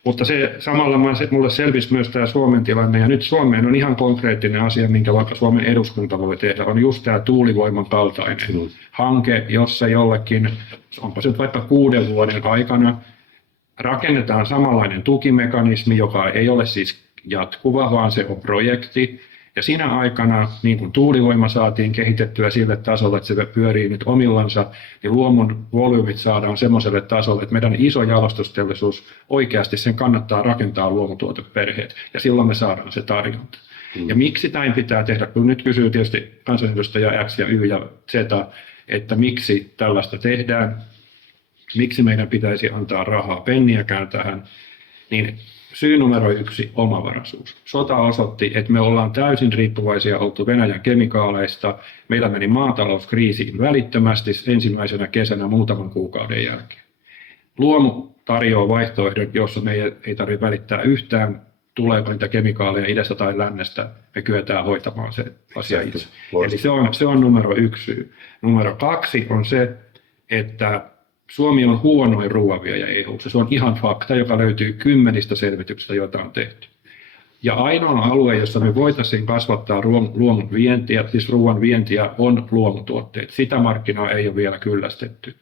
Mutta se, samalla mulle selvisi myös tämä Suomen tilanne, ja nyt Suomeen on ihan konkreettinen asia, minkä vaikka Suomen eduskunta voi tehdä, on just tämä tuulivoiman kaltainen hanke, jossa jollakin, onpa se vaikka 6 vuoden aikana, rakennetaan samanlainen tukimekanismi, joka ei ole siis jatkuva, vaan se on projekti. Ja siinä aikana, niin kuin tuulivoima saatiin kehitettyä sille tasolle, että se pyörii nyt omillansa, niin luomun volyymit saadaan semmoiselle tasolle, että meidän iso jalostusteollisuus oikeasti sen kannattaa rakentaa luomutuoteperheet. Ja silloin me saadaan se tarjonta. Ja miksi näin pitää tehdä, kun nyt kysyy tietysti kansanedustaja X ja Y ja Z, että miksi tällaista tehdään, miksi meidän pitäisi antaa rahaa penniäkään tähän, niin syy numero 1, omavaraisuus. Sota osoitti, että me ollaan täysin riippuvaisia oltu Venäjän kemikaaleista. Meillä meni maatalouskriisiin välittömästi ensimmäisenä kesänä muutaman kuukauden jälkeen. Luomu tarjoaa vaihtoehdon, jossa me ei tarvitse välittää yhtään, tuleeko niitä kemikaaleja idästä tai lännestä. Me kyetään hoitamaan se asia itse. Eli se on numero 1 syy. Numero 2 on se, että Suomi on huonoin ruoanviejä EU:ssa. Se on ihan fakta, joka löytyy 10 selvityksistä, joita on tehty. Ja ainoa alue, jossa me voitaisiin kasvattaa luomun vientiä, siis ruoan vientiä, on luomutuotteet. Sitä markkinaa ei ole vielä kyllästetty.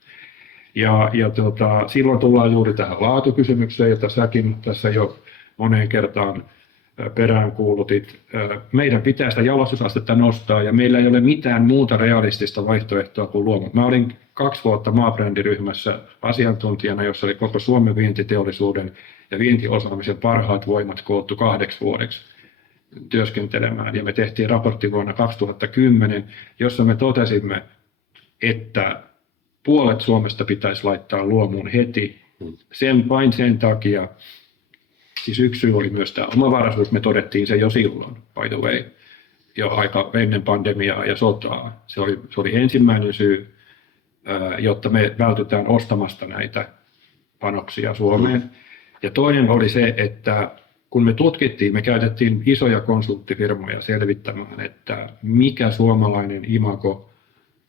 Silloin tullaan juuri tähän laatukysymykseen, jota säkin tässä jo moneen kertaan peräänkuulutit. Meidän pitää sitä jalostusastetta nostaa ja meillä ei ole mitään muuta realistista vaihtoehtoa kuin luomu. Mä olin 2 vuotta maabrändiryhmässä asiantuntijana, jossa oli koko Suomen vientiteollisuuden ja vientiosaamisen parhaat voimat koottu 2 vuodeksi työskentelemään. Ja me tehtiin raportti vuonna 2010, jossa me totesimme, että puolet Suomesta pitäisi laittaa luomuun heti. Vain sen takia. Siis yksi syy oli myös tämä omavaraisuus, me todettiin se jo silloin, by the way, jo aika ennen pandemiaa ja sotaa. Se oli ensimmäinen syy, jotta me vältytään ostamasta näitä panoksia Suomeen. Ja toinen oli se, että kun me tutkittiin, me käytettiin isoja konsulttifirmoja selvittämään, että mikä suomalainen imago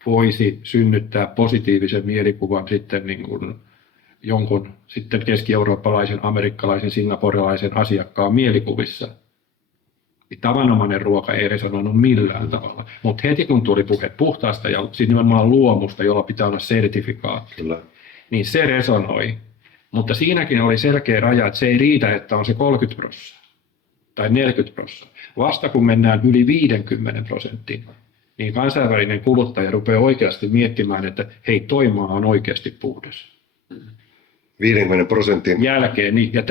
voisi synnyttää positiivisen mielikuvan sitten niin kuin jonkun sitten keski-eurooppalaisen, amerikkalaisen, singaporelaisen asiakkaan mielikuvissa. Tavanomainen ruoka ei resonoinut millään tavalla. Mutta heti kun tuli puhe puhtaasta ja siis nimenomaan luomusta, jolla pitää olla sertifikaatti, niin se resonoi. Mutta siinäkin oli selkeä raja, että se ei riitä, että on se 30% tai 40%. Vasta kun mennään yli 50%, niin kansainvälinen kuluttaja rupeaa oikeasti miettimään, että hei, toi maa on oikeasti puhdas. 50% jälkeen. Niin, ja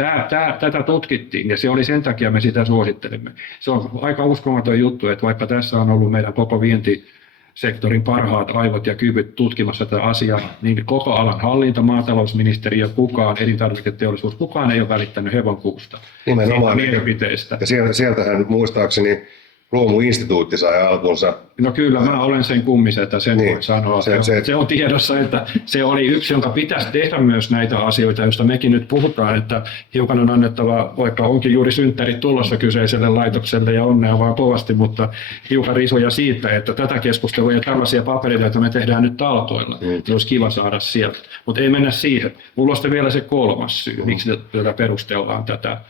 tätä tutkittiin ja se oli sen takia me sitä suosittelemme. Se on aika uskomaton juttu, että vaikka tässä on ollut meidän koko vientisektorin parhaat aivot ja kyvyt tutkimassa tätä asiaa, niin koko alan hallinta, maatalousministeriö, kukaan, elintarviketeollisuus, kukaan ei ole välittänyt hevonkuusta. Nimenomaan mielipiteestä. Ja sieltähän muistaakseni Luomuinstituutti sai alkunsa. No kyllä, mä olen sen kummisetä, sen voi sanoa. Se on tiedossa, että se oli yksi, jonka pitäisi tehdä myös näitä asioita, joista mekin nyt puhutaan, että hiukan on annettava, vaikka onkin juuri synttärit tulossa kyseiselle laitokselle ja onnea vaan kovasti, mutta hiukan risoja siitä, että tätä keskustelua ja tällaisia papereita, joita me tehdään nyt talkoilla, olisi kiva saada sieltä. Mutta ei mennä siihen. Mulla on sitten vielä se 3. syy, miksi tätä perustellaan tätä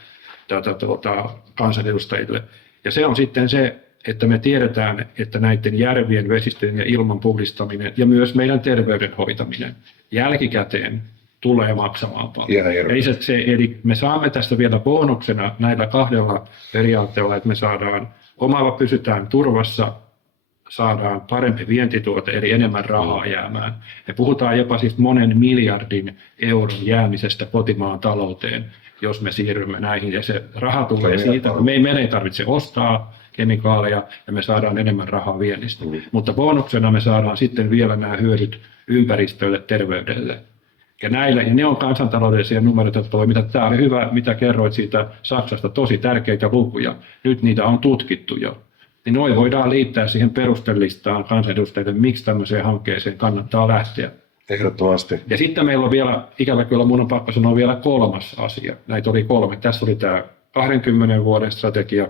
kansanedustajille. Ja se on sitten se, että me tiedetään, että näiden järvien, vesistöjen ja ilman puhdistaminen ja myös meidän terveyden hoitaminen jälkikäteen tulee maksamaan paljon. Eli me saamme tästä vielä bonuksena näillä 2 periaatteella, että me saadaan pysytään turvassa saadaan parempi vientituote, eli enemmän rahaa jäämään. Me puhutaan jopa siis monen miljardin euron jäämisestä kotimaan talouteen, jos me siirrymme näihin. Ja se raha tulee siitä, että meidän ei tarvitse ostaa kemikaaleja ja me saadaan enemmän rahaa viennistä. Mutta bonuksena me saadaan sitten vielä nämä hyödyt ympäristölle, terveydelle. Ja ne on kansantaloudellisia numeroita, jotka voi, tämä oli hyvä, mitä kerroit siitä Saksasta, tosi tärkeitä lukuja. Nyt niitä on tutkittu jo. Niin noi voidaan liittää siihen perustelistaan kansanedustajille, miksi tämmöiseen hankkeeseen kannattaa lähteä. Ehdottomasti. Ja sitten meillä on vielä, ikävä kyllä mun on pakko sanoa vielä kolmas asia. Näitä oli 3. Tässä oli tämä 20 vuoden strategia,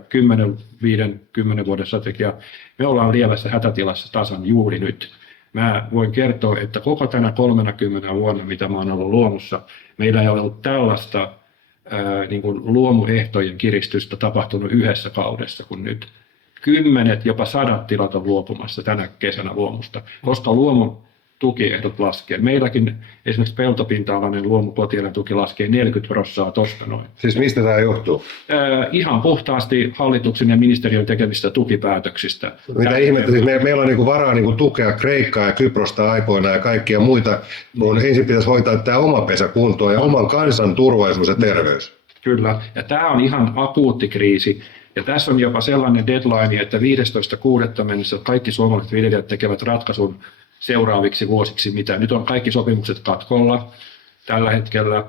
50 vuoden strategia. Me ollaan lievässä hätätilassa tasan juuri nyt. Mä voin kertoa, että koko tänä 30 vuonna, mitä mä oon ollut luomussa, meillä ei ole ollut tällaista niin kuin luomuehtojen kiristystä tapahtunut yhdessä kaudessa kuin nyt. 10, jopa 100 tilat on luopumassa tänä kesänä luomusta, koska luomun tukiehdot laskee. Meilläkin esimerkiksi peltopinta-alainen luomukotieläintuki laskee 40% tosta noin. Siis mistä tämä johtuu? Ihan puhtaasti hallituksen ja ministeriön tekemistä tukipäätöksistä. Mitä ihmettä, siis meillä on niinku varaa niinku tukea Kreikkaa ja Kyprosta aikoinaan ja kaikkia muita, kun ensin pitäisi hoitaa tämä oma pesä kuntoon ja oman kansan turvallisuus ja terveys. Kyllä, ja tämä on ihan akuutti kriisi. Ja tässä on jopa sellainen deadline, että 15.6. mennessä kaikki suomalaiset viljelijät tekevät ratkaisun seuraaviksi vuosiksi, mitä nyt on kaikki sopimukset katkolla tällä hetkellä.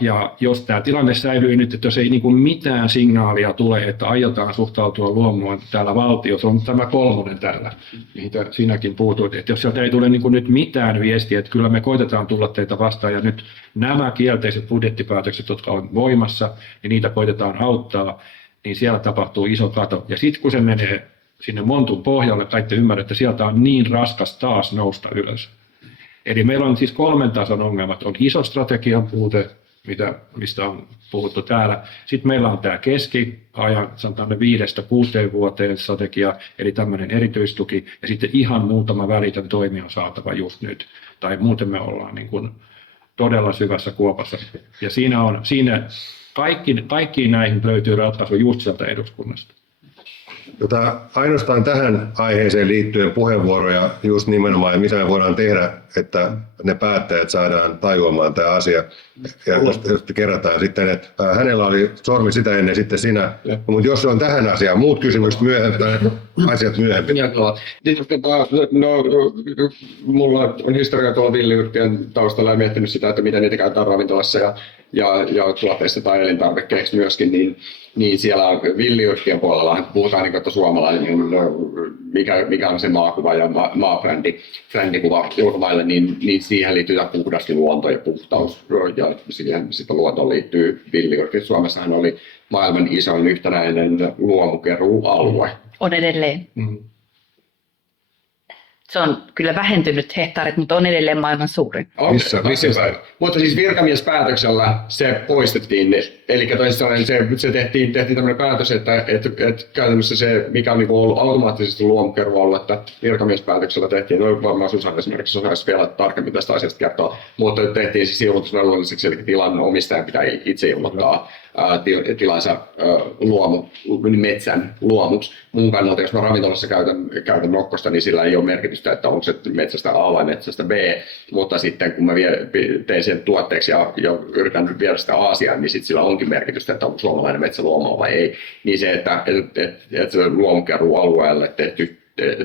Ja jos tämä tilanne säilyy nyt, että jos ei niin kuin mitään signaalia tule, että aiotaan suhtautua luomuun täällä valtiossa, on tämä 3 täällä, mihin sinäkin puutuit. Että jos sieltä ei tule niin kuin nyt mitään viestiä, että kyllä me koitetaan tulla teitä vastaan ja nyt nämä kielteiset budjettipäätökset, jotka on voimassa, niin niitä koitetaan auttaa, niin siellä tapahtuu iso kato. Ja sitten kun se menee sinne montun pohjalle, kaikki ymmärrät, että sieltä on niin raskas taas nousta ylös. Eli meillä on siis 3 tason ongelmat. On iso strategian puute, mistä on puhuttu täällä. Sitten meillä on tämä keskiajan, sanotaan 5-6 vuoteen strategia, eli tämmöinen erityistuki, ja sitten ihan muutama välitön toimi on saatava just nyt. Tai muuten me ollaan niin kuin todella syvässä kuopassa. Ja siinä kaikkiin näihin löytyy ratkaisu just sieltä eduskunnasta. Ainoastaan tähän aiheeseen liittyen puheenvuoroja just nimenomaan, mitä me voidaan tehdä, että ne päättäjät saadaan tajuamaan tämä asia. Ja jos kerrataan sitten, että hänellä oli sormi sitä ennen, sitten sinä. Mutta jos on tähän asiaan, muut kysymykset myöhemmin, asiat myöhemmin. Mulla on historia tuolla villiyrttien taustalla ja miettinyt sitä, että miten niitä käytetään ravintolassa ja tuotteissa tai elintarvikkeiksi myöskin, niin siellä villiyrttien puolella puhutaan, että suomalainen, mikä on se maakuva ja maabrändikuva ulkomaille, niin siihen liittyy puhdas luonto ja puhtaus, ja siihen sitten luontoon liittyy villiyrtit. Suomessahan oli maailman isoin yhtenäinen luomukeruualue. On edelleen. Se on kyllä vähentynyt hehtaarit, mutta on edelleen maailman suurin. Missä? Mutta siis virkamiespäätöksellä se poistettiin. Eli se tehtiin tämmöinen päätös, että käytännössä se, mikä on ollut automaattisesti luomukeruualuetta, virkamiespäätöksellä tehtiin. Varmaan Susanne esimerkiksi osaisi vielä tarkemmin tästä asiasta kertoa. Mutta tehtiin siis ilmoitusvelvolliseksi, eli tilan omistajan pitää itse ilmoittaa tilansa metsän luomuksi. Mun kannalta, jos mä ravintolassa käytän nokkosta, niin sillä ei ole merkitystä, että onko se metsästä A vai metsästä B. Mutta sitten kun mä tein sen tuotteeksi ja yritän viedä sitä Aasiaan, niin sitten sillä onkin merkitystä, että onko suomalainen metsä luomua vai ei. Niin se, että se luomukeruualueelle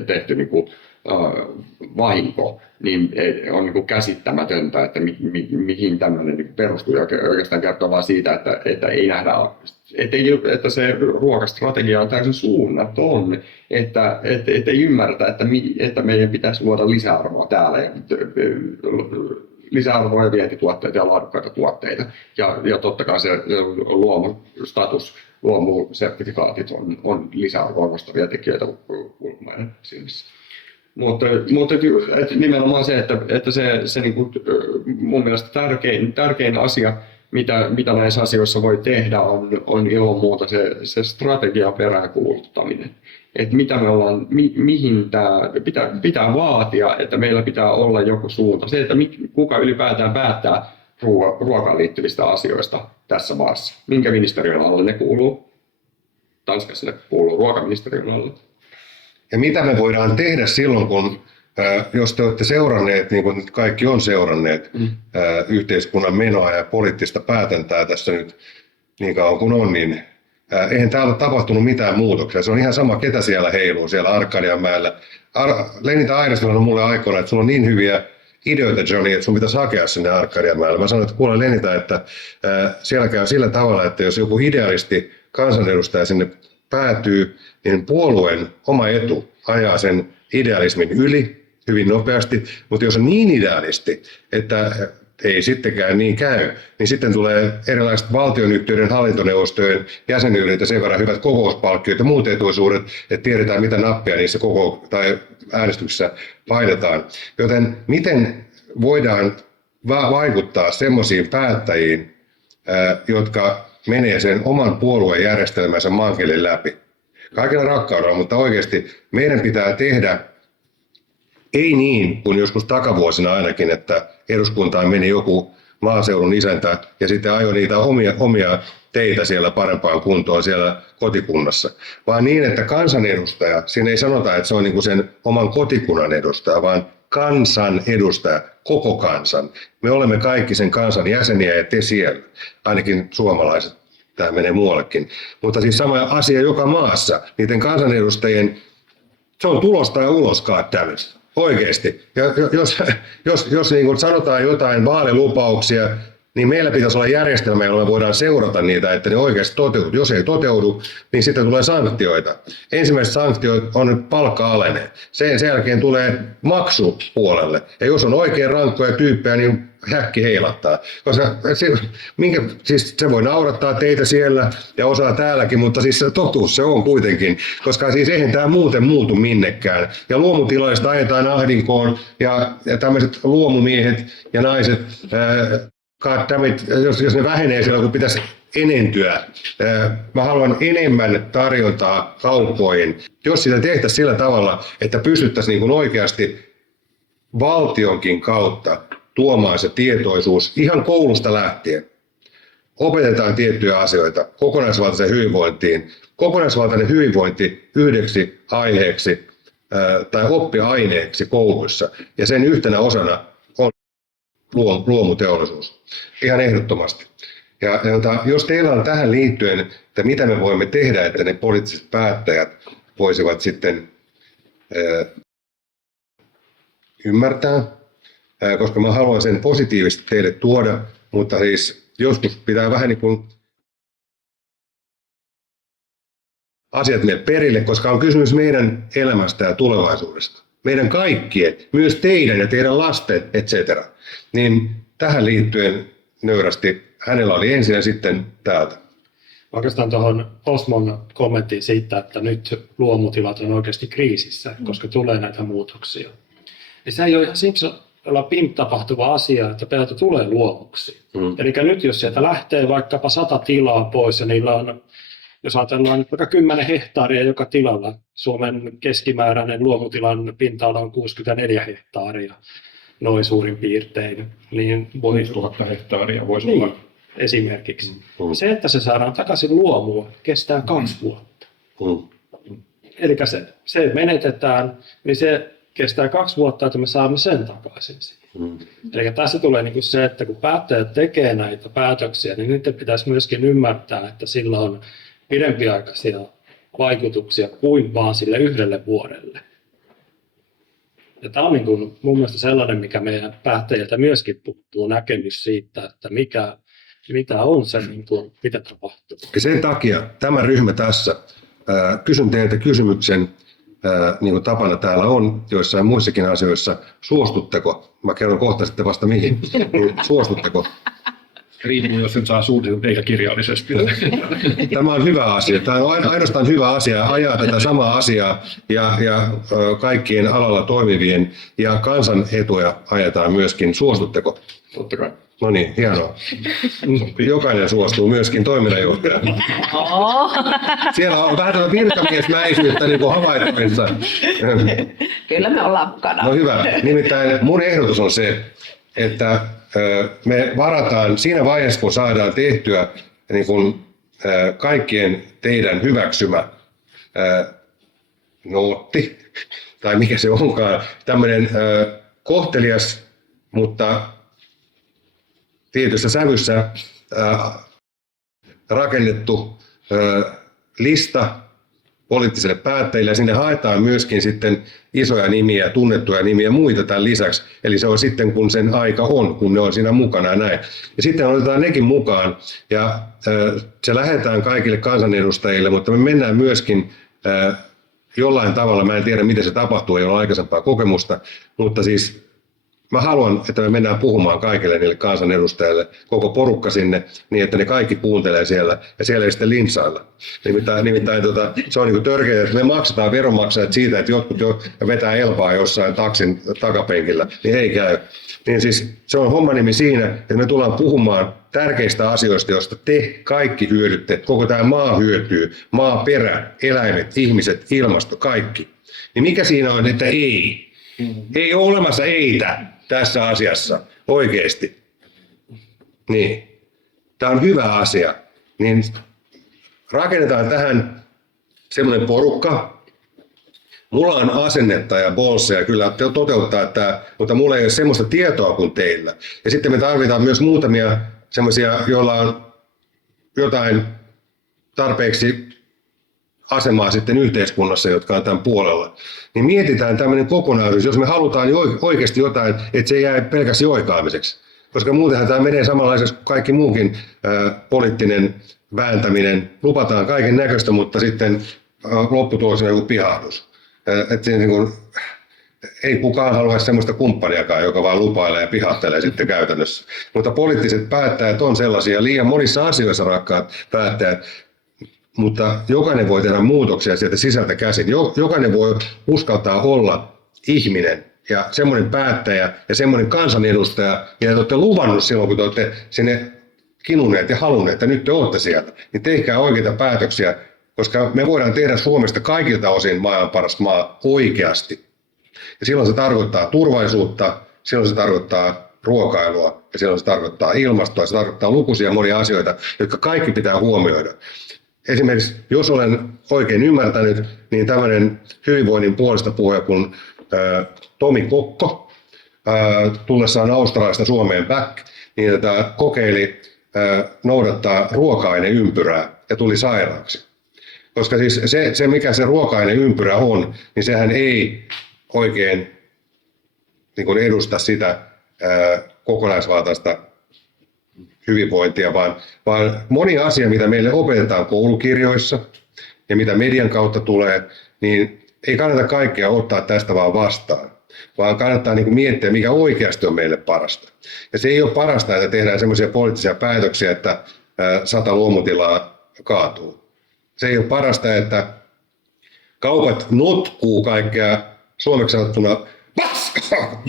tehty niin kuin, vahinko, niin on niin kuin käsittämätöntä, että mihin tämmöinen niin perustuu. Oikeastaan kertoo vaan siitä, että ei nähdä, että se ruokastrategia on täysin suunnaton, että ei ymmärretä, että meidän pitäisi luoda lisäarvoa täällä ja lisäarvoa ja vientituotteita ja laadukkaita tuotteita. Ja totta kai se luomustatus, luomusertifikaatit on lisäarvoa vastaavia tekijöitä ulkomaiden silmissä. Mutta nimenomaan se, että se niin kuin, mun mielestä tärkein asia, mitä näissä asioissa voi tehdä, on ilman muuta se strategian peräänkuuluttaminen. Että mitä me ollaan, mihin tämä pitää vaatia, että meillä pitää olla joku suunta. Se, että kuka ylipäätään päättää ruokaan liittyvistä asioista tässä maassa. Minkä ministeriön alle ne kuuluu? Tanskassa ne kuuluu ruokaministeriön alle. Ja mitä me voidaan tehdä silloin, kun jos te olette seuranneet, niin kuin kaikki on seuranneet, yhteiskunnan menoa ja poliittista päätäntää tässä nyt niin kauan kuin on, niin eihän täällä ole tapahtunut mitään muutoksia. Se on ihan sama, ketä siellä heiluu siellä Arkadianmäellä. Lenita Aidas sanoi mulle aikoina, että sulla on niin hyviä ideoita, Johnny, että sun pitäisi hakea sinne Arkadianmäelle. Mä sanoin, että kuule Lenita, että siellä käy sillä tavalla, että jos joku idealisti kansanedustaja sinne päätyy, niin puolueen oma etu ajaa sen idealismin yli hyvin nopeasti, mutta jos on niin idealisti, että ei sittenkään niin käy, niin sitten tulee erilaiset valtionyhtiöiden hallintoneuvostojen jäsenyydet ja sen verran hyvät kokouspalkkiot ja muut etuisuudet, että tiedetään mitä nappia niissä tai äänestyksissä painetaan. Joten miten voidaan vaikuttaa semmoisiin päättäjiin, jotka menee sen oman puolueen järjestelmänsä maankielen läpi? Kaikilla rakkaudella, mutta oikeasti meidän pitää tehdä ei niin kuin joskus takavuosina ainakin, että eduskuntaan meni joku maaseudun isäntä ja sitten ajoi niitä omia teitä siellä parempaan kuntoon siellä kotikunnassa, vaan niin, että kansanedustaja, siinä ei sanota, että se on niin kuin sen oman kotikunnan edustaja, vaan kansan edustaja, koko kansan. Me olemme kaikki sen kansan jäseniä ja te siellä, ainakin suomalaiset, tämä menee muuallekin. Mutta siis sama asia joka maassa, niiden kansanedustajien, se on tulos tai ulos, goddammit. Oikeasti. Ja jos niin kuin sanotaan jotain vaalilupauksia, niin meillä pitäisi olla järjestelmä, jolla me voidaan seurata niitä, että ne oikeasti toteutuu. Jos ei toteudu, niin sitten tulee sanktioita. Ensimmäiset sanktiot on, että palkka alenee. Sen jälkeen tulee maksu puolelle. Ja jos on oikein rankkoja tyyppejä, niin häkki heilattaa. Koska se voi naurattaa teitä siellä ja osaa täälläkin, mutta siis se totuus se on kuitenkin. Koska siis eihän tämä muuten muutu minnekään. Ja luomutilaista ajetaan ahdinkoon ja tämmöiset luomumiehet ja naiset, goddammit, jos ne vähenee siellä, kun pitäisi enentyä. Mä haluan enemmän tarjontaa kauppoihin. Jos sitä tehtäisiin sillä tavalla, että pystyttäisiin niin kuin oikeasti valtionkin kautta tuomaan se tietoisuus ihan koulusta lähtien. Opetetaan tiettyjä asioita kokonaisvaltaiseen hyvinvointiin. Kokonaisvaltainen hyvinvointi yhdeksi aiheeksi tai oppiaineeksi kouluissa. Ja sen yhtenä osana on luomuteollisuus. Ihan ehdottomasti. Ja jos teillä on tähän liittyen, että mitä me voimme tehdä, että ne poliittiset päättäjät voisivat sitten ymmärtää, koska mä haluan sen positiivisesti teille tuoda, mutta siis joskus pitää vähän niin kuin asiat mene perille, koska on kysymys meidän elämästä ja tulevaisuudesta. Meidän kaikkien, myös teidän ja teidän lasten, etc. Niin tähän liittyen nöyrästi hänellä oli ensin ja sitten täältä. Oikeastaan tuohon Osmon kommenttiin siitä, että nyt luomutilat on oikeasti kriisissä, koska tulee näitä muutoksia. Niin se ei ole ihan simpsalla tapahtuva asia, että pelto tulee luomuksi. Eli nyt jos sieltä lähtee vaikkapa 100 tilaa pois ja niillä on, jos ajatellaan vaikka 10 hehtaaria joka tilalla, Suomen keskimääräinen luomutilan pinta-ala on 64 hehtaaria, noin suurin piirtein. Niin voi 000 hehtaaria voisi niin, olla. Esimerkiksi. Se, että se saadaan takaisin luomuun, kestää 2 vuotta. Eli se menetetään, niin se kestää 2 vuotta, että me saamme sen takaisin. Eli tässä tulee niin kuin se, että kun päättäjät tekee näitä päätöksiä, niin niiden pitäisi myöskin ymmärtää, että sillä on pidempiaikaisia vaikutuksia kuin vaan sille 1 vuodelle. Ja tämä on niin kuin mun mielestä sellainen, mikä meidän päättäjiltä myöskin puuttuu näkemys siitä, että mitä on se, niin kuin, mitä tapahtuu. Ja sen takia tämä ryhmä tässä, kysyn teiltä kysymyksen, niin kuin tapana täällä on joissain muissakin asioissa, suostutteko? Mä kerron kohta sitten vasta mihin. Suostutteko? Riippuu, jos sen saa suunnitelma eikä kirjallisesti. Tämä on hyvä asia. Tämä on ainoastaan hyvä asia ajaa tätä samaa asiaa ja kaikkien alalla toimivien ja kansan etuja ajetaan myöskin. Suostutteko? Totta kai. No niin, hienoa. Jokainen suostuu, myöskin toiminnanjohtaja. Siellä on vähän tämmöistä virkamiesmäisyyttä niin kuin havaittavissa. Kyllä me ollaan mukana. No hyvä. Nimittäin mun ehdotus on se, että me varataan siinä vaiheessa, kun saadaan tehtyä niin kuin kaikkien teidän hyväksymä nootti, tai mikä se onkaan, tämmöinen kohtelias, mutta tietyssä sävyssä rakennettu lista poliittisille päättäjille, ja sinne haetaan myöskin sitten isoja nimiä, tunnettuja nimiä muita tämän lisäksi. Eli se on sitten, kun sen aika on, kun ne on siinä mukana ja näin. Ja sitten otetaan nekin mukaan, ja se lähetään kaikille kansanedustajille, mutta me mennään myöskin jollain tavalla, mä en tiedä miten se tapahtuu, ei ole aikaisempaa kokemusta, mutta siis mä haluan, että me mennään puhumaan kaikille niille kansanedustajille, koko porukka sinne, niin että ne kaikki kuuntelee siellä, ja siellä ei sitten linssailla. Nimittäin se on niin törkeää, että me maksetaan veronmaksajat siitä, että jotkut jo vetää elpaa jossain taksin takapenkillä, niin ei käy. Niin siis se on homma nimi siinä, että me tullaan puhumaan tärkeistä asioista, joista te kaikki hyödytte, koko tämä maa hyötyy, maaperä, eläimet, ihmiset, ilmasto, kaikki. Niin mikä siinä on, että ei? Ei ole olemassa eitä tässä asiassa, oikeasti. Niin. Tämä on hyvä asia. Niin rakennetaan tähän semmoinen porukka. Mulla on asennetta ja bolseja kyllä toteuttaa tämä, mutta mulla ei ole semmoista tietoa kuin teillä. Ja sitten me tarvitaan myös muutamia semmoisia, joilla on jotain tarpeeksi asemaa sitten yhteiskunnassa, jotka on tämän puolella. Niin mietitään tämmöinen kokonaisuus, jos me halutaan oikeasti jotain, että se ei jää pelkästään joikaamiseksi. Koska muutenhan tämä menee samanlaiseksi kuin kaikki muukin poliittinen vääntäminen. Lupataan kaiken näköistä, mutta sitten lopputulos on joku pihahdus. Että niin kuin, ei kukaan halua semmoista kumppaniakaan, joka vaan lupailee ja pihahtelee sitten käytännössä. Mutta poliittiset päättäjät on sellaisia liian monissa asioissa, rakkaat päättäjät. Mutta jokainen voi tehdä muutoksia sieltä sisältä käsin. Jokainen voi uskaltaa olla ihminen ja semmoinen päättäjä ja semmoinen kansanedustaja, ja te olette luvannut silloin, kun te olette sinne kinuneet ja halunneet, että nyt te olette sieltä, niin tehkää oikeita päätöksiä, koska me voidaan tehdä Suomesta kaikilta osin maailman paras maa oikeasti. Ja silloin se tarkoittaa turvallisuutta, silloin se tarkoittaa ruokailua ja silloin se tarkoittaa ilmastoa, se tarkoittaa lukuisia monia asioita, jotka kaikki pitää huomioida. Esimerkiksi, jos olen oikein ymmärtänyt, niin tämmöinen hyvinvoinnin puolesta puhuja kuin Tomi Kokko, tullessaan Australiasta Suomeen back, niin kokeili noudattaa ruoka-aineympyrää ja tuli sairaaksi. Koska siis se mikä se ruoka-aineympyrä on, niin sehän ei oikein niin kuin edusta sitä kokonaisvaltaista hyvinvointia, vaan moni asia, mitä meille opetetaan koulukirjoissa ja mitä median kautta tulee, niin ei kannata kaikkea ottaa tästä vaan vastaan, vaan kannattaa niin kuin miettiä, mikä oikeasti on meille parasta. Ja se ei ole parasta, että tehdään semmoisia poliittisia päätöksiä, että 100 luomutilaa kaatuu. Se ei ole parasta, että kaupat notkuu kaikkea suomeksi sanottuna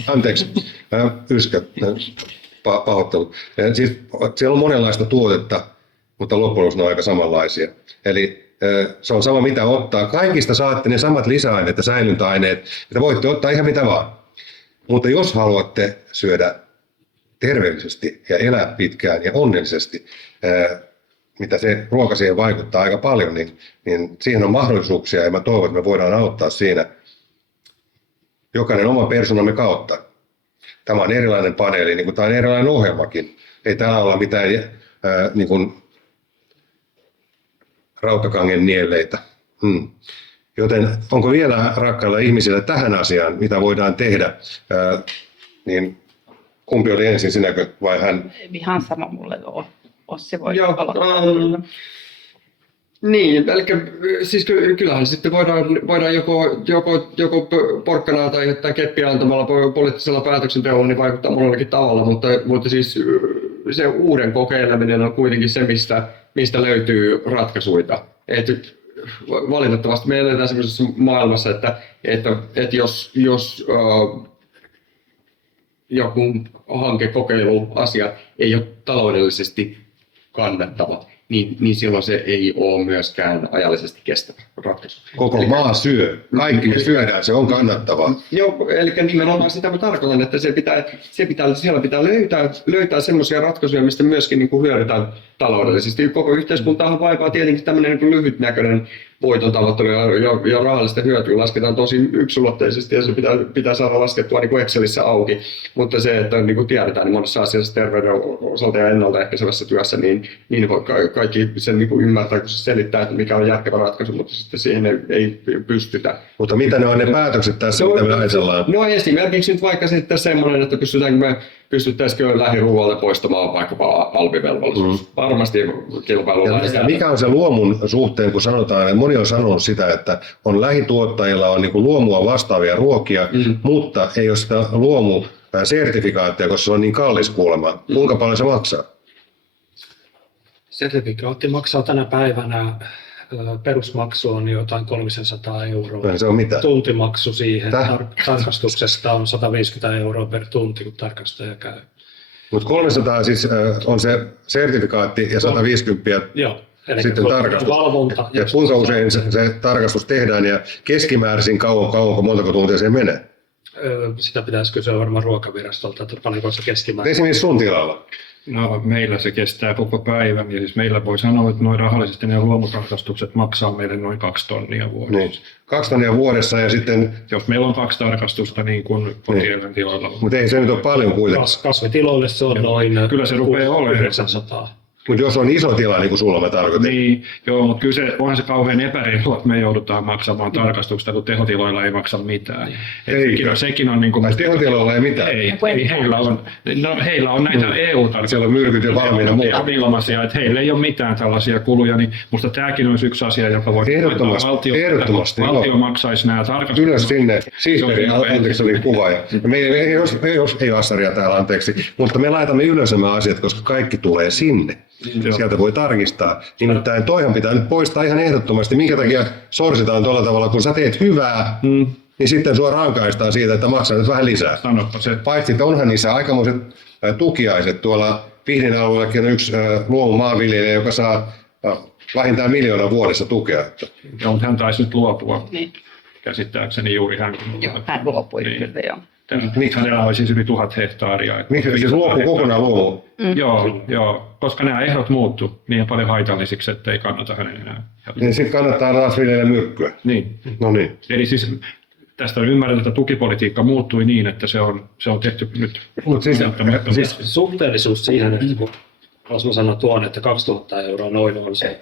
anteeksi, yskä, pahoittelut. Siis siellä on monenlaista tuotetta, mutta loppujen lopuksi ne on aika samanlaisia. Eli se on sama mitä ottaa. Kaikista saatte ne samat lisäaineet ja säilyntäaineet, että voitte ottaa ihan mitä vaan. Mutta jos haluatte syödä terveellisesti ja elää pitkään ja onnellisesti, mitä se ruoka siihen vaikuttaa aika paljon, niin siihen on mahdollisuuksia ja mä toivon, että me voidaan auttaa siinä jokainen oman persoonamme kautta. Tämä on erilainen paneeli, niin kuin tämä on erilainen ohjelmakin. Ei täällä olla mitään niin kuin rautakangen nielleitä. Joten onko vielä rakkailla ihmisillä tähän asiaan, mitä voidaan tehdä, niin kumpi oli ensin, sinäkö vai hän? Ihan sama mulle on. Ossi voi aloittaa. Niin, eli siis kyllähän sitten voidaan joko porkkanaa tai jotain keppiä antamalla poliittisella päätöksenteolla niin vaikuttaa monellakin tavalla, mutta siis se uuden kokeileminen on kuitenkin se, mistä löytyy ratkaisuja. Valitettavasti me eletään sellaisessa maailmassa, että jos joku hankekokeiluasia ei ole taloudellisesti kannattava, niin silloin se ei ole myöskään ajallisesti kestävä ratkaisu. Koko maa syö. Kaikki me syödään, se on kannattavaa. Joo, eli nimenomaan sitä mä tarkoitan, että siellä pitää löytää semmoisia ratkaisuja, mistä myöskin niin kuin hyödytään taloudellisesti. Koko yhteiskuntaa vaivaa tietenkin tämmöinen niin lyhytnäköinen voiton tavoittelu ja rahallisten hyötyä lasketaan tosi yksulotteisesti ja se pitää saada laskettua niin kuin Excelissä auki. Mutta se, että niin kuin tiedetään, niin monessa asiassa terveyden osalta ja ennaltaehkäisevässä työssä, niin voi kaikki sen niin kuin ymmärtää, kun se selittää, että mikä on järkevä ratkaisu, mutta sitten siihen ei pystytä. Mutta mitä ne on ne päätökset tässä, mitä me ajatellaan? No esimerkiksi nyt vaikka sitten semmoinen, että pystyttäisikö lähiruualta poistamaan vaikkapa alvivelvollisuus. Varmasti kilpailulainsäädäntö. Mikä on se luomun suhteen, kun sanotaan, että moni on sanonut sitä, että on lähituottajilla on niin kuin luomua vastaavia ruokia, mutta ei ole sitä luomusertifikaattia, koska se on niin kallis kuulemma. Kuinka paljon se maksaa? Sertifikaatti maksaa tänä päivänä, perusmaksu on jotain 300 €. Se on mitä? Tuntimaksu siihen tarkastuksesta on 150 € per tunti, kun tarkastaja käy. Mutta 300 siis on se sertifikaatti ja 150 sitten tarkastus. Valvonta. Ja kuinka usein se tarkastus tehdään ja keskimääräisin kauanko montako tuntia se menee? Sitä pitäisi kysyä varmaan ruokavirastolta, että paljonko se keskimäärin. Esimerkiksi sun tilalla. No, meillä se kestää koko päivän ja siis meillä voi sanoa, että noin rahallisesti ne luomutarkastukset maksaa meille noin 2 tonnia vuodessa. Niin. 2 tonnia vuodessa ja sitten... Jos meillä on 2 tarkastusta niin kuin kotieläintiloilla. Mutta ei se nyt ole paljon kuitenkaan. Kasvitiloille se on noin kyllä se rupeaa olemaan 900. Mutta jos on iso tila, niin kuin sulla mä tarkoitin. Niin, joo, mutta kyllä onhan se kauhean epäreilua, että me joudutaan maksamaan tarkastuksesta, kun tehotiloilla ei maksa mitään. Sekin on niin kuin... Tehotiloilla ei mitään? Ei, heillä on näitä EU-tarkastuksia. Siellä on myrkyt jo valmiina muuta. Ilmaisia, että heillä ei ole mitään tällaisia kuluja, niin musta tämäkin olisi yksi asia, joka voi... Ehdottomasti. Valtio maksaisi nämä tarkastukset. Ylös sinne. Sihteeri, anteeksi, oli kuvaaja. Ei Assaria täällä, anteeksi. Mutta me laitamme ylös nämä asiat, koska kaikki tulee sinne. Sieltä voi tarkistaa. Nimittäin toihan pitää nyt poistaa ihan ehdottomasti. Minkä takia sorsitaan tuolla tavalla, kun sä teet hyvää, niin sitten sua rankaistaan siitä, että maksaa nyt vähän lisää. Paitsi, että onhan niissä aikamoiset tukiaiset. Tuolla Vihdin alueellakin on yksi luomumaanviljelijä, joka saa vähintään 1 miljoonaa vuodessa tukea. Joo, mutta hän taisi nyt luopua. Niin. Käsittääkseni juuri hän. Joo, hän luopui kyllä, joo. Hänellä oli siis yli 1000 hehtaaria. Miksi siis luopuu kokonaan luomuun? Joo, koska nämä ehdot muuttuu niin paljon haitallisiksi, että ei kannata hänen enää. Niin sitten kannattaa taas viljellä myrkkyä. Niin. No niin. Eli siis tästä on ymmärretty, että tukipolitiikka muuttui niin, että se on tehty nyt. Siis suhteellisuus siihen, että kun jos mä sanon tuon, että 2000 € noin on se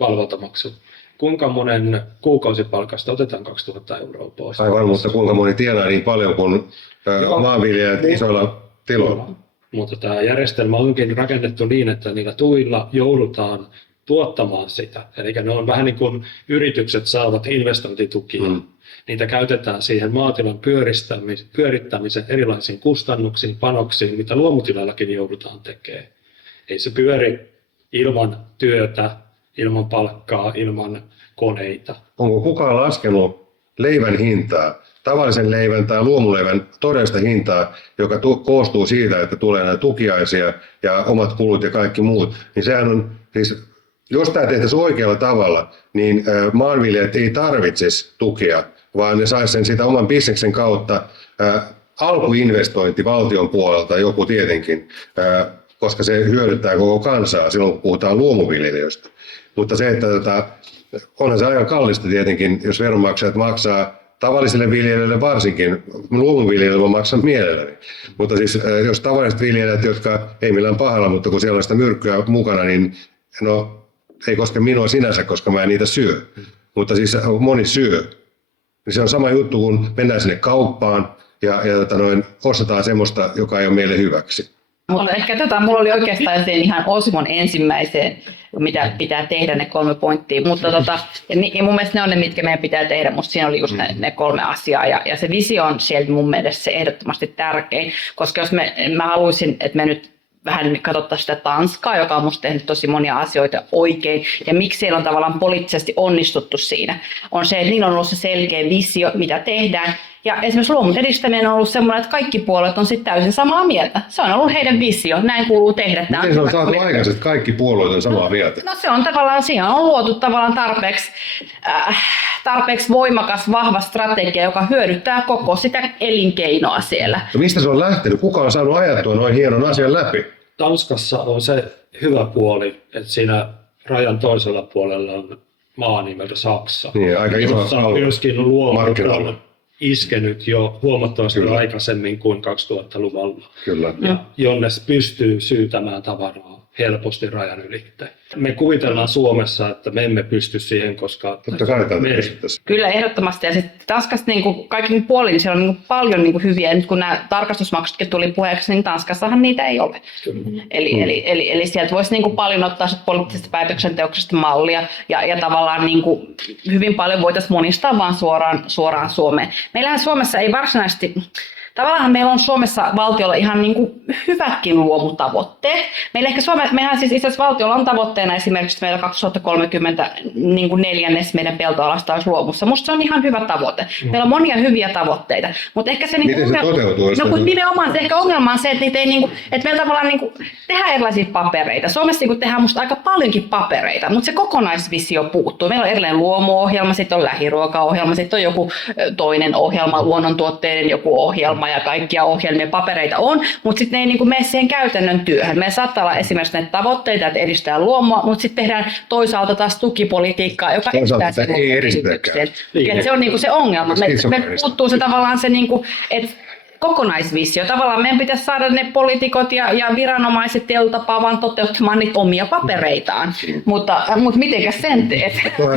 valvontamaksu. Kuinka monen kuukausipalkasta otetaan 2000 € pois? Aivan, mutta kuinka moni tienaa niin paljon kuin maanviljelijät isoilla tiloilla? Mutta tämä järjestelmä onkin rakennettu niin, että niillä tuilla joudutaan tuottamaan sitä. Eli ne on vähän niin kuin yritykset saavat investointitukia. Niitä käytetään siihen maatilan pyörittämisen erilaisiin kustannuksiin, panoksiin, mitä luomutilallakin joudutaan tekemään. Ei se pyöri ilman työtä, ilman palkkaa, ilman koneita. Onko kukaan laskenut leivän hintaa, tavallisen leivän tai luomuleivän todellista hintaa, joka koostuu siitä, että tulee näitä tukiaisia ja omat kulut ja kaikki muut, niin sehän on, siis, jos tämä tehtäisiin oikealla tavalla, niin maanviljelijät ei tarvitsisi tukea, vaan ne saisi sen sitä oman bisneksen kautta alkuinvestointi valtion puolelta, joku tietenkin, koska se hyödyttää koko kansaa silloin, kun puhutaan luomuviljelijöistä. Mutta se, että onhan se aika kallista tietenkin, jos veronmaksajat maksaa tavallisille viljelijöille varsinkin, luomuviljelijöille maksaa mielelläni. Mutta siis jos tavalliset viljelijät, jotka ei millään pahalla, mutta kun siellä on sitä myrkkyä mukana, niin no ei koske minua sinänsä, koska mä en niitä syö. Mutta siis moni syö. Se on sama juttu, kun mennään sinne kauppaan ja ostetaan semmoista, joka ei ole meille hyväksi. Mutta ehkä mulla oli oikeastaan sen ihan Osmon ensimmäiseen, mitä pitää tehdä, ne 3 pointtia. Mutta ja mun mielestä ne on ne, mitkä meidän pitää tehdä. Musta siinä oli just ne 3 asiaa. Ja se visio on sieltä mun mielestä se ehdottomasti tärkein. Koska jos mä haluaisin, että me nyt vähän katsottaisiin sitä Tanskaa, joka on musta tehnyt tosi monia asioita oikein. Ja miksi siellä on tavallaan poliittisesti onnistuttu siinä, on se, että niillä on ollut se selkeä visio, mitä tehdään. Ja esimerkiksi luomun edistäminen on ollut semmoinen, että kaikki puolueet on sitten täysin samaa mieltä. Se on ollut heidän visio, näin kuuluu tehdä. Miten se on saatu aikaisemmin, että kaikki puolueet on samaa mieltä? No se on tavallaan, siinä on luotu tavallaan tarpeeksi voimakas, vahva strategia, joka hyödyttää koko sitä elinkeinoa siellä. No mistä se on lähtenyt? Kuka on saanut ajattua noin hienon asian läpi? Tanskassa on se hyvä puoli, että siinä rajan toisella puolella on maa nimeltä Saksa. Niin, aika iso jossa alue. myöskin luomut Markkinoilla. on iskenyt jo huomattavasti Kyllä. aikaisemmin kuin 2000-luvulla. Kyllä. Ja jonne pystyy syytämään tavaraa helposti rajan ylittäin. Me kuvitellaan Suomessa, että me emme pysty siihen, koska Totta kai täältä meri. pystyttäisiin. Kyllä ehdottomasti. Ja sitten Tanskassa niin kaikin puolin niin siellä on niin paljon niin hyviä. Ja nyt kun nämä tarkastusmaksutkin tuli puheeksi, niin Tanskassahan niitä ei ole. Eli sieltä voisi niin paljon ottaa sit poliittisesta päätöksenteoksesta mallia. Ja tavallaan niin hyvin paljon voitaisiin monistaa vaan suoraan Suomeen. Meillähän Suomessa ei varsinaisesti... Tavallaan meillä on Suomessa valtiolla ihan niin kuin hyvätkin luomutavoitteet. Meillähän siis itse asiassa valtiolla on tavoitteena esimerkiksi meillä 2030 niin kuin neljännes meidän peltoalasta olisi luomussa. Musta se on ihan hyvä tavoite. Meillä on monia hyviä tavoitteita. Mutta ehkä se, Miten se toteutuu? No kun nimenomaan se ehkä ongelma on se, että niitä ei niin kuin, että meillä tavallaan niin kuin tehdään erilaisia papereita. Suomessa niin kuin tehdään musta aika paljonkin papereita, mutta se kokonaisvisio puuttuu. Meillä on erilainen luomuohjelma, sitten on lähiruokaohjelma, sitten on joku toinen ohjelma, luonnontuotteiden joku ohjelma ja kaikkia ohjelmia papereita on, mutta sitten ne ei niinku mene siihen käytännön työhön. Meillä saattaa olla esimerkiksi näitä tavoitteita, että edistää luomua, mutta sitten tehdään toisaalta taas tukipolitiikkaa, joka Toisaalta estää sen ei luomun edistäkään. kehityksen. Se on niinku se ongelma. Me puuttuu se tavallaan se, niinku, että kokonaisvisio. Tavallaan meidän pitäisi saada ne poliitikot ja viranomaiset tietyllä tapaa vaan toteuttamaan niitä omia papereitaan. Mutta mitenkäs sen teet?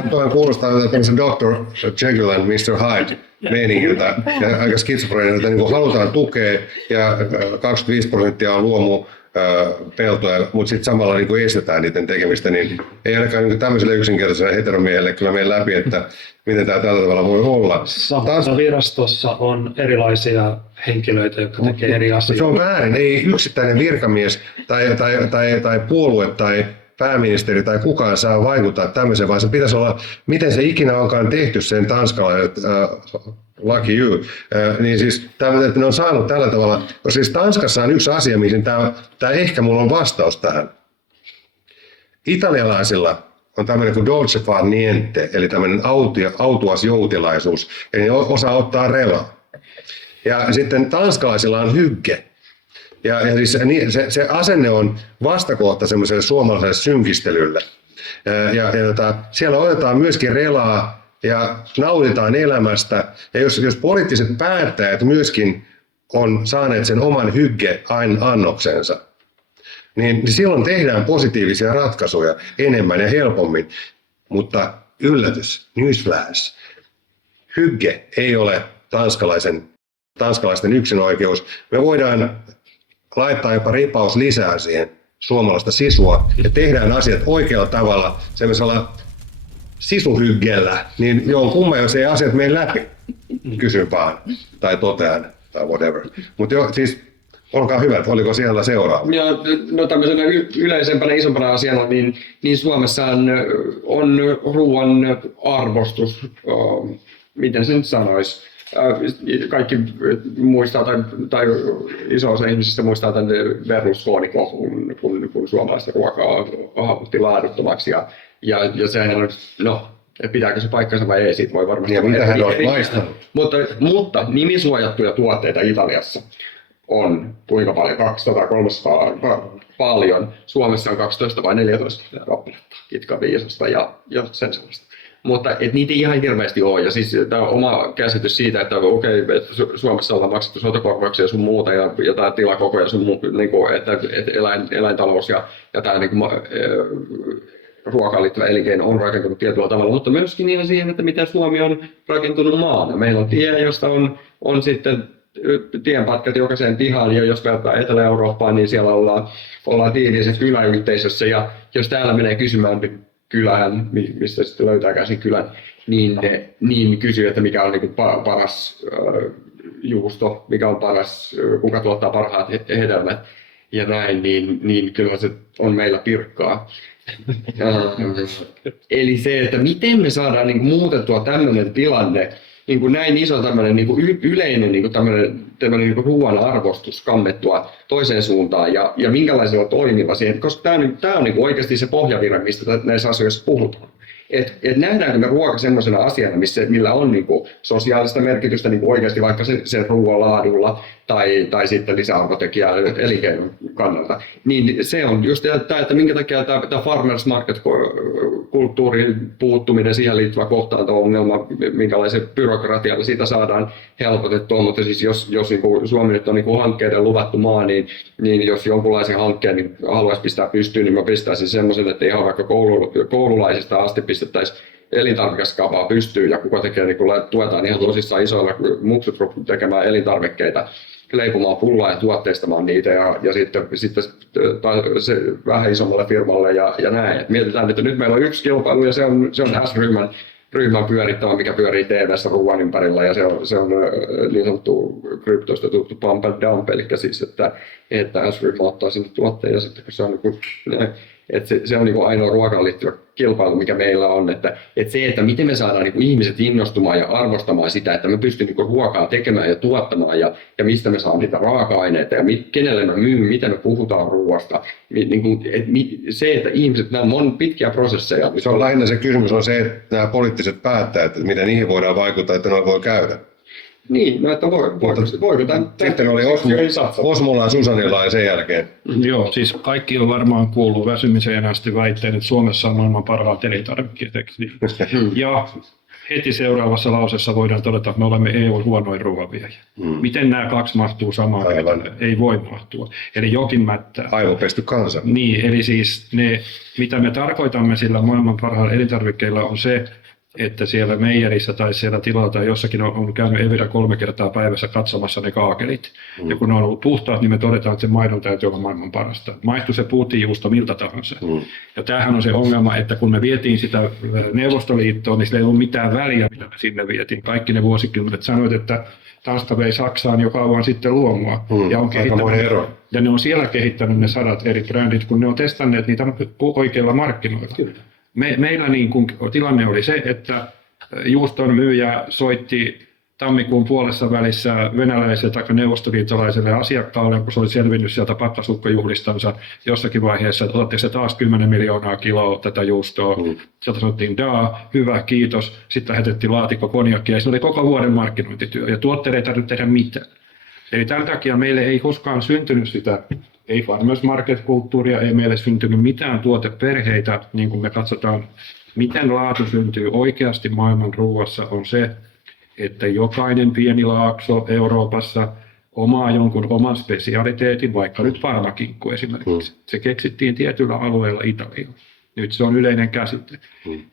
Tuo kuulostaa tämmöisen Dr. Jekyll and Mr. Hyde meiningiltä ja aika skitsofreenilta, niin halutaan tukea ja 25% on luomu peltoja, mutta sitten samalla niin estetään niiden tekemistä, niin ei ainakaan niin tämmöiselle yksinkertaiselle heteromiehelle kyllä mene läpi, että miten tämä tällä tavalla voi olla. Samassa virastossa on erilaisia henkilöitä, jotka tekee eri asioita. Se on väärin, ei yksittäinen virkamies tai puolue tai pääministeri tai kukaan saa vaikuttaa tämmöiseen, vaan se pitäisi olla, miten se ikinä onkaan tehty sen tanskalainen Lucky you. Niin siis että ne on saanut tällä tavalla, koska siis Tanskassa on yksi asia, mihin tämä ehkä mulla on vastaus tähän. Italialaisilla on tämmöinen kuin dolce far niente, eli tämmöinen autuas joutilaisuus, eli ne osaa ottaa relaa. Ja sitten tanskalaisilla on hygge. Ja siis se asenne on vastakohta semmoiselle suomalaiselle synkistelylle. Siellä otetaan myöskin relaa ja nautitaan elämästä. Ja jos poliittiset päättäjät myöskin on saaneet sen oman hygge-annoksensa, niin silloin tehdään positiivisia ratkaisuja enemmän ja helpommin. Mutta yllätys, newsflash, hygge ei ole tanskalaisten yksinoikeus. Me voidaan laittaa jopa ripaus lisää siihen suomalaista sisua ja tehdään asiat oikealla tavalla, semmoisella sisuhyggellä, niin joo, kumma jos ei asiat mene läpi, kysyn vaan, tai totean, tai whatever. Mutta joo, siis olkaa hyvät, oliko siellä seuraava? Ja, no tämmöisenä yleisempänä, isompana asiana, niin Suomessa on ruoan arvostus, miten sen sanoisi. Kaikki muistaa, tai iso osa ihmisistä muistaa tämän Berlusconi-kohun, kun suomalaista ruokaa hahmotti laaduttomaksi. Ja sehän on, no, pitääkö se paikkansa vai ei, siitä voi varmasti... Ja mitä hän on maistanut? Mutta nimisuojattuja tuotteita Italiassa on kuinka paljon? 200-300 paljon. Suomessa on 12 vai 14 kappaletta, Kitka viisasta ja sen sellaista. Mutta niitä ei ihan hirveästi ole. Ja siis tämä oma käsitys siitä, että okei, että Suomessa ollaan maksettu sotakorvauksia ja sun muuta ja tämä tilakoko ja sun muuta, niin että eläintalous ja tämä niin ruokaan liittyvä elinkeino on rakentunut tietyllä tavalla, mutta myöskin ihan siihen, että miten Suomi on rakentunut maana. Meillä on tie, josta on sitten tienpätkät jokaiseen pihaan, ja jos vertaa Etelä-Eurooppaan, niin siellä ollaan tiiviissä kyläyhteisössä, ja jos täällä menee kysymään kylähän, mistä sitten löytääkään sen kylän, niin kysyy, että mikä on niin kuin paras juusto, mikä on paras, kuka tuottaa parhaat hedelmät ja näin, niin kyllä se on meillä Pirkkaa. Eli se, että miten me saadaan niin kuin muutettua tämmöinen tilanne, niin kuin näin iso tämmöinen niin kuin yleinen niin kuin tämmöinen niin kuin ruoan arvostus kammettua toiseen suuntaan ja minkälaisella toimilla siihen, koska tämä on niin kuin oikeasti se pohjavire, mistä näissä asioissa puhutaan. Et nähdäänkö me ruoka semmoisena asiana, millä on niinku sosiaalista merkitystä niinku oikeasti vaikka sen ruoan laadulla tai sitten lisäarvotekijää elinkeinon kannalta. Niin se on just tämä, että minkä takia tämä farmers market-kulttuurin puuttuminen, siihen liittyvä kohtaanto-ongelma, minkälaisen byrokratialla siitä saadaan helpotettua, mutta siis jos niin Suomi nyt on niin hankkeiden luvattu maa, niin jos jonkunlaisen hankkeen niin haluaisi pistää pystyyn, niin mä pistäisin semmoisen, että ihan vaikka koululaisista asti pistettäisiin elintarvikeskauppaa pystyyn ja kuka tekee, niin kun tuetaan ihan tosissaan isoilla muksut tekemään elintarvikkeita, leipomaan pullaa ja tuotteistamaan niitä ja sitten se vähän isommalle firmalle ja näin. Et mietitään, että nyt meillä on yksi kilpailu ja se on S-ryhmän pyörittämä, mikä pyörii TV:ssä ruoan ympärillä ja se on niin sanottu kryptoista tuttu pump and dump, eli siis että S-ryhmä ottaa sinne tuotteen ja sitten kun se on että se on niin ainoa ruokaan liittyvä kilpailu, mikä meillä on. Että se, että miten me saadaan niin ihmiset innostumaan ja arvostamaan sitä, että me pystymme niin ruokaa tekemään ja tuottamaan ja mistä me saamme niitä raaka-aineita ja kenelle me myymme, miten me puhutaan ruoasta. Se, että ihmiset, nämä on pitkiä prosesseja. Se on lähinnä se kysymys on se, että nämä poliittiset päättäjät, että miten niihin voidaan vaikuttaa, että ne voi käydä. Niin, no että voiko tämän... Sitten oli Osmolla ja Susanilla ja sen jälkeen. Joo, siis kaikki on varmaan kuullut väsymiseen asti väitteen, että Suomessa on maailman parhaat elintarvikkeet. Ja heti seuraavassa lauseessa voidaan todeta, että me olemme EU:n huonoin ruoanviejä. Miten nämä kaksi mahtuu samaan kertaan? Ei voi mahtua. Eli jokin mättää. Aivopesty kansa. Niin, eli siis mitä me tarkoitamme sillä maailman parhaalla elintarvikkeilla on se, että siellä meijerissä tai siellä tilalla tai jossakin on käynyt Evira 3 kertaa päivässä katsomassa ne kaakelit. Ja kun ne on ollut puhtaat, niin me todetaan, että se maidon täytyy olla maailman parasta. Maistuu se puutijuusto miltä tahansa. Ja tämähän on se ongelma, että kun me vietiin sitä Neuvostoliittoon, niin sillä ei ollut mitään väliä, mitä me sinne vietiin. Kaikki ne vuosikymmenet sanoit, että Tanska vei Saksaan jo kauan sitten luomua. Ja ne on siellä kehittänyt ne 100 eri brändit, kun ne on testanneet niitä oikeilla markkinoilla. Meillä niin kun tilanne oli se, että juuston myyjä soitti tammikuun puolessa välissä venäläiselle tai neuvostoliittolaiselle asiakkaalle, kun se oli selvinnyt sieltä pakkasukkojuhlistansa jossakin vaiheessa, että otatteko se taas 10 miljoonaa kiloa tätä juustoa. Sieltä sanottiin, hyvä, kiitos. Sitten lähetettiin laatikko konjakkia ja se oli koko vuoden markkinointityö ja tuotteille ei tarvitse tehdä mitään. Eli tämän takia meille ei koskaan syntynyt sitä, ei farmers market-kulttuuria, ei meille syntynyt mitään tuoteperheitä, niin kuin me katsotaan, miten laatu syntyy oikeasti maailman ruuassa, on se, että jokainen pieni laakso Euroopassa omaa jonkun oman spesialiteetin, vaikka nyt parmakinkku esimerkiksi. Se keksittiin tietyllä alueella Italialla. Nyt se on yleinen käsite.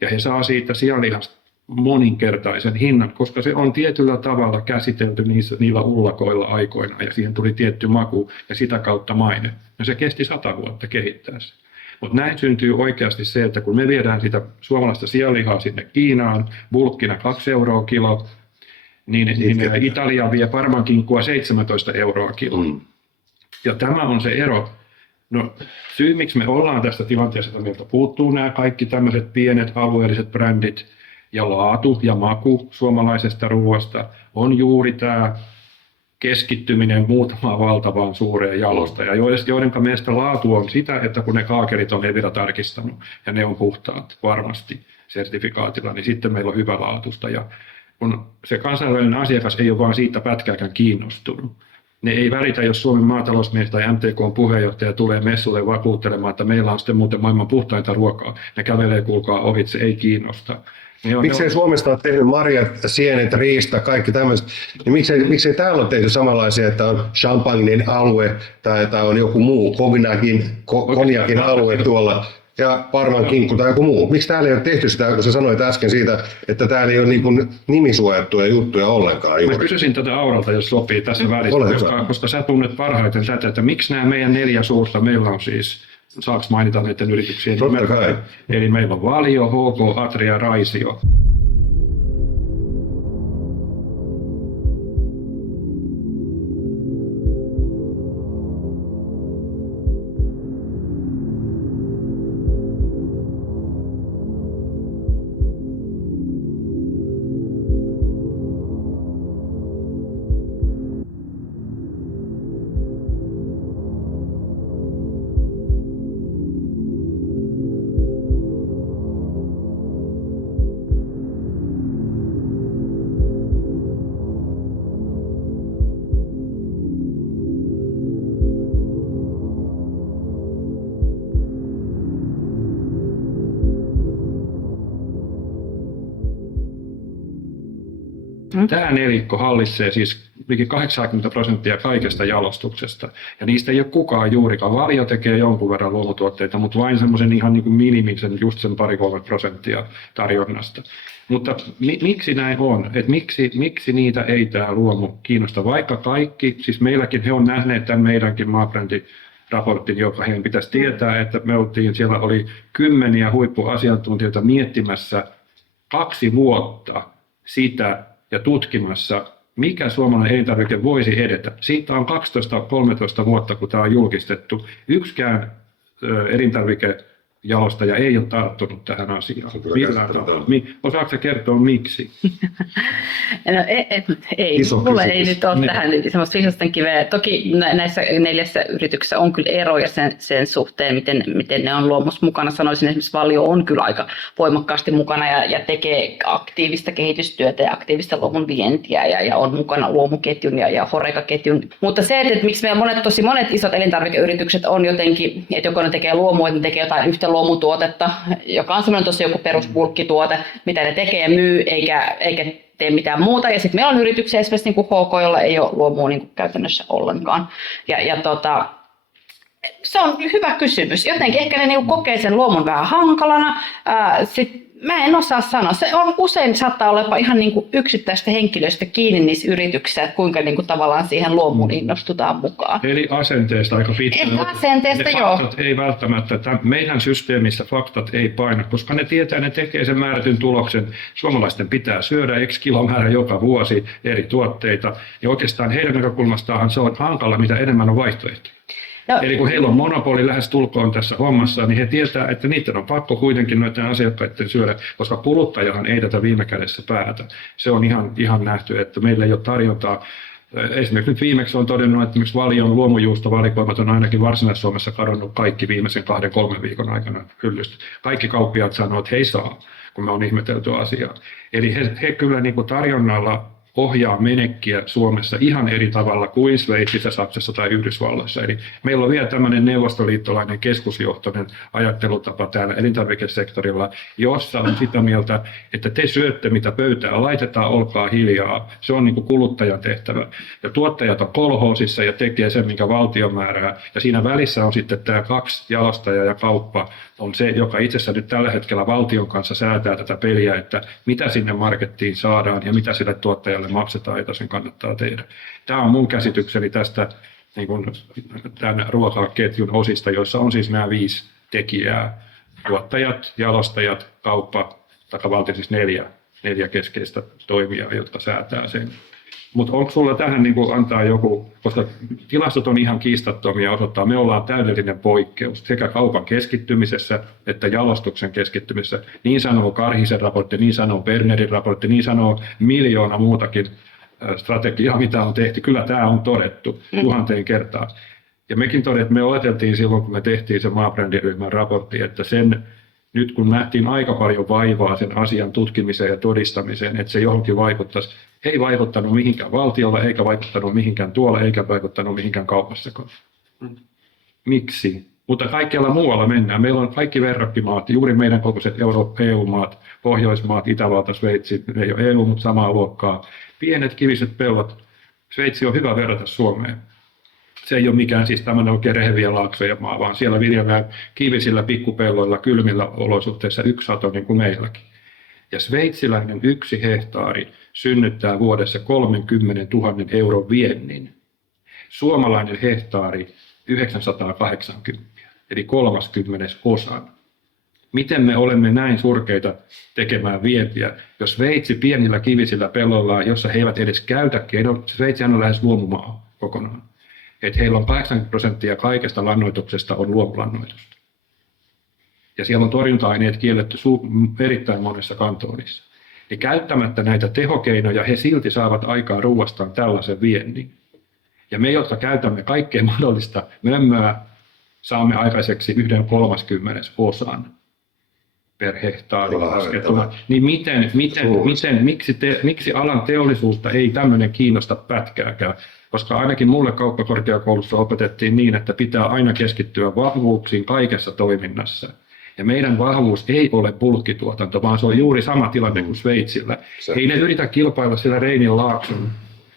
Ja he saa siitä sianlihasta moninkertaisen hinnan, koska se on tietyllä tavalla käsitelty niillä ullakoilla aikoina ja siihen tuli tietty maku ja sitä kautta maine. No se kesti 100 vuotta kehittää se. Mutta näin syntyy oikeasti se, että kun me viedään sitä suomalaista sianlihaa sinne Kiinaan, bulkkina 2 euroa kilo, niin Italia vie parmankinkkua 17 euroa kilo. Ja tämä on se ero. No, syy, miksi me ollaan tästä tilanteesta, että meiltä puuttuu nämä kaikki tämmöiset pienet alueelliset brändit ja laatu ja maku suomalaisesta ruoasta, on juuri tämä keskittyminen muutamaan valtavaan suureen jalosta, ja joiden mielestä laatu on sitä, että kun ne kaakerit on Evira tarkistanut ja ne on puhtaat varmasti sertifikaatilla, niin sitten meillä on hyvä laatusta. Ja kun se kansainvälinen asiakas ei ole vaan siitä pätkääkään kiinnostunut. Ne ei välitä, jos Suomen maatalousmies tai MTK:n puheenjohtaja tulee messulle vakuuttelemaan, että meillä on sitten muuten maailman puhtainta ruokaa. Ne kävelee kuulkaa ohitse, ei kiinnosta. Miksei Suomesta ole tehnyt marjat, sienet, riista, kaikki tämmöiset, niin miksei täällä ole tehty samanlaisia, että on Champagnen alue tai on joku muu, Cognakin alue tuolla ja parmankinkku tai joku muu. Miksi täällä ei ole tehty sitä, kun sä sanoit äsken siitä, että täällä ei ole niin kuin nimisuojattuja juttuja ollenkaan juuri. Mä kysyisin tätä Auralta, jos sopii tässä välissä, koska sä tunnet parhaiten tätä, että miksi nämä meidän 4 suurta, meillä on siis, saaks mainita näiden yrityksien nimet? Eli meillä on Valio, HK, Atria, Raisio. Tämä nelikko hallitsee siis liki 80% kaikesta jalostuksesta. Ja niistä ei ole kukaan juurikaan. Valio tekee jonkun verran luomutuotteita, mutta vain semmoisen ihan niin kuin minimisen, just sen 2-3% tarjonnasta. Mutta miksi näin on? Et miksi niitä ei tämä luomu kiinnosta? Vaikka kaikki, siis meilläkin he on nähneet tämän meidänkin maabränti-raportin, joka heidän pitäisi tietää, että siellä oli kymmeniä huippuasiantuntijoita miettimässä 2 vuotta sitä ja tutkimassa, mikä suomalainen elintarvike voisi edetä. Siitä on 12-13 vuotta, kun tämä on julkistettu. Yksikään elintarvikejalostaja ei ole tarttunut tähän asiaan. Osaatko sä kertoa miksi? Ei, mulla ei nyt ole tähän semmoista viisasten kiveä. Toki näissä 4 yrityksessä on kyllä eroja sen suhteen, miten ne on luomussa mukana. Sanoisin esimerkiksi Valio on kyllä aika voimakkaasti mukana ja tekee aktiivista kehitystyötä ja aktiivista luomun vientiä ja on mukana luomuketjun ja Horeca-ketjun. Mutta se, että miksi meidän tosi monet isot elintarvikeyritykset on jotenkin, että joko ne tekee luomua, että ne tekee jotain yhtä luomutuotetta, joka on semmoinen tosi joku peruspulkkituote, mitä ne tekee ja myy, eikä tee mitään muuta. Ja sitten meillä on yrityksiä esimerkiksi niin kuin HK, jolla ei ole luomua niin kuin käytännössä ollenkaan. Se on hyvä kysymys. Jotenkin ehkä ne niin kuin kokee sen luomun vähän hankalana. Mä en osaa sanoa. Se on usein saattaa olla jopa ihan niin kuin yksittäistä henkilöistä kiinni niissä yrityksissä, että kuinka niin kuin tavallaan siihen luomuun innostutaan mukaan. Eli asenteesta aika pitkälle. Asenteesta, joo. Faktat ei välttämättä, meidän systeemissä faktat ei paina, koska ne tietää, ne tekee sen määrätyn tuloksen. Suomalaisten pitää syödä X kilomäärä joka vuosi eri tuotteita. Ja oikeastaan heidän näkökulmastaan se on hankala, mitä enemmän on vaihtoehtoja. No, eli kun heillä on monopoli lähes tulkoon tässä hommassa, niin he tietää, että niiden on pakko kuitenkin noiden asiakkaiden syödä, koska kuluttajahan ei tätä viime kädessä päätä. Se on ihan nähty, että meillä ei ole tarjontaa. Esimerkiksi nyt viimeksi on todennut, että esimerkiksi Valion luomujuustovalikoimat on ainakin Varsinais-Suomessa kadonnut kaikki viimeisen 2-3 viikon aikana hyllystä. Kaikki kauppiaat sanoo, että he ei saa, kun me on ihmetelty asiaa. Eli he kyllä niin kuin tarjonnalla ohjaa menekkiä Suomessa ihan eri tavalla kuin Sveitsissä, Saksassa tai Yhdysvalloissa. Eli meillä on vielä tämmöinen neuvostoliittolainen keskusjohtoinen ajattelutapa täällä elintarvikesektorilla, jossa on sitä mieltä, että te syötte mitä pöytään laitetaan, olkaa hiljaa. Se on niin kuin kuluttajan tehtävä. Ja tuottajat on kolhoosissa ja tekee sen, minkä valtio määrää. Ja siinä välissä on sitten tämä 2 jalostajaa ja kauppa on se, joka itse asiassa nyt tällä hetkellä valtion kanssa säätää tätä peliä, että mitä sinne markettiin saadaan ja mitä sille tuottajalle maksetaan, jota sen kannattaa tehdä. Tämä on mun käsitykseni tästä niin kuin tämän ruokaketjun osista, joissa on siis nämä 5 tekijää. Tuottajat, jalostajat, kauppa, valtio siis 4 keskeistä toimijaa, jotka säätää sen. Mutta onko sulla tähän niin kuin antaa joku, koska tilastot on ihan kiistattomia osoittaa, me ollaan täydellinen poikkeus sekä kaupan keskittymisessä että jalostuksen keskittymisessä. Niin sanoo Karhisen raportti, niin sanoo Bernerin raportti, niin sanoo miljoona muutakin strategiaa, mitä on tehty. Kyllä tämä on todettu 1000 kertaa. Ja mekin me oleteltiin silloin, kun me tehtiin se maabrändiryhmän raportti, että sen nyt kun nähtiin aika paljon vaivaa sen asian tutkimiseen ja todistamiseen, että se johonkin vaikuttaisi, ei vaikuttanut mihinkään valtiolla, eikä vaikuttanut mihinkään tuolla, eikä vaikuttanut mihinkään kaupassakaan. Miksi? Mutta kaikkialla muualla mennään. Meillä on kaikki verrokkimaat, juuri meidän kokoiset EU-maat, Pohjoismaat, Itävalta, Sveitsi, ei ole EU, mutta samaa luokkaa. Pienet kiviset pellot. Sveitsi on hyvä verrata Suomeen. Se ei ole mikään siis tämmöinen oikein reheviä laaksoja maa, vaan siellä viljellään kivisillä pikkupelloilla kylmillä olosuhteissa 1 sato niin kuin meilläkin. Ja sveitsiläinen 1 hehtaari synnyttää vuodessa 30 000 euron viennin. Suomalainen hehtaari 980, eli 30%. Miten me olemme näin surkeita tekemään vientiä, jos Sveitsi pienillä kivisillä pelloillaan, jossa he eivät edes käytä Sveitsihän on lähes luomumaa kokonaan. Että heillä on 80% kaikesta lannoituksesta on luomulannoitusta. Ja siellä on torjunta-aineet kielletty erittäin monessa kantonissa. Niin käyttämättä näitä tehokeinoja he silti saavat aikaan ruuastaan tällaisen viennin. Ja me, jotka käytämme kaikkea mahdollista mömmöä, saamme aikaiseksi 1/30 per hehtaari laskettuna. Niin miksi alan teollisuutta ei tämmöinen kiinnosta pätkääkään? Koska ainakin mulle kauppakorkeakoulussa opetettiin niin, että pitää aina keskittyä vahvuuksiin kaikessa toiminnassa. Ja meidän vahvuus ei ole bulkkituotanto, vaan se on juuri sama tilanne kuin Sveitsillä. Ei ne yritä kilpailla sillä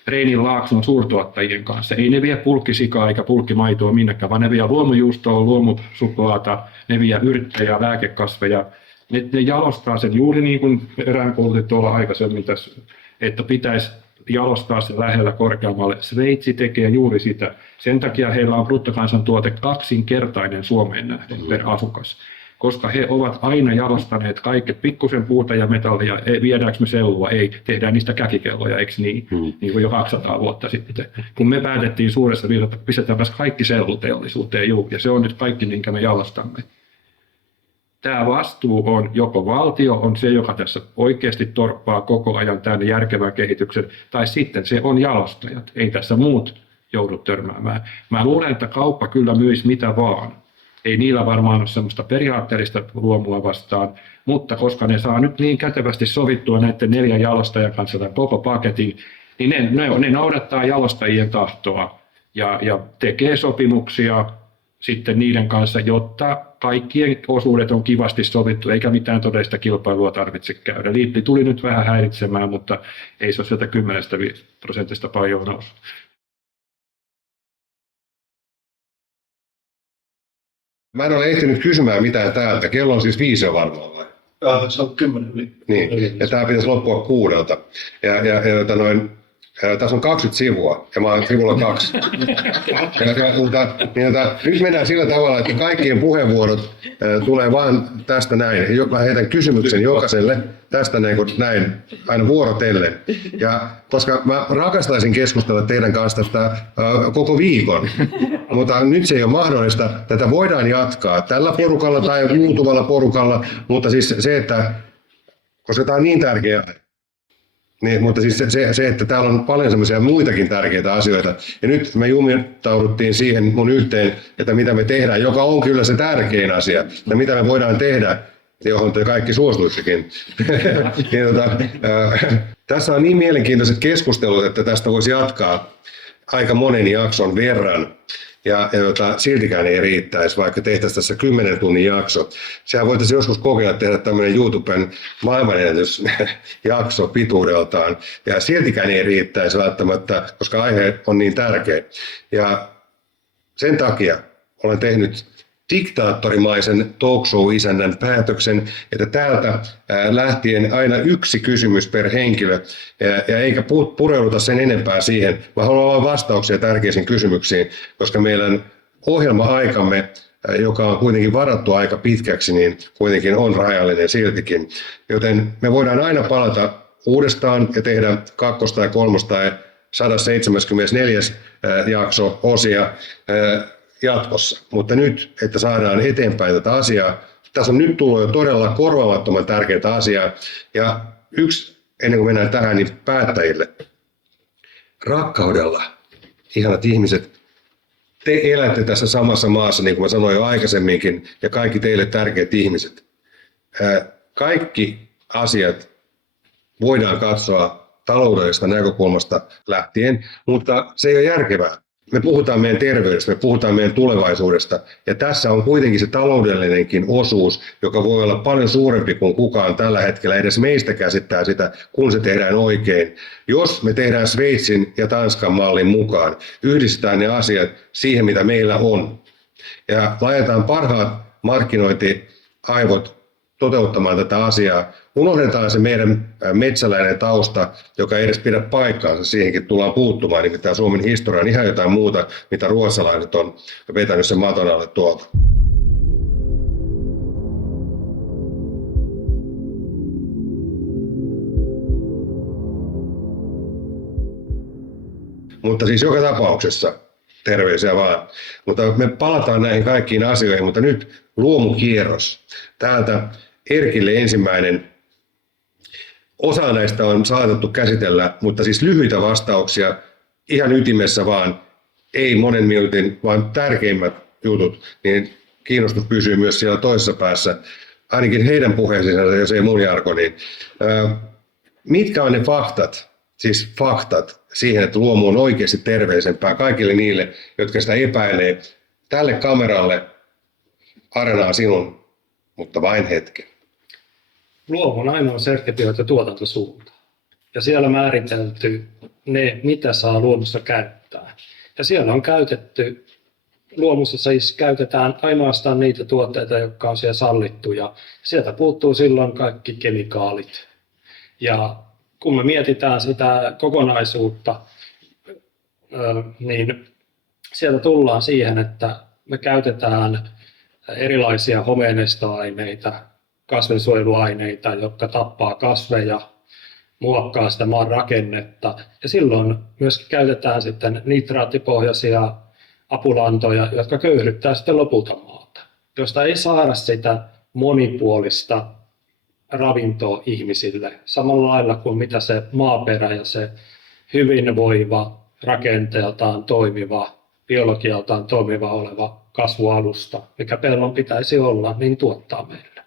Reinin laakson suurtuottajien kanssa. Ei ne vie bulkkisikaa eikä bulkkimaitoa minnekään, vaan ne vie luomujuustoa, luomusuklaata, ne vie yrttejä, lääkekasveja. Ne jalostaa sen juuri niin kuin eräänkuulutin tuolla aikaisemmin tässä, että pitäisi jalostaa sen lähellä korkeammalle. Sveitsi tekee juuri sitä. Sen takia heillä on bruttokansantuote 2-kertainen Suomeen nähden per asukas. Koska he ovat aina jalostaneet kaiket pikkusen puuta ja metallia. Viedäänkö me sellua? Ei. Tehdään niistä käkikelloja, eikö niin? Niin kuin jo 200 vuotta sitten. Kun me päätettiin suuressa viidassa, että pistetään kaikki selluteollisuuteen, ja se on nyt kaikki, minkä me jalostamme. Tämä vastuu on joko valtio on se, joka tässä oikeasti torppaa koko ajan tämän järkevän kehityksen, tai sitten se on jalostajat. Ei tässä muut joudu törmäämään. Mä luulen, että kauppa kyllä myisi mitä vaan. Ei niillä varmaan ole sellaista periaatteellista luomua vastaan, mutta koska ne saa nyt niin kätevästi sovittua näiden 4 jalostajan kanssa tämän koko paketin, niin ne noudattaa jalostajien tahtoa ja tekee sopimuksia sitten niiden kanssa, jotta kaikkien osuudet on kivasti sovittu, eikä mitään todellista kilpailua tarvitse käydä. Liitti tuli nyt vähän häiritsemään, mutta ei se ole sieltä 10% paljon nousu. Mä en ole ehtinyt kysymään mitään täältä. Kello on siis 5 varmaan vai? Se on 10 yli. Niin, ja tämä pitäisi loppua 6. Tässä on 20 sivua ja mä oon sivulla 2. Nyt mennään sillä tavalla, että kaikkien puheenvuorot tulee vaan tästä näin. Mä heitän kysymyksen jokaiselle tästä näin aina vuorotellen. Ja koska mä rakastaisin keskustella teidän kanssa tästä koko viikon, mutta nyt se ei ole mahdollista. Tätä voidaan jatkaa tällä porukalla tai muutuvalla porukalla, mutta siis se, että koska tämä on niin tärkeä. Niin, mutta siis se, että täällä on paljon semmoisia muitakin tärkeitä asioita. Ja nyt me jumittauduttiin siihen mun yhteen, että mitä me tehdään, joka on kyllä se tärkein asia. Ja mitä me voidaan tehdä, johon te kaikki suostuitsikin. Tässä on niin mielenkiintoiset keskustelut, että tästä voisi jatkaa aika monen jakson verran. Ja siltikään ei riittäisi, vaikka tehtäisiin tässä 10 tunnin jakso. Sehän voitaisiin joskus kokeilla tehdä tämmöinen YouTuben maailmanennätysjakso pituudeltaan. Ja siltikään ei riittäisi välttämättä, koska aihe on niin tärkeä. Ja sen takia olen tehnyt diktaattorimaisen talk show-isännän päätöksen, että täältä lähtien aina 1 kysymys per henkilö, ja eikä pureuduta sen enempää siihen, vaan haluan vain vastauksia tärkeisiin kysymyksiin, koska meidän ohjelma-aikamme, joka on kuitenkin varattu aika pitkäksi, niin kuitenkin on rajallinen siltikin. Joten me voidaan aina palata uudestaan ja tehdä 2. tai 3. tai 174. jakso osia jatkossa. Mutta nyt, että saadaan eteenpäin tätä asiaa, tässä on nyt tullut jo todella korvaamattoman tärkeää asiaa. Ja yksi, ennen kuin mennään tähän, niin päättäjille. Rakkaudella, ihanat ihmiset, te elätte tässä samassa maassa, niin kuin mä sanoin jo aikaisemminkin, ja kaikki teille tärkeät ihmiset. Kaikki asiat voidaan katsoa taloudellisesta näkökulmasta lähtien, mutta se ei ole järkevää. Me puhutaan meidän terveydestä, me puhutaan meidän tulevaisuudesta, ja tässä on kuitenkin se taloudellinenkin osuus, joka voi olla paljon suurempi kuin kukaan tällä hetkellä edes meistä käsittää sitä, kun se tehdään oikein. Jos me tehdään Sveitsin ja Tanskan mallin mukaan, yhdistetään ne asiat siihen, mitä meillä on, ja laitetaan parhaat markkinointiaivot toteuttamaan tätä asiaa. Unohdetaan se meidän metsäläinen tausta, joka ei edes pidä paikkaansa, siihenkin tullaan puuttumaan, nimittäin Suomen historia on ihan jotain muuta, mitä ruotsalaiset on vetänyt sen maton alle tuolta. Mutta siis joka tapauksessa terveisiä vaan. Mutta me palataan näihin kaikkiin asioihin, mutta nyt luomukierros. Täältä Erkille ensimmäinen. Osa näistä on saatettu käsitellä, mutta siis lyhyitä vastauksia, ihan ytimessä vaan, ei monen minuutin, vaan tärkeimmät jutut, niin kiinnostus pysyy myös siellä toisessa päässä, ainakin heidän puheisiinsa, jos ei mun jargoniin. Mitkä on ne faktat, siis faktat siihen, että luomu on oikeasti terveellisempää kaikille niille, jotka sitä epäilee, tälle kameralle, Arenaa sinun mutta vain hetken. Luomu on ainoa sertifioitu tuotantosuunta. Ja siellä määritelty ne, mitä saa luomussa käyttää. Ja siellä on käytetty, luomussa siis käytetään ainoastaan niitä tuotteita, jotka on siellä sallittuja. Sieltä puuttuu silloin kaikki kemikaalit. Ja kun me mietitään sitä kokonaisuutta, niin sieltä tullaan siihen, että me käytetään erilaisia homeenestoaineita, kasvinsuojeluaineita, jotka tappaa kasveja, muokkaa sitä maan rakennetta. Ja silloin myöskin käytetään sitten nitraattipohjaisia apulantoja, jotka köyhdyttää sitten lopulta maata, josta ei saada sitä monipuolista ravintoa ihmisille samalla lailla kuin mitä se maaperä ja se hyvinvoiva, rakenteeltaan toimiva, biologialtaan toimiva oleva kasvualusta, mikä pellon pitäisi olla, niin tuottaa meille.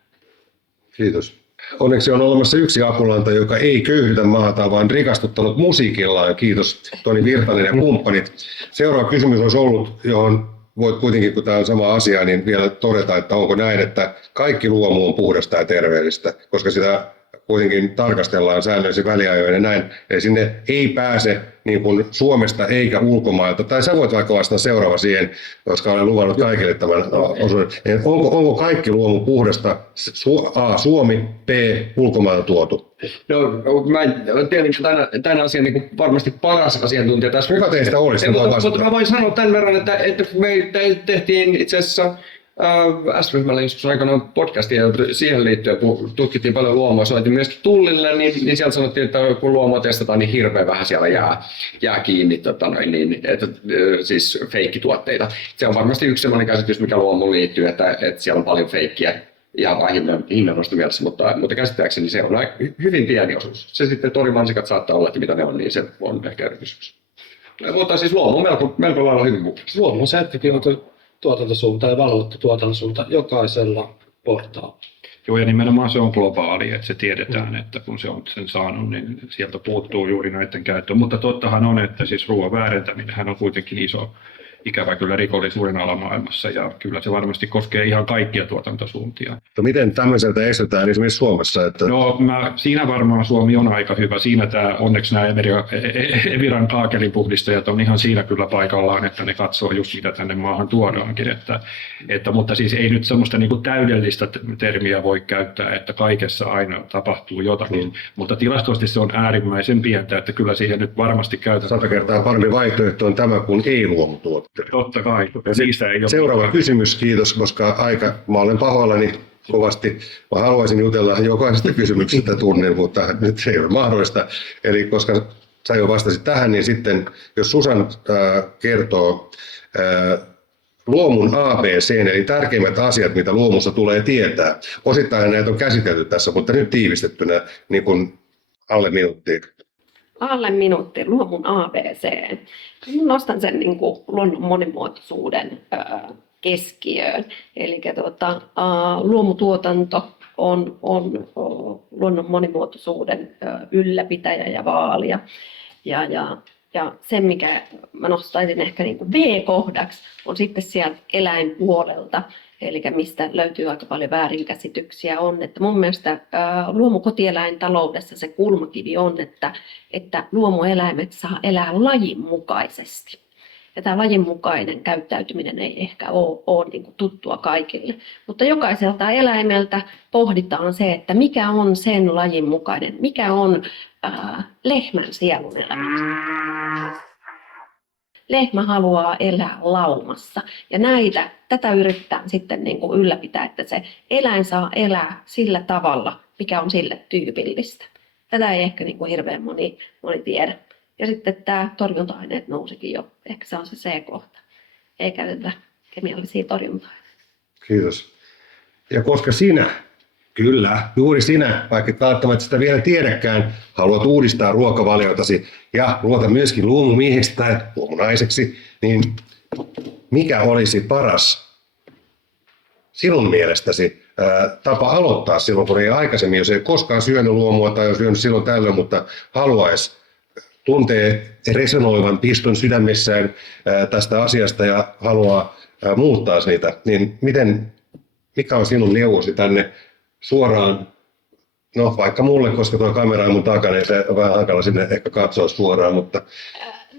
Kiitos. Onneksi on olemassa yksi apulanta, joka ei köyhdytä maata, vaan rikastuttanut musiikillaan. Kiitos Toni Virtanen ja kumppanit. Seuraava kysymys olisi ollut, johon voit kuitenkin, kun tämä on sama asia, niin vielä todeta, että onko näin, että kaikki luomu on puhdasta ja terveellistä, koska sitä kuitenkin tarkastellaan säännöllisin väliajoin ja näin. Eli sinne ei pääse niin kuin Suomesta eikä ulkomailta. Tai sä voit vaikka vastata seuraava siihen, koska olen luvannut kaikille tämän osuuden. Onko kaikki luomu puhdasta? A. Suomi, B. Ulkomailta tuotu. No, mä tiedän tämän asian niin varmasti paras asiantuntija tässä. Kuka teistä olisi? Mutta mä voin sanoa tämän verran, että me tehtiin itse asiassa S-ryhmällä joskus aikanaan podcastia ja siihen liittyen, kun tutkittiin paljon luomua, soitin myöskin Tullille, niin sieltä sanottiin, että kun luomua testataan, niin hirveän vähän siellä jää kiinni, siis feikkituotteita. Se on varmasti yksi sellainen käsitys, mikä luomuun liittyy, että siellä on paljon feikkiä ja hinnan nostamielessä, mutta käsittääkseni se on hyvin pieni osuus. Se sitten torimansikat saattaa olla, että mitä ne on, niin se on ehkä eri kysymys. Mutta siis luomu on melko lailla hyvin puhdas. Luomu on sertifioitu tuotantosuunta ja valvottu tuotantosuunta jokaisella portaalla. Joo, ja nimenomaan se on globaali, että se tiedetään, että kun se on sen saanut, niin sieltä puuttuu juuri näiden käyttöön. Mutta tottahan on, että siis ruoan väärentäminen on kuitenkin iso, ikävä kyllä rikollisuuden ala maailmassa, ja kyllä se varmasti koskee ihan kaikkia tuotantosuuntia. No miten tämmöiseltä estetään esimerkiksi Suomessa? Että... No siinä varmaan Suomi on aika hyvä. Siinä onneksi nämä Eviran kaakelipuhdistajat on ihan siinä kyllä paikallaan, että ne katsoo just mitä tänne maahan tuodaankin. Mutta siis ei nyt semmoista niin kuin täydellistä termiä voi käyttää, että kaikessa aina tapahtuu jotakin. Mutta tilastoisesti se on äärimmäisen pientä, että kyllä siihen nyt varmasti käytetään. 100 kertaa parempi vaihtoehto on tämä kuin ei-luomutuote. Totta kai. Seuraava kysymys, kiitos, koska mä olen pahoillani kovasti. Mä haluaisin jutella jokaisesta kysymyksestä tunnin, mutta nyt se ei ole mahdollista. Eli koska sä jo vastasit tähän, niin sitten jos Susan kertoo luomun ABC, eli tärkeimmät asiat, mitä luomussa tulee tietää. Osittain näitä on käsitelty tässä, mutta nyt tiivistettynä niin kuin alle minuuttiin. Alle minuutti luomun ABC. Mä nostan sen niin kuin luonnon monimuotoisuuden keskiöön. Eli luomutuotanto on luonnon monimuotoisuuden ylläpitäjä ja vaalija. Ja se, mikä mä nostaisin ehkä niin kuin B-kohdaksi, on sitten sieltä eläinpuolelta, eli mistä löytyy aika paljon väärinkäsityksiä on. Että mun mielestä luomukotieläintaloudessa se kulmakivi on, että luomueläimet saa elää lajinmukaisesti. Ja tämä lajinmukainen käyttäytyminen ei ehkä ole niin kuin tuttua kaikille. Mutta jokaiselta eläimeltä pohditaan se, että mikä on sen lajin mukainen, mikä on lehmän sielun elämä. Lehmä haluaa elää laumassa ja tätä yritetään sitten niin kuin ylläpitää, että se eläin saa elää sillä tavalla, mikä on sille tyypillistä. Tätä ei ehkä niin kuin hirveän moni tiedä. Ja sitten tämä torjunta-aineet nousikin jo. Ehkä se on se C-kohta. Ei käytetä kemiallisia torjunta-aineita. Kiitos. Ja koska sinä, kyllä, juuri sinä, vaikka et välttämättä sitä vielä tiedäkään, haluat uudistaa ruokavaliotasi ja luota myöskin luomumieheksi tai luomunaiseksi, niin mikä olisi paras sinun mielestäsi tapa aloittaa silloin, kun ei aikaisemmin, jos ei koskaan syönyt luomua tai on syönyt silloin tällöin, mutta haluaisi tuntee resonoivan piston sydämessään tästä asiasta ja haluaa muuttaa niitä, niin miten mikä on sinun neuvosi tänne suoraan, no vaikka mulle, koska tuo kamera on mun takana, niin se on vähän hankala sinne ehkä katsoa suoraan, mutta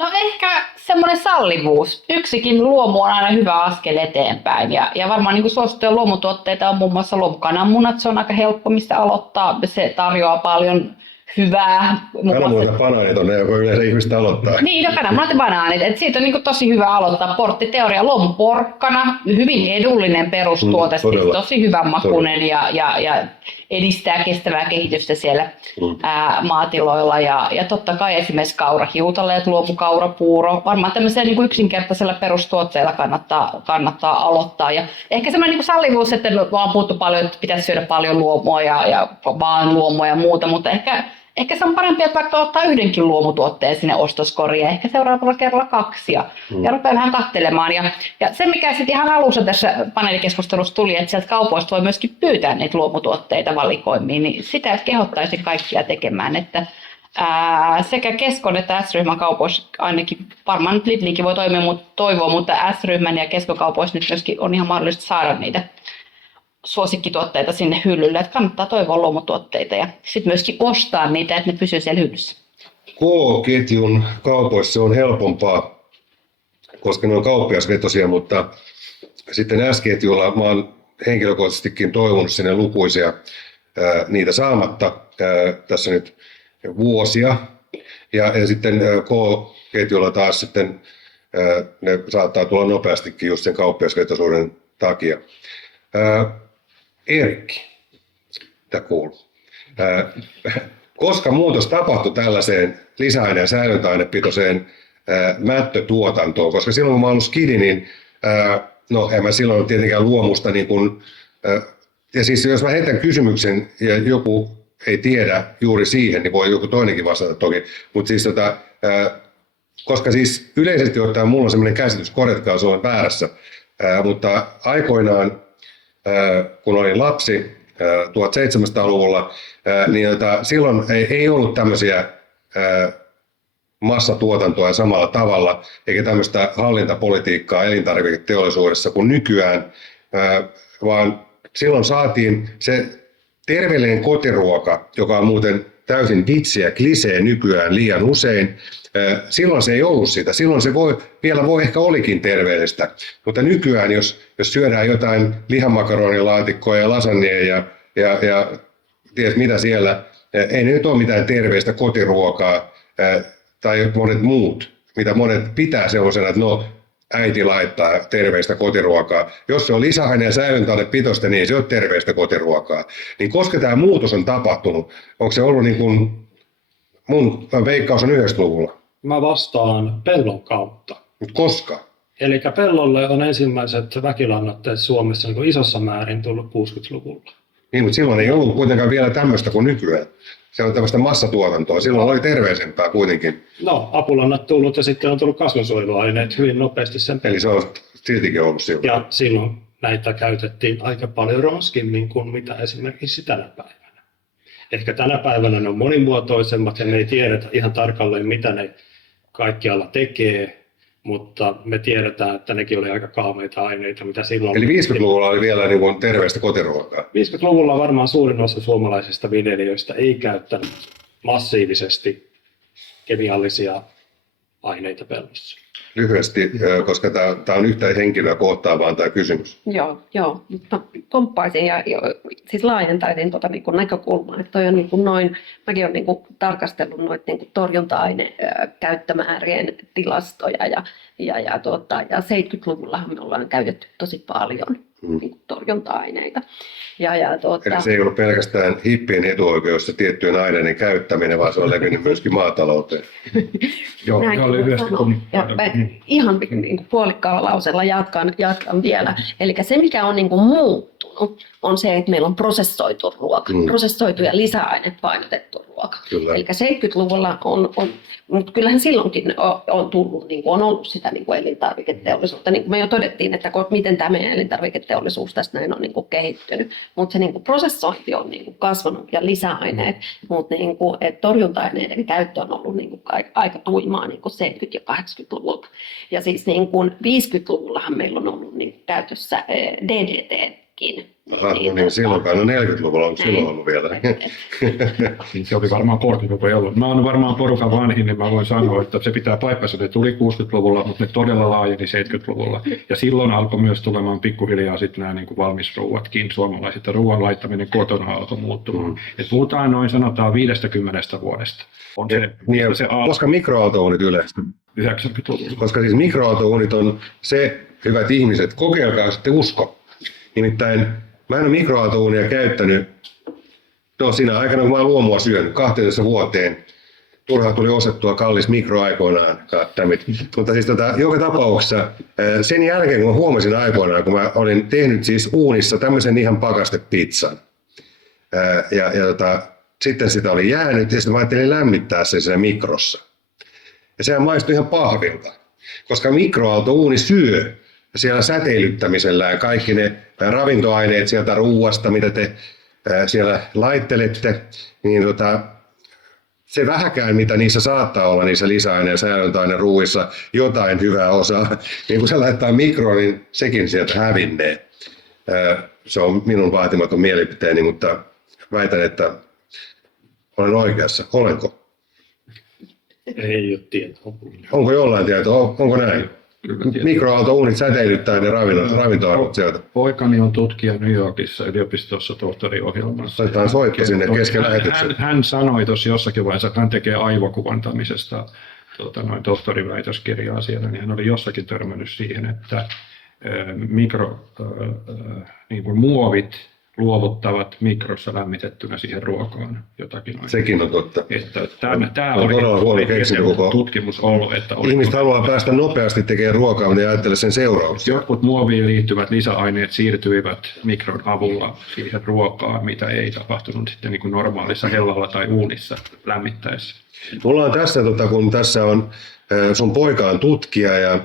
No ehkä semmoinen sallivuus. Yksikin luomu on aina hyvä askel eteenpäin. Ja varmaan niin kuin suosittuja luomutuotteita on muun muassa luomukananmunat. Se on aika helppo, mistä aloittaa. Se tarjoaa paljon hyvää. kananmunat ja banaanit on ne, jotka yleensä ihmistä aloittaa. Niin, no kananmunat ja banaanit. Et siitä on niin kuin tosi hyvä aloittaa. Porttiteoria, luomuporkkana, hyvin edullinen perustuote, siis tosi hyvän makuinen ja edistää kestävää kehitystä siellä maatiloilla. Ja totta kai esimerkiksi kaurahiutaleet, luomukaurapuuro. Varmaan tämmöisellä niin kuin yksinkertaisella perustuotteella kannattaa aloittaa. Ja ehkä semmoinen niin kuin sallivuus, että me vaan puhuttu paljon, että pitäisi syödä paljon luomua ja vaan luomua ja muuta, mutta ehkä se on parempi, että vaikka ottaa yhdenkin luomutuotteen sinne ostoskoriin ja ehkä seuraavalla kerralla 2 ja rupeaa vähän katselemaan. Ja se, mikä sitten ihan alussa tässä paneelikeskustelussa tuli, että sieltä kaupoista voi myöskin pyytää niitä luomutuotteita valikoimiin, niin sitä kehottaisin kaikkia tekemään, että sekä Keskon että S-ryhmän kaupoissa, ainakin varmaan nyt Lidlikin voi toivoa, mutta S-ryhmän ja Keskokaupoissa nyt myöskin on ihan mahdollista saada niitä suosikkituotteita sinne hyllylle, että kannattaa toivoa luomutuotteita ja sitten myöskin ostaa niitä, että ne pysyy siellä hyllyssä. K-ketjun kaupoissa se on helpompaa, koska ne on kauppiasvetoisia, mutta sitten S-ketjulla mä oon henkilökohtaisestikin toivonut sinne lukuisia niitä saamatta tässä nyt vuosia. Ja sitten K-ketjulla taas sitten ne saattaa tulla nopeastikin just sen kauppiasvetoisuuden takia. Erkki, mitä kuuluu? Koska muutos tapahtui tällaiseen lisäaine- ja säilöntäainepitoiseen mättötuotantoon, koska silloin kun mä ollut skidi, niin no en mä silloin tietenkään luomusta, niin kun, ja siis jos mä heitän kysymyksen ja joku ei tiedä juuri siihen, niin voi joku toinenkin vastata toki, mutta siis koska siis yleisesti ottaen mulla on sellainen käsitys, korjatkaa jos olen väärässä, mutta aikoinaan kun olin lapsi 1700-luvulla, niin silloin ei ollut tämmöisiä massatuotantoa samalla tavalla, eikä tämmöistä hallintapolitiikkaa elintarviketeollisuudessa kuin nykyään, vaan silloin saatiin se terveellinen kotiruoka, joka on muuten täysin vitsi ja klisee nykyään liian usein. Silloin se ei ollut sitä. Silloin se voi ehkä olikin terveellistä. Mutta nykyään, jos syödään jotain lihamakaronilaatikkoa ja lasagnea ja ties mitä siellä, ei ne nyt ole mitään terveellistä kotiruokaa tai monet muut, mitä monet pitää sellaisena, että no, äiti laittaa terveistä kotiruokaa. Jos se on lisäaine- ja säilöntäainepitoista, niin ei se ole terveistä kotiruokaa. Niin koska tämä muutos on tapahtunut, onko se ollut niin kuin, mun veikkaus on 90-luvulla? Mä vastaan pellon kautta. Mutta koska? Eli pellolle on ensimmäiset väkilannoitteet Suomessa niin kuin isossa määrin tullut 60-luvulla. Niin, mutta silloin ei ollut kuitenkaan vielä tämmöistä kuin nykyään. Se on tämmöistä massatuotantoa. Silloin oli terveellisempää kuitenkin. No, apulannat tullut ja sitten on tullut kasvinsuojeluaineet hyvin nopeasti sen. Eli se on siltikin ollut silloin. Ja silloin näitä käytettiin aika paljon ronskimmin kuin mitä esimerkiksi tänä päivänä. Ehkä tänä päivänä ne on monimuotoisemmat ja me ei tiedetä ihan tarkalleen mitä ne kaikkialla tekee, mutta me tiedetään, että nekin oli aika kaameita aineita, mitä silloin. Eli 50-luvulla oli vielä niin kuin terveistä kotiruokaa. 50-luvulla varmaan suurin osa suomalaisista viljelijöistä ei käyttänyt massiivisesti kemiallisia aineita pellossa. Lyhyesti, koska tämä on yhtä henkilöä kohtaan vaan tämä kysymys. Joo, mutta komppaisin ja siis laajentaisin tuota niin näkökulmaa, että toi on niin kuin noin, mäkin olen niin kuin tarkastellut noita niin kuin torjunta-ainekäyttömäärien tilastoja ja 70-luvullahan me ollaan käytetty tosi paljon niin kuin torjunta-aineita. Eli se ei ollut pelkästään hippien etuoikeus se tiettyjen aineiden käyttäminen, vaan se on levinnyt myöskin maatalouteen. Joo, lyhyesti. Ihan niin kuin puolikkaalla lauseella jatkan vielä. Eli se, mikä on niin kuin muuttunut, on se, että meillä on prosessoitu ruoka, prosessoitu ja lisäainepainotettu ruoka. Eli 70-luvulla on mutta kyllähän silloinkin on tullut, niin kuin on ollut sitä niin kuin elintarviketeollisuutta. Niin kuin me jo todettiin, että miten tämä meidän elintarviketeollisuus tästä näin on niin kuin kehittynyt. Mutta se niin kuin prosessointi on niin kuin kasvanut ja lisäaineet, mutta niin kuin, torjunta-aineiden käyttö on ollut niin kuin aika tuimaa niin kuin 70- ja 80-luvulta. Ja siis niin kuin 50-luvullahan meillä on ollut niin kuin käytössä DDT, Niin, Niin silloinkaan, no 40-luvulla on silloin ollut vielä. Niin se oli varmaan 30-luvulla ei ollut. Mä oon varmaan porukan vanhin, niin mä voin sanoa, että se pitää paikkansa. Ne tuli 60-luvulla, mutta ne todella laajeni 70-luvulla. Ja silloin alkoi myös tulemaan pikkuhiljaa sitten nämä niin kuin valmisruuatkin suomalaiset. Ja ruoan laittaminen kotona alkoi muuttumaan. Et puhutaan noin sanotaan 50 vuodesta. On se Koska mikroaaltouunit yleistä? 90-luvulla. Koska siis mikroaaltouunit on se, hyvät ihmiset, kokeilkaa sitten usko. Nimittäin mä en ole mikroaaltouunia käyttänyt siinä aikana, kun mä oon luomua syönyt 12 vuoteen. Turhaan tuli ostettua kallis mikro aikoinaan. Mutta siis joka tapauksessa sen jälkeen, kun mä huomasin aikoinaan, kun mä olin tehnyt siis uunissa tämmöisen ihan pakastepizzan. Sitten sitä oli jäänyt ja sitten mä ajattelin lämmittää sen siinä mikrossa. Ja sehän maistui ihan pahvilta, koska mikroaaltouuni syö siellä säteilyttämisellään kaikki ne ravintoaineet sieltä ruuasta, mitä te siellä laittelette, niin se vähäkään, mitä niissä saattaa olla, niissä lisäaine- ja säilöntäaineruuissa, jotain hyvää osaa, niin kun se laittaa mikroon, niin sekin sieltä hävinnee. Se on minun vaatimaton mielipiteeni, mutta väitän, että olen oikeassa. Olenko? Ei ole tietoa. Onko jollain tietoa? Onko näin? Mikroaaltouunit säteilyttää ne ravintoarvot sieltä. Poikani on tutkija New Yorkissa yliopistossa tohtoriohjelmassa. Laitetaan soitto sinne kesken lähetyksen. Hän sanoi tuossa jossakin vaiheessa, että hän tekee aivokuvantamisesta tohtoriväitöskirjaa siellä, niin hän oli jossakin törmännyt siihen, että niin kuin muovit luovuttavat mikrossa lämmitettynä siihen ruokaan jotakin. Sekin on totta. Tämä on todella huono keksintö koko tutkimus ollut. Että ihmiset haluaa päästä nopeasti tekemään ruokaa, mutta ei ajattele sen seurauksia. Jotkut muoviin liittyvät lisäaineet siirtyivät mikron avulla siihen ruokaan, mitä ei tapahtunut sitten niin kuin normaalissa hellalla tai uunissa lämmittäessä. Mulla on tässä, kun tässä on sun poika on tutkija ja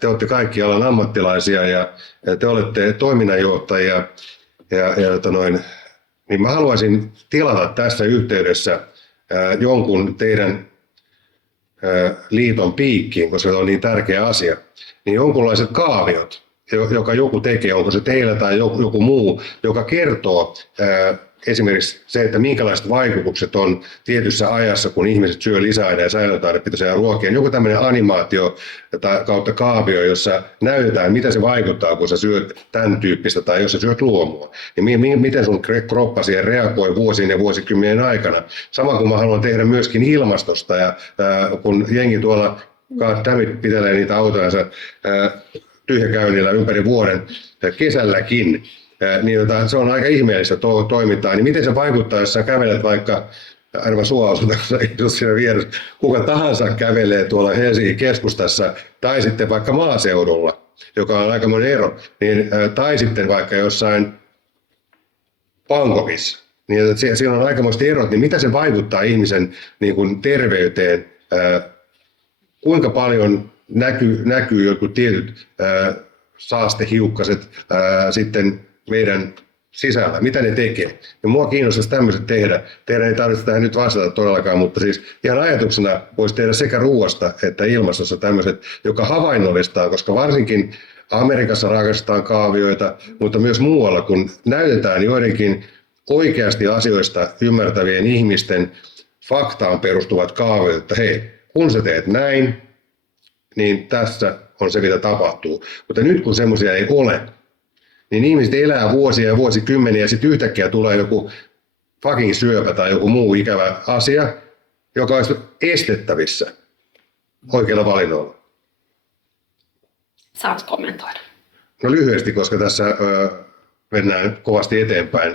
te olette kaikki alan ammattilaisia ja te olette toiminnanjohtajia niin mä haluaisin tilata tässä yhteydessä jonkun teidän liiton piikkiin, koska se on niin tärkeä asia, niin jonkunlaiset kaaviot, joka joku tekee, onko se teillä tai joku muu, joka kertoo esimerkiksi se, että minkälaiset vaikutukset on tietyssä ajassa, kun ihmiset syö lisäaineja ja säilöntäainepitoisia ruokia. Joku tämmöinen animaatio tai kautta kaavio, jossa näytetään, mitä se vaikuttaa, kun sä syöt tämän tyyppistä tai jos sä syöt luomua. Niin miten sun kroppa siihen reagoi vuosien ja vuosikymmenien aikana. Sama kuin mä haluan tehdä myöskin ilmastosta ja kun jengi tuolla pitelee niitä autojansa tyhjäkäynnillä ympäri vuoden kesälläkin, niin se on aika ihmeellistä toimintaa. Niin miten se vaikuttaa, jos sä kävelet vaikka, aina sua asutaan siinä vieressä, kuka tahansa kävelee tuolla Helsingin keskustassa tai sitten vaikka maaseudulla, joka on aikamoinen ero, niin, tai sitten vaikka jossain Bangkokissa, niin siinä on aikamoiset erot, niin mitä se vaikuttaa ihmisen niin kuin terveyteen, kuinka paljon näkyy jotkut tietyt saastehiukkaset sitten meidän sisällä, mitä ne tekee. Ja mua kiinnostaisi tämmöiset tehdä. Teidän ei tarvitse tähän nyt vastata todellakaan, mutta siis ihan ajatuksena voisi tehdä sekä ruoasta että ilmastossa tämmöiset, joka havainnollistaa, koska varsinkin Amerikassa rakastetaan kaavioita, mutta myös muualla, kun näytetään joidenkin oikeasti asioista ymmärtävien ihmisten faktaan perustuvat kaavioit, että hei, kun sä teet näin, niin tässä on se, mitä tapahtuu. Mutta nyt kun semmoisia ei ole, niin ihmiset elää vuosia ja vuosikymmeniä ja sitten yhtäkkiä tulee joku fucking syöpä tai joku muu ikävä asia, joka olisi estettävissä oikeilla valinnoilla. Saat kommentoida? No lyhyesti, koska tässä mennään kovasti eteenpäin,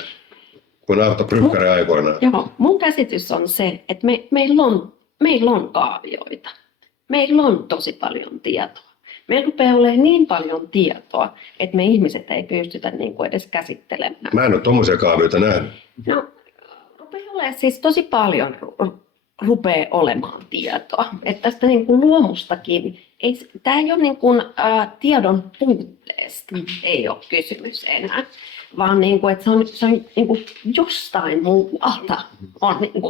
kun Arto Brückare aikoinaan. Joo, mun käsitys on se, että meillä on kaavioita. Meillä on tosi paljon tietoa. Meillä rupeaa olemaan niin paljon tietoa, että me ihmiset ei pystytä niin kuin edes käsittelemään. Mä en ole tommosia kaavioita nähnyt. No, rupeaa olemaan siis tosi paljon rupeaa olemaan tietoa. Että tästä niin kuin luomustakin, tämä ei ole niin kuin, tiedon puutteesta, ei ole kysymys enää. Vaan niin kuin, että se on niin kuin jostain muualta,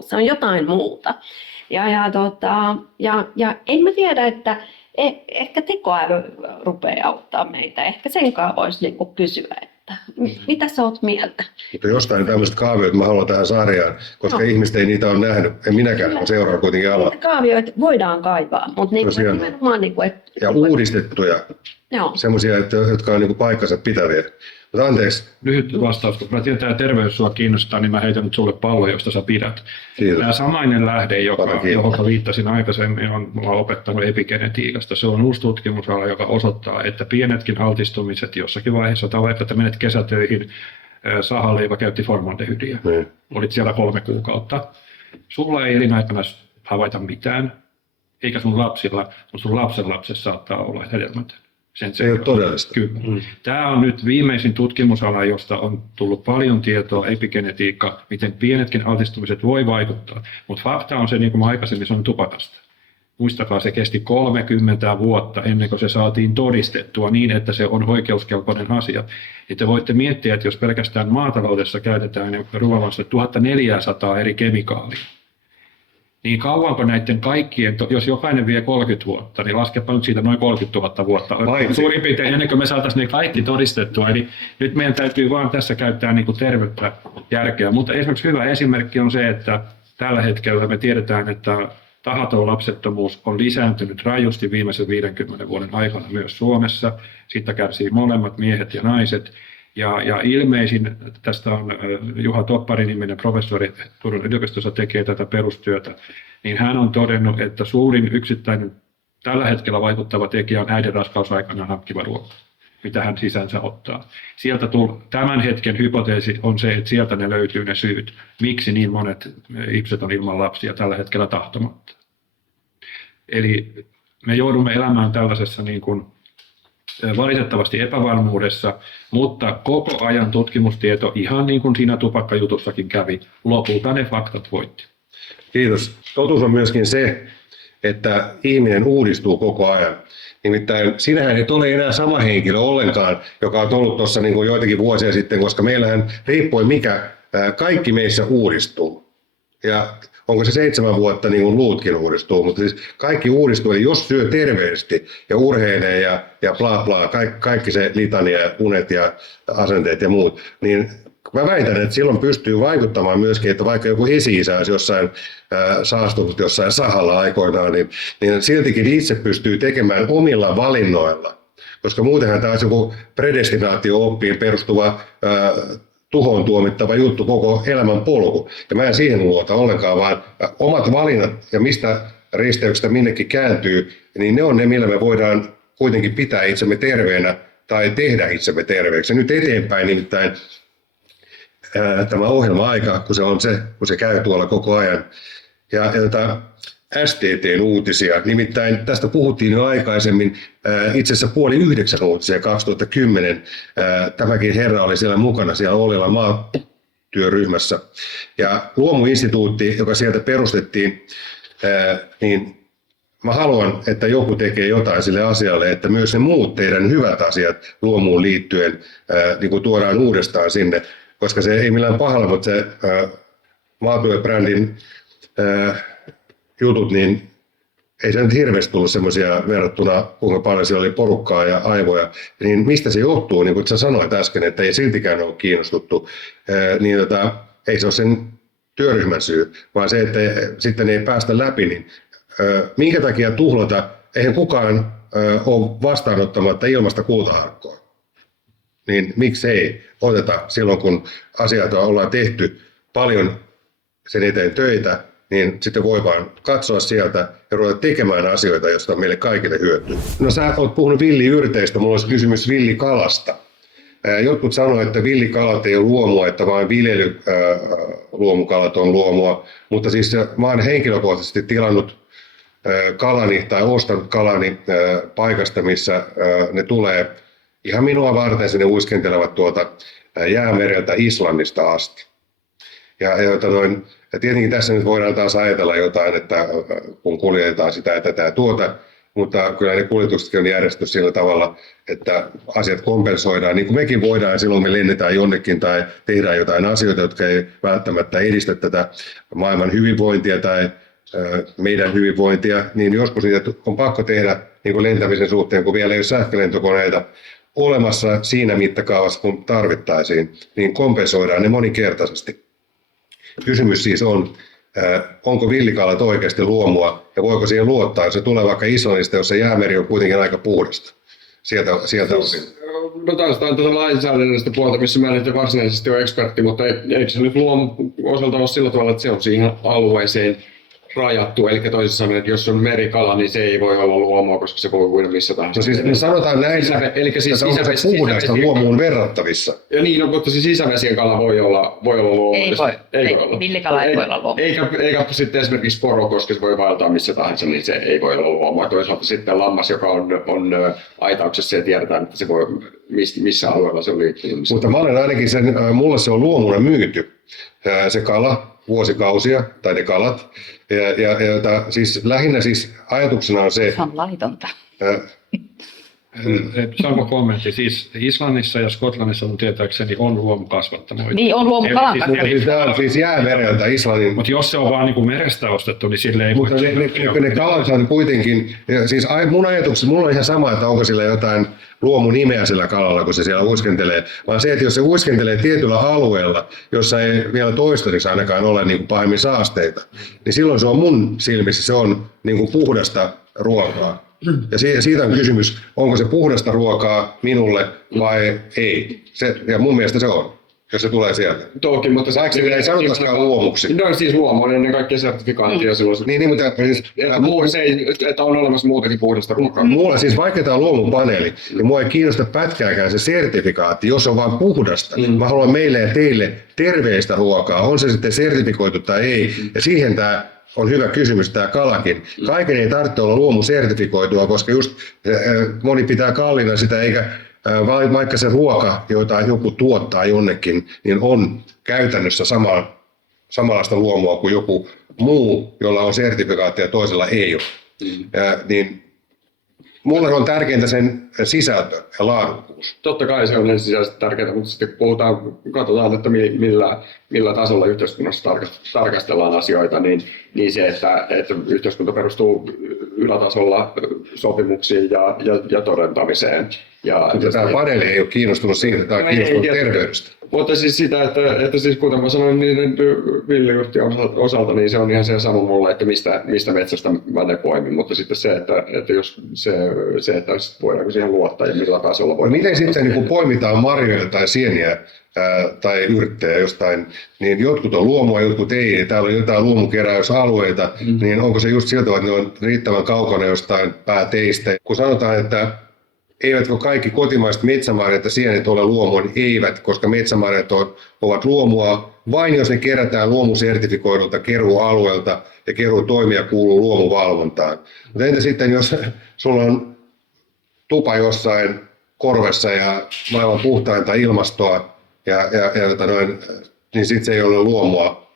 se on jotain muuta. Ja en mä tiedä, että Ehkä tekoäly rupeaa auttaa meitä. Ehkä sen kanssa voisi niinku kysyä, että mitä sä oot mieltä? Mutta jostain tämmöistä kaavioita mä haluan tähän sarjaan, koska ihmiset ei niitä ole nähnyt. En minäkään, mä seuraan kuitenkin alaa. Niitä kaavioita voidaan kaivaa, mutta nimenomaan ja uudistettuja. Joo. Semmoisia, jotka on niinku paikkansa pitäviä. Mutta anteeksi. Lyhyt vastaus, kun mä tiedän, että tämä terveys sua kiinnostaa, niin mä heitän nyt sulle pallo, josta sä pidät. Kiitos. Tämä samainen lähde, johon viittasin aikaisemmin, on opettanut epigenetiikasta. Se on uusi tutkimusala, joka osoittaa, että pienetkin altistumiset jossakin vaiheessa, tai vaikka että menet kesätöihin, sahalle, joka käytti formaldehydiä. Olit siellä 3 kuukautta. Sulla ei elinaikana havaita mitään, eikä sun lapsilla, mutta sun lapsenlapsessa saattaa olla hedelmätön. Se ei ole todellista. Kyllä. Tämä on nyt viimeisin tutkimusala, josta on tullut paljon tietoa, epigenetiikka, miten pienetkin altistumiset voi vaikuttaa. Mutta fakta on se, niin kuin mä aikaisemmin sanoin tupakasta. Muistakaa, se kesti 30 vuotta ennen kuin se saatiin todistettua niin, että se on oikeuskelpoinen asia. Ja te voitte miettiä, että jos pelkästään maataloudessa käytetään ruoanlaitossa 1400 eri kemikaalia, niin kauanko näiden kaikkien, jos jokainen vie 30 vuotta, niin laskepa nyt siitä noin 30 000 vuotta. Suurin piirtein ennen kuin me saataisiin ne kaikki todistettua. Eli nyt meidän täytyy vaan tässä käyttää niin kuin tervettä järkeä. Mutta esimerkiksi hyvä esimerkki on se, että tällä hetkellä me tiedetään, että tahaton lapsettomuus on lisääntynyt rajusti viimeisen 50 vuoden aikana myös Suomessa. Siitä kärsii molemmat miehet ja naiset. Ja ilmeisin, tästä on Juha Toppari-niminen professori Turun yliopistossa tekee tätä perustyötä, niin hän on todennut, että suurin yksittäinen tällä hetkellä vaikuttava tekijä on äidin raskausaikana hankkiva ruoka, mitä hän sisänsä ottaa. Sieltä tämän hetken hypoteesi on se, että sieltä ne löytyy ne syyt, miksi niin monet ihmiset on ilman lapsia tällä hetkellä tahtomatta. Eli me joudumme elämään tällaisessa niin kuin valitettavasti epävarmuudessa, mutta koko ajan tutkimustieto, ihan niin kuin siinä tupakkajutussakin kävi, lopulta ne faktat voitti. Kiitos. Totuus on myöskin se, että ihminen uudistuu koko ajan. Nimittäin sinähän et ole enää sama henkilö ollenkaan, joka on ollut tuossa niin kuin joitakin vuosia sitten, koska meillähän riippuen mikä, kaikki meissä uudistuu. Ja onko se 7 vuotta niin kuin luutkin uudistuu, mutta siis kaikki uudistuu. Eli jos syö terveellisesti ja urheilee ja bla bla, kaikki se litania ja unet ja asenteet ja muut, niin mä väitän, että silloin pystyy vaikuttamaan myöskin, että vaikka joku esi-isä olisi jossain saastunut jossain sahalla aikoinaan, niin siltikin itse pystyy tekemään omilla valinnoilla. Koska muutenhan tämä olisi joku predestinaatio-oppiin perustuva tuhoon tuomittava juttu, koko elämän polku. Ja mä en siihen luota ollenkaan, vaan omat valinnat ja mistä risteyksestä minnekin kääntyy, niin ne on ne, millä me voidaan kuitenkin pitää itsemme terveenä tai tehdä itsemme terveeksi. Ja nyt eteenpäin nimittäin tämä ohjelma-aika, kun se käy tuolla koko ajan. Ja STT:n uutisia, nimittäin tästä puhuttiin jo aikaisemmin, itse asiassa 8:30 uutisia 2010. Tämäkin herra oli siellä mukana, siellä Ollilan maatyöryhmässä. Ja Luomuinstituutti, joka sieltä perustettiin, niin mä haluan, että joku tekee jotain sille asialle, että myös ne muut teidän hyvät asiat luomuun liittyen niin kuin tuodaan uudestaan sinne, koska se ei millään pahalla, mutta se maatyöbrändin jutut, niin ei se nyt hirveästi tullut semmoisia verrattuna, kuinka paljon siellä oli porukkaa ja aivoja. Niin mistä se johtuu, niin kuin sä sanoit äsken, että ei siltikään ole kiinnostuttu, niin ei se ole sen työryhmän syy, vaan se, että sitten ei päästä läpi, niin minkä takia tuhlata, eihän kukaan ole vastaanottamatta ilmasta kulta-arkkoa. Niin miksei oteta silloin, kun asiat ollaan tehty paljon sen eteen töitä, niin sitten voi vaan katsoa sieltä ja ruveta tekemään asioita, joista on meille kaikille hyötyä. No sä oot puhunut villiyrteistä, mulla olisi kysymys villikalasta. Jotkut sanoo, että villikalat ei ole luomua, että vain viljelyluomukalat on luomua, mutta siis mä oon henkilökohtaisesti tilannut kalani tai ostanut kalani paikasta, missä ne tulee ihan minua varten, ne uiskentelevat tuolta jäämereltä Islannista asti. Ja tietenkin tässä nyt voidaan taas ajatella jotain, että kun kuljetetaan sitä ja tätä ja tuota, mutta kyllä ne kuljetuksetkin on järjestetty sillä tavalla, että asiat kompensoidaan. Niin kuin mekin voidaan, silloin me lennetään jonnekin tai tehdään jotain asioita, jotka ei välttämättä edistä tätä maailman hyvinvointia tai meidän hyvinvointia, niin joskus niitä on pakko tehdä niin kuin lentämisen suhteen, kun vielä ei ole sähkölentokoneita olemassa siinä mittakaavassa, kun tarvittaisiin, niin kompensoidaan ne moninkertaisesti. Kysymys siis on, onko villikalat oikeasti luomua ja voiko siihen luottaa, jos se tulee vaikka Islannista, jossa jäämeri on kuitenkin aika puhdasta sieltä osin. No tästä on tätä lainsäädännöllistä puolta, missä mä en varsinaisesti ole ekspertti, mutta eikö se nyt luomu osalta ole sillä tavalla, että se on siihen alueeseen rajattu, eli toisin sanoen, että jos on merikala, niin se ei voi olla luomua, koska se voi uida missä tahansa. No siis me sanotaan näin, eli siis onko se puhdasta luomuun verrattavissa? Ja niin, no, mutta siis sisävesien kala voi olla luomua. Ei voi olla. Villikala ei voi olla luomua. Eikä sitten esimerkiksi poro, koska se voi vaeltaa missä tahansa, niin se ei voi olla luomua. Toisaalta sitten lammas, joka on aitauksessa ja tiedetään, että se voi, missä alueella se liittyy. Mutta mä olen ainakin mulle se on luomuna myyty, se kala, vuosikausia, tai ne kalat. Siis lähinnä siis ajatuksena on se... Se on laitonta. Saanko kommentti? Siis Islannissa ja Skotlannissa on tietääkseni on luomukasvattamoita. Niin, on luomukalan Siis tämä on siis jäämereltä Islannin... Mutta jos se on vaan niin merestä ostettu, niin sille ei voi... Mutta ne kalat on kuitenkin... Siis mun ajatuksessa, mulla on ihan sama, että onko sillä jotain luomunimeä sillä kalalla, kun se siellä uiskentelee. Vaan se, että jos se uiskentelee tietyllä alueella, jossa ei vielä toistaiseksi ainakaan ole niin kuin pahemmin saasteita, niin silloin se on mun silmissä, se on niin kuin puhdasta ruokaa. Ja siitä on kysymys, onko se puhdasta ruokaa minulle vai ei. Ja mun mielestä se on, jos se tulee sieltä. Toki, mutta vaikka se ei sanotaisikaan luomuksi. No siis luomu on ennen kaikkea sertifikaattia silloin. Niin, mutta siis, että on olemassa muutakin puhdasta ruokaa. Mulla siis, vaikka tämä on luomupaneeli, niin mua ei kiinnosta pätkääkään se sertifikaatti, jos on vaan puhdasta. Mä haluan meille ja teille terveistä ruokaa, on se sitten sertifikoitu tai ei. Ja siihen tämä on hyvä kysymys tämä kalakin. Kaiken ei tarvitse olla luomusertifikoitua, koska just moni pitää kalliina sitä, eikä vaikka se ruoka, jota joku tuottaa jonnekin, niin on käytännössä samanlaista luomua kuin joku muu, jolla on sertifikaatti ja toisella ei ole. Niin mulle on tärkeintä sen sisältö ja laadukkuus. Totta kai se on ensisijaisesti tärkeää, mutta sitten kun katsotaan, että millä tasolla yhteiskunnassa tarkastellaan asioita, niin se, että yhteiskunta perustuu ylätasolla sopimuksiin ja todentamiseen. Mutta tämä paneeli ei ole kiinnostunut siitä, tämä on kiinnostunut terveydestä. Mutta siis sitä, että siis kuten mä sanoin niiden villiyhtiön osalta, niin se on ihan se sama mulle, että mistä metsästä mä ne poimin. Mutta sitten se, että jos että voidaanko siihen luottaa ja millä tasolla voidaan. Miten sitten niin kun poimitaan marjoja tai sieniä tai yrttejä jostain, niin jotkut on luomua, jotkut ei. Täällä on jotain luomukeräysalueita, niin onko se just siltä, että ne on riittävän kaukana jostain pääteistä? Kun sanotaan, että eivätkö kaikki kotimaiset metsämarjat ja sienet ole luomua, niin eivät, koska metsämarjat ovat luomua vain jos ne kerätään luomusertifikoidulta keruualueelta ja keruutoimija kuuluu luomuvalvontaan. Mutta entä sitten, jos sulla on tupa jossain korvessa ja maailman puhtainta ilmastoa, niin sitten se ei ole luomua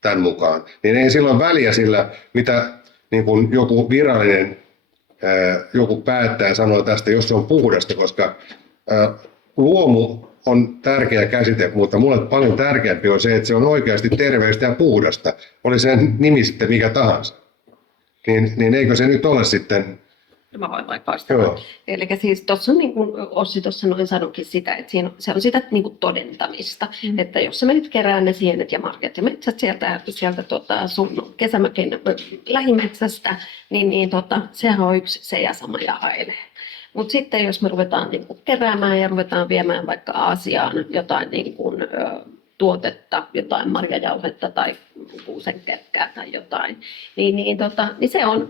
tämän mukaan. Niin ei silloin väliä sillä, mitä niin kun joku virallinen joku päättäjä sanoo tästä, jos se on puhdasta, koska luomu on tärkeä käsite, mutta mulle paljon tärkeämpi on se, että se on oikeasti terveellistä ja puhdasta. Oli sen nimi sitten mikä tahansa. Niin eikö se nyt ole sitten... Mä voin vaikka sitä. Eli siis tuossa on, niin kuin Ossi tuossa noin sanoikin sitä, että se on sitä niin kuin todentamista. Että jos sä menet kerään ne sienet ja marjat ja metsät sieltä sun kesämökin lähimetsästä, niin sehän on yksi se ja sama ja ailee. Mutta sitten jos me ruvetaan niin kuin keräämään ja ruvetaan viemään vaikka Aasiaan jotain niin kuin, tuotetta, jotain marjajauhetta tai kuusenkerkkää tai jotain, niin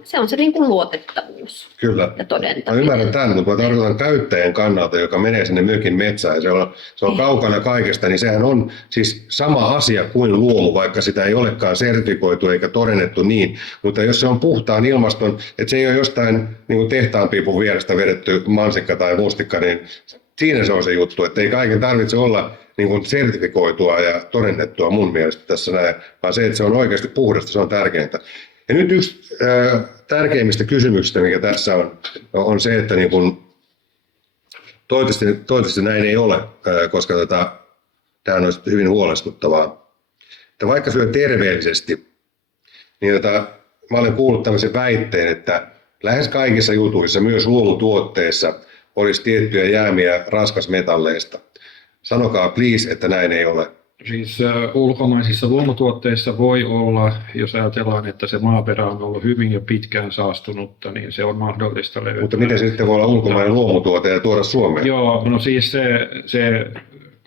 se on se niin kuin luotettavuus. Kyllä. Ja todentaminen. Mä ymmärrän tämän, mutta mä tarkoitan käyttäjän kannalta, joka menee sinne mökin metsään ja se on kaukana kaikesta, niin sehän on siis sama asia kuin luomu, vaikka sitä ei olekaan sertifikoitu eikä todennettu niin. Mutta jos se on puhtaan ilmaston, että se ei ole jostain niin kuin tehtaanpiipun vierestä vedetty mansikka tai mustikka, niin siinä se on se juttu, että ei kaiken tarvitse olla niin kuin sertifikoitua ja todennettua mun mielestä tässä näin, vaan se, että se on oikeasti puhdasta, se on tärkeintä. Ja nyt yksi tärkeimmistä kysymyksistä, mikä tässä on se, että niin kuin, toivottavasti näin ei ole, koska tämä on hyvin huolestuttavaa. Että vaikka syö terveellisesti, niin mä olen kuullut tämmöisen väitteen, että lähes kaikissa jutuissa, myös luomutuotteissa, olisi tiettyjä jäämiä raskasmetalleista. Sanokaa please, että näin ei ole. Siis ulkomaisissa luomutuotteissa voi olla, jos ajatellaan, että se maaperä on ollut hyvin jo pitkään saastunutta, niin se on mahdollista löytää. Mutta miten se sitten voi olla ulkomainen luomutuote ja tuoda Suomeen? Joo, no siis se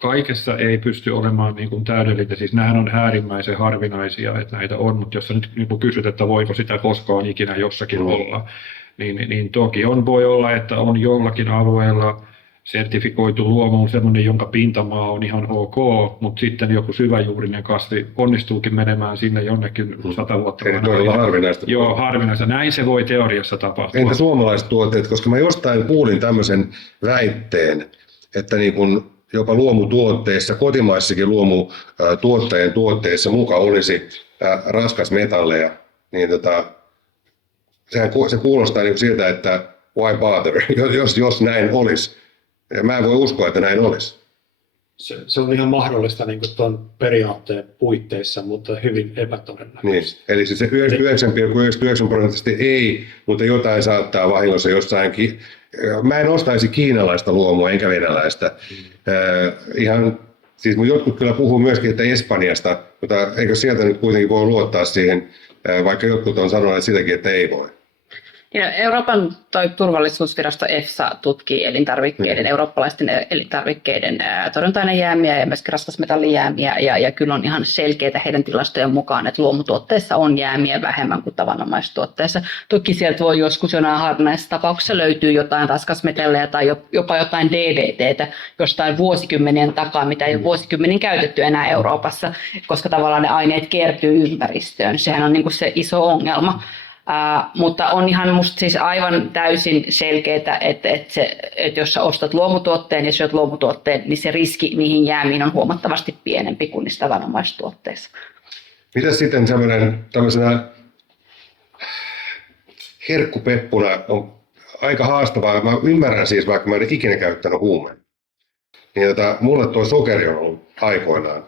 kaikessa ei pysty olemaan niin kuin täydellinen. Siis nämähän on äärimmäisen harvinaisia, että näitä on, mutta jos sä nyt niin kuin kysyt, että voiko sitä koskaan ikinä jossakin olla, niin toki voi olla, että on jollakin alueella sertifikoitu luomu on sellainen, jonka pintamaa on ihan ok, mutta sitten joku syväjuurinen kasvi onnistuukin menemään sinne jonnekin 100 vuotta. Eli todella harvinaista. Joo, harvinaista. Näin se voi teoriassa tapahtua. Entä suomalaiset tuotteet, koska mä jostain kuulin tämmöisen väitteen, että niin kun jopa luomutuotteissa, kotimaissakin luomutuottajien tuotteissa mukaan olisi raskasmetalleja, niin se kuulostaa niin siltä, että why bother, jos näin olisi. Ja mä en voi uskoa, että näin olisi. Se on ihan mahdollista niin tuon periaatteen puitteissa, mutta hyvin epätodennäköistä. Niin. Eli se 99,99% ei, mutta jotain saattaa vahingossa jossain. Mä en ostaisi kiinalaista luomua enkä venäläistä. Siis jotkut kyllä puhuu myöskin, että Espanjasta, mutta eikö sieltä nyt kuitenkin voi luottaa siihen, vaikka jotkut on sanoneet sitäkin, että ei voi. Ja Euroopan turvallisuusvirasto EFSA tutkii eurooppalaisten elintarvikkeiden torjunta-ainejäämiä ja myös raskasmetallijäämiä, ja kyllä on ihan selkeää heidän tilastojen mukaan, että luomutuotteissa on jäämiä vähemmän kuin tavanomaistuotteissa. Toki sieltä voi joskus jonain harvinaisessa tapauksessa löytyy jotain raskasmetalleja tai jopa jotain DDTtä jostain vuosikymmenien takaa, mitä ei ole vuosikymmenin käytetty enää Euroopassa, koska tavallaan ne aineet kertyy ympäristöön. Sehän on niin kuin se iso ongelma. Mutta on ihan musta siis aivan täysin selkeää, että jos sä ostat luomutuotteen ja syöt luomutuotteen, niin se riski niihin jäämiin on huomattavasti pienempi kuin niistä tavanomaistuotteissa. Mitä sitten tämmöisenä herkkupeppuna on aika haastavaa. Mä ymmärrän siis, vaikka mä en ikinä käyttänyt huumeita. Niin mulle tuo sokeri on ollut aikoinaan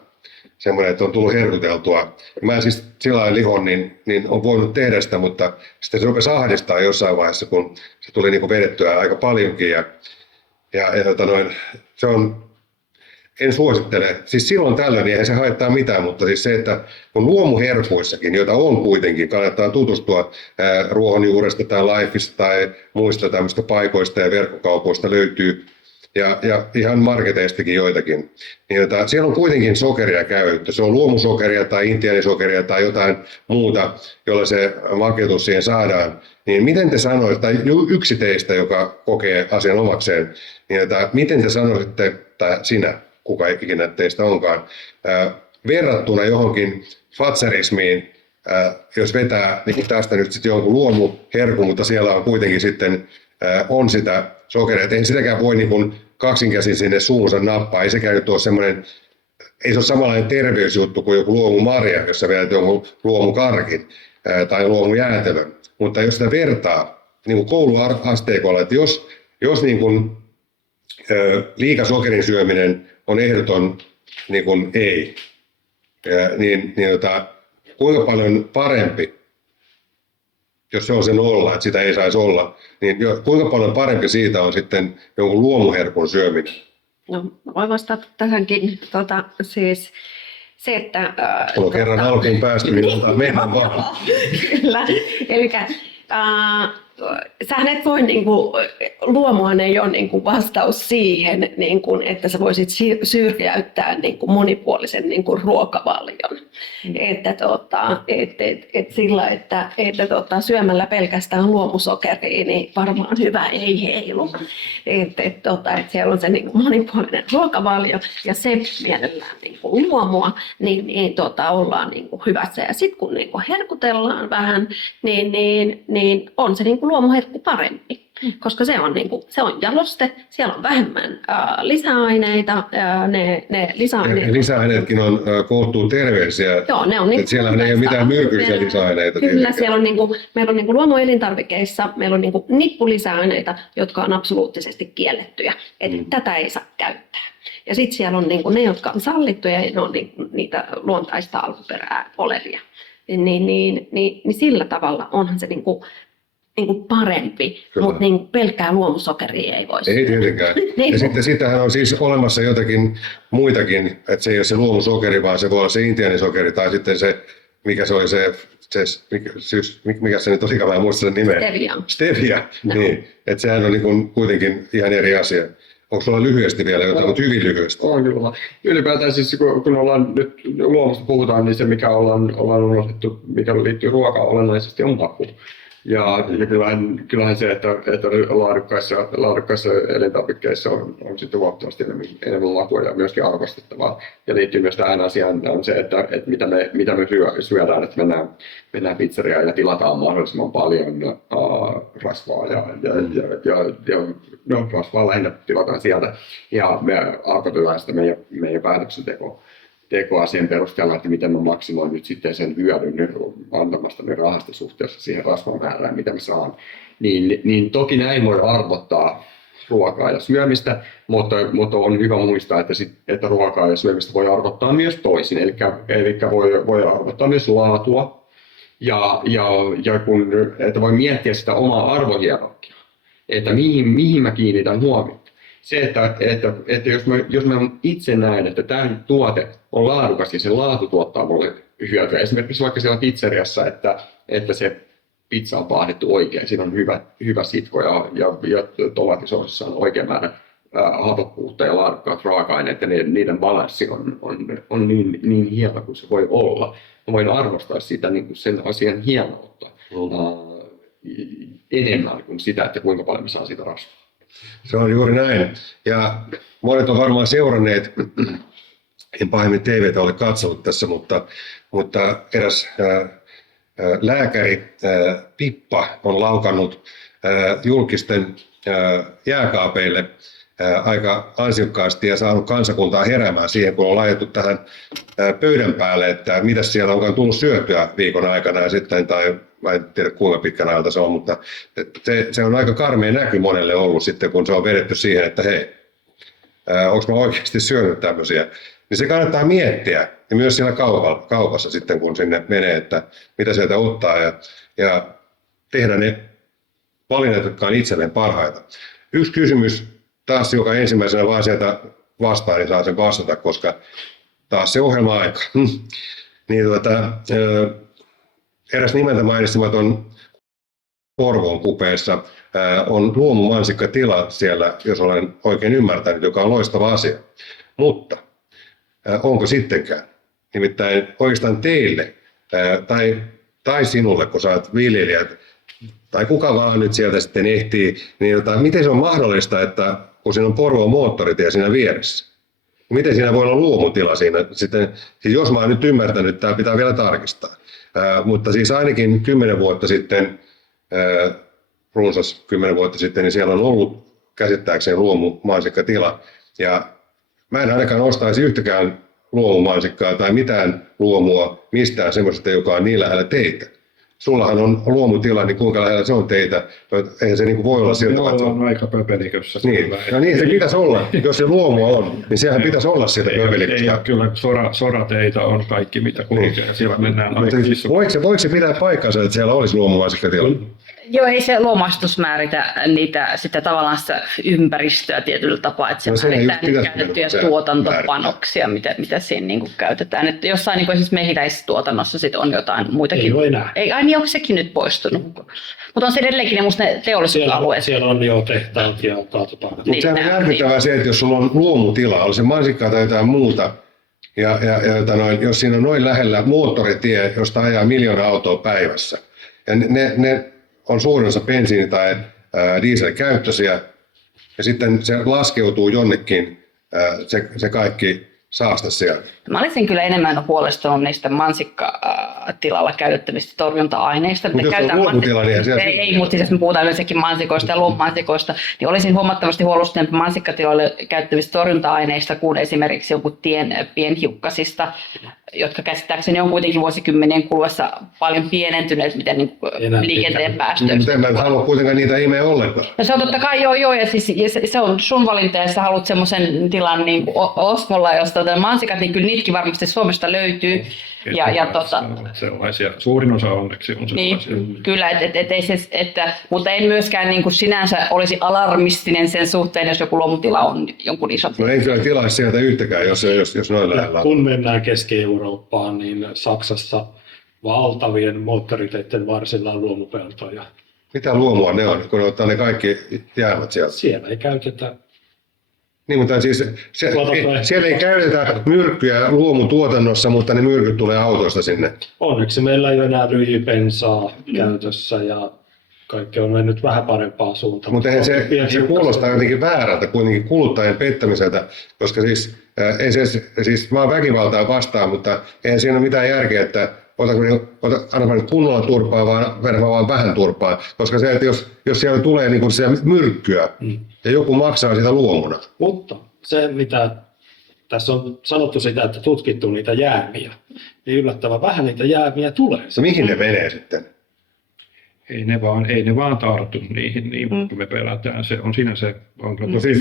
semmoinen, että on tullut herkuteltua. Mä en siis sillä lihon, niin on voinut tehdä sitä, mutta sitten se rupesi ahdistaa jossain vaiheessa, kun se tuli niin kuin vedettyä aika paljonkin. Se on, en suosittele, siis silloin tällöin niin eihän se haittaa mitään, mutta siis se, että kun luomuherkuissakin, joita on kuitenkin, kannattaa tutustua ruohonjuuresta tai Lifeista tai muista tämmöistä paikoista ja verkkokaupoista löytyy, ja ihan marketeistakin joitakin, niin siellä on kuitenkin sokeria käytetty. Se on luomusokeria tai intiaanisokeria tai jotain muuta, jolla se makeutus siihen saadaan. Niin miten te sanoisitte, tai yksi teistä, joka kokee asian omakseen, niin miten te sanoisitte, tai sinä, kuka ikinä teistä onkaan, verrattuna johonkin fatserismiin, jos vetää niin tästä nyt sitten jonkun luomuherkun, mutta siellä on kuitenkin sitten on sitä sokeria, että ei sitäkään voi niin kuin kaksinkäsin sinne suunsa nappaa. Ei sekään nyt ole semmoinen, ei se ole samanlainen terveysjuttu kuin joku luomumarja, jossa vedät jonkun luomukarkin tai luomujäätelön. Mutta jos sitä vertaa niin kuin kouluasteikolla, että jos niin kuin, liikasokerin syöminen on ehdoton niin kuin ei, niin kuinka paljon parempi, jos se on se nolla, että sitä ei saisi olla, niin kuinka paljon parempi siitä on sitten jonkun luomuherkun syöminen? No, voin vastata tähänkin. Siis se, että... Kun on kerran alkuun päästy, niin mennään vaan. Kyllä. Elikkä sähän et voi, luomuhan ei ole vastaus siihen, että sä voisit syrjäyttää monipuolisen ruokavalion. Että sillä, että syömällä pelkästään luomusokeria, niin varmaan hyvä ei heilu. Että siellä on se monipuolinen ruokavalio ja se mielellään luomua, niin ollaan hyvässä. Ja sitten kun herkutellaan vähän, niin on se luomuherkku parempi, koska se on jaloste, siellä on vähemmän lisäaineita, ne lisäaineet... Lisäaineetkin on kohtuu terveellisiä. Joo, ne on siellä ei ole mitään myrkyllisiä lisäaineita. Kyllä, siellä on meillä on luomuelintarvikkeissa, meillä on nippulisäaineita, jotka on absoluuttisesti kiellettyjä, että tätä ei saa käyttää. Ja sitten siellä on ne, jotka on sallittuja, ja ne on niitä luontaista alkuperää olevia. niin sillä tavalla onhan se niin kuin parempi, Kyllä. mutta niin pelkkää luomusokeria ei voisi. Ei tietenkään. Niin. Ja sitten sitähän on siis olemassa jotakin muitakin, että se ei ole se luomusokeri, vaan se voi olla se intiaanisokeri tai sitten se, mikä se oli mikä se nyt olikaan, mä en muista sen nimeä. Stevia, No. niin. Että sehän on niin kuin kuitenkin ihan eri asia. Onko sulla lyhyesti vielä jotain, mutta hyvin lyhyesti? On kyllä. Ylipäätään siis kun ollaan nyt luomusta puhutaan, niin se mikä ollaan unohdettu, mikä liittyy ruokaan olennaisesti on maku. Ja kyllähän se, että laadukkaissa elintarvikkeissa on sitten huomattavasti enemmän makua ja myöskin arvostettavaa. Ja liittyy myös tähän asiaan on se, että mitä me syödään, että mennään pizzeriaan ja tilataan mahdollisimman paljon rasvaa ja rasvaa lähinnä tilataan sieltä. Ja me arvotetaan sitä meidän päätöksentekoa sen perusteella, että miten mä maksimoin nyt sitten sen hyödyn antamastani rahasta suhteessa siihen rasvamäärään, mitä mä saan. Niin toki näin voi arvottaa ruokaa ja syömistä, mutta on hyvä muistaa, että ruokaa ja syömistä voi arvottaa myös toisin. Eli voi arvottaa myös laatua ja että voi miettiä sitä omaa arvohierarkiaa, että mihin mä kiinnitän huomiota. Se, että jos mä itse näen, että tämä tuote on laadukas ja se laatu tuottaa mulle hyötyä. Esimerkiksi vaikka siellä pizzeriassa, että se pizza on paahdettu oikein, siinä on hyvä sitko ja tomatisosissa on oikea määrä hapokkuutta ja laadukkaat raaka-aineet ja niiden balanssi on niin hieno kuin se voi olla. Mä voin arvostaa sitä niin kuin sen asian hienoutta enemmän kuin sitä, että kuinka paljon mä saan siitä rasvaa. Se on juuri näin. Ja monet on varmaan seuranneet, en pahemmin TV:tä ole katsonut tässä, mutta eräs lääkäri Pippa on laukannut julkisten jääkaapeille aika ansiokkaasti ja saanut kansakuntaa heräämään siihen, kun on laitettu tähän pöydän päälle, että mitä siellä onkaan tullut syötyä viikon aikana ja sitten, tai mä en tiedä kuinka pitkän ajalta se on, mutta se on aika karmea näky monelle ollut sitten, kun se on vedetty siihen, että hei, onko mä oikeasti syönyt tämmöisiä. Niin se kannattaa miettiä, ja myös siellä kaupassa sitten, kun sinne menee, että mitä sieltä ottaa, ja tehdä ne valinnat, jotka on itselleen parhaita. Yksi kysymys taas, joka ensimmäisenä vaan sieltä vastaan, niin saa sen vastata, koska taas se ohjelma-aika. Niin eräs nimeltä mainitsematon Porvoon kupeessa on luomumansikkatila siellä, jos olen oikein ymmärtänyt, joka on loistava asia. Mutta onko sittenkään? Nimittäin oikeastaan teille tai sinulle, kun sä oot viljelijä, tai kuka vaan nyt sieltä sitten ehtii, niin miten se on mahdollista, että kun siinä on Porvoon moottoritie siinä vieressä, niin miten siinä voi olla luomutila siinä sitten, siis jos mä oon nyt ymmärtänyt, tämä pitää vielä tarkistaa. Mutta siis ainakin 10 vuotta sitten, runsas 10 vuotta sitten, niin siellä on ollut käsittääkseni luomumansikkatila. Ja mä en ainakaan ostaisi yhtäkään luomumansikkaa tai mitään luomua mistään semmoisesta, joka on niin lähellä teitä. Sullahan on luomutila, niin kuinka lähellä se on teitä? Eihän se niin voi olla siltä. Me ollaan aika pöpelikössä. Niin. No niin, se pitäisi olla. Jos se luomua on, niin sehän pitäisi olla sieltä pöpeliköstä. Ei, kyllä sorateitä on kaikki, mitä kulkee. Niin. Siellä mennään aika voiko se pitää paikkansa, että siellä olisi luomumansikkatila? Joo, ei se luomastus määritä sitä tavallaan sitä ympäristöä tietyllä tapaa, että se määrittää niitä käytettyjä tuotantopanoksia, mitä siinä niin kuin käytetään. Että jossain niin kuin esimerkiksi mehiläistuotannossa sit on jotain muitakin. Ei voi enää. Ei, ai niin, onko sekin nyt poistunut? Mutta on se edelleenkin ne teollisuusalueet. Siellä on jo tehtaat ja kaatopainat. Mutta sehän on järkyttävää se, että jos sulla on luomutila, on se mansikkaa tai jotain muuta, ja jos siinä on noin lähellä moottoritie, josta ajaa 1 miljoona autoa päivässä, ja ne on suurin osa bensiini- tai dieselkäyttöisiä, ja sitten se laskeutuu jonnekin, se kaikki saaste siellä. Mä olisin kyllä enemmän huolestunut niistä mansikkatilalla käytettävistä torjunta-aineista. Mutta jos on luomutila, niin siellä... Ei, mutta siis jos me puhutaan yleensäkin mansikoista ja luomumansikoista, niin olisin huomattavasti huolestunut mansikkatiloille käyttävistä torjunta-aineista kuin esimerkiksi jonkun tien pienhiukkasista, jotka käsittääkseni on kuitenkin vuosikymmenien kuluessa paljon pienentyneet, miten niin liikenteen päästöjä. Mutta en mä halua kuitenkaan niitä imeä ollenkaan. No se on totta kai joo, ja se on sun valinta, ja sä haluat semmoisen tilan niin Osmolla, josta mansikat, niin kyllä niitäkin varmasti Suomesta löytyy. Sellaisia, suurin osa onneksi on sellaisia. Niin, kyllä, mutta en myöskään niin kuin sinänsä olisi alarmistinen sen suhteen, jos joku luomutila on jonkun iso. No ei kyllä tilaa sieltä yhtäkään, jos noin lähellä. Kun mennään Keski-Eurooppaan, niin Saksassa valtavien moottoriteiden varsilla on luomupeltoja. Mitä luomua ne on, kun ne ottaa ne kaikki jäämät sieltä? Siellä ei käytetä. Niin, mutta siis siellä ei käytetä myrkkyjä luomutuotannossa, mutta ne myrkyt tulee autoista sinne. Onneksi meillä ei ole enää ryijypensaa käytössä ja kaikki on mennyt vähän parempaan suuntaan. Mutta se kuulostaa jotenkin väärältä kuitenkin kuluttajien pettämiseltä, koska siis mä oon väkivaltaa vastaan, mutta eihän siinä ole mitään järkeä, että anna kunnolla turpaa, vaan vähän turpaa. Koska se, että jos siellä tulee niin se myrkkyä ja joku maksaa sitä luomuna. Mutta se, mitä tässä on sanottu sitä, että tutkittu niitä jäämiä, niin yllättävän vähän niitä jäämiä tulee. No mihin ne menee sitten? Ei ne vaan tartu niihin niin kuin me pelätään. Se on siinä se No siis,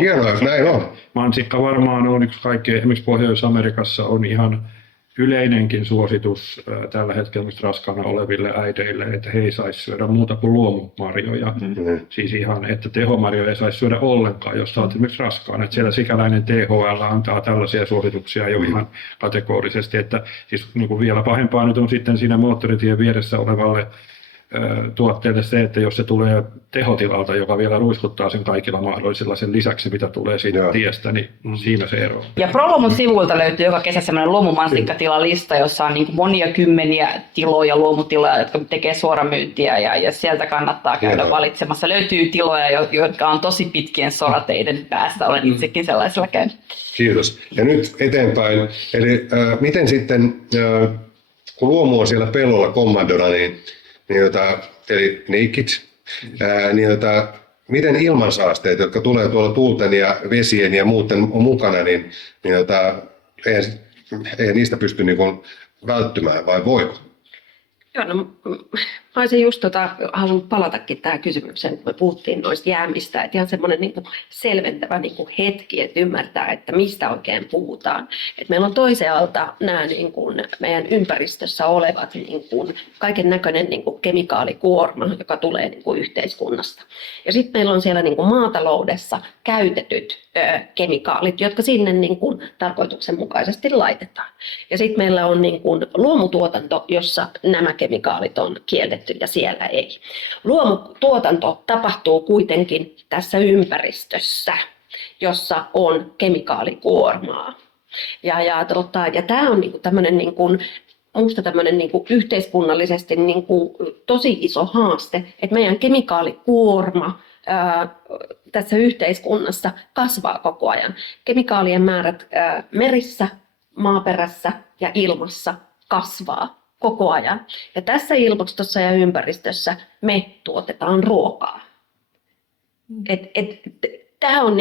hienoa, jos näin on. Mansikka varmaan on yksi kaikki, esimerkiksi Pohjois-Amerikassa on ihan yleinenkin suositus tällä hetkellä raskaana oleville äideille, että he ei saisi syödä muuta kuin luomumarjoja. Siis ihan, että tehomarjoja ei saisi syödä ollenkaan, jos olet esimerkiksi raskaana. Että siellä sikäläinen THL antaa tällaisia suosituksia jo ihan kategorisesti. Että siis niin kuin vielä pahempaa nyt on sitten siinä moottoritien vieressä olevalle tuotteelle se, että jos se tulee tehotilalta, joka vielä ruiskuttaa sen kaikilla mahdollisilla sen lisäksi, mitä tulee siitä tiestä, niin siinä se ero. Ja ProLuomun sivuilta löytyy joka kesä sellainen luomumansikkatilista, jossa on niin kuin monia kymmeniä tiloja, luomutiloja, jotka tekee suoramyyntiä ja sieltä kannattaa käydä valitsemassa. Löytyy tiloja, jotka on tosi pitkien sorateiden päästä. Olen itsekin sellaisella käynyt. Kiitos. Ja nyt eteenpäin. Eli miten sitten, kun luomu on siellä pellolla kommandona, eli niikit, miten ilmansaasteet, jotka tulee tuolla tuulten ja vesien ja muuten mukana, ei niistä pysty niin kuin välttymään, vai voiko? Joo, no, mä olisin just halunnut palatakin tähän kysymykseen, kun me puhuttiin noista jäämistä, että ihan semmoinen niin selventävä niin kuin hetki, että ymmärtää, että mistä oikein puhutaan. Että meillä on toisaalta nämä niin kuin meidän ympäristössä olevat niin kuin kaiken näköinen niin kuin kemikaalikuorma, joka tulee niin kuin yhteiskunnasta. Ja sitten meillä on siellä niin kuin maataloudessa käytetyt kemikaalit, jotka sinne niin kuin tarkoituksenmukaisesti laitetaan. Ja sitten meillä on niin kuin luomutuotanto, jossa nämä kemikaalit on kielletty ja siellä ei. Luomutuotanto tapahtuu kuitenkin tässä ympäristössä, jossa on kemikaalikuormaa. Ja tämä on niinku tämmöinen minusta tämmöinen yhteiskunnallisesti tosi iso haaste, että meidän kemikaalikuorma tässä yhteiskunnassa kasvaa koko ajan. Kemikaalien määrät merissä, maaperässä ja ilmassa kasvaa koko ajan. Ja tässä ilmastossa ja ympäristössä me tuotetaan ruokaa. Tämä on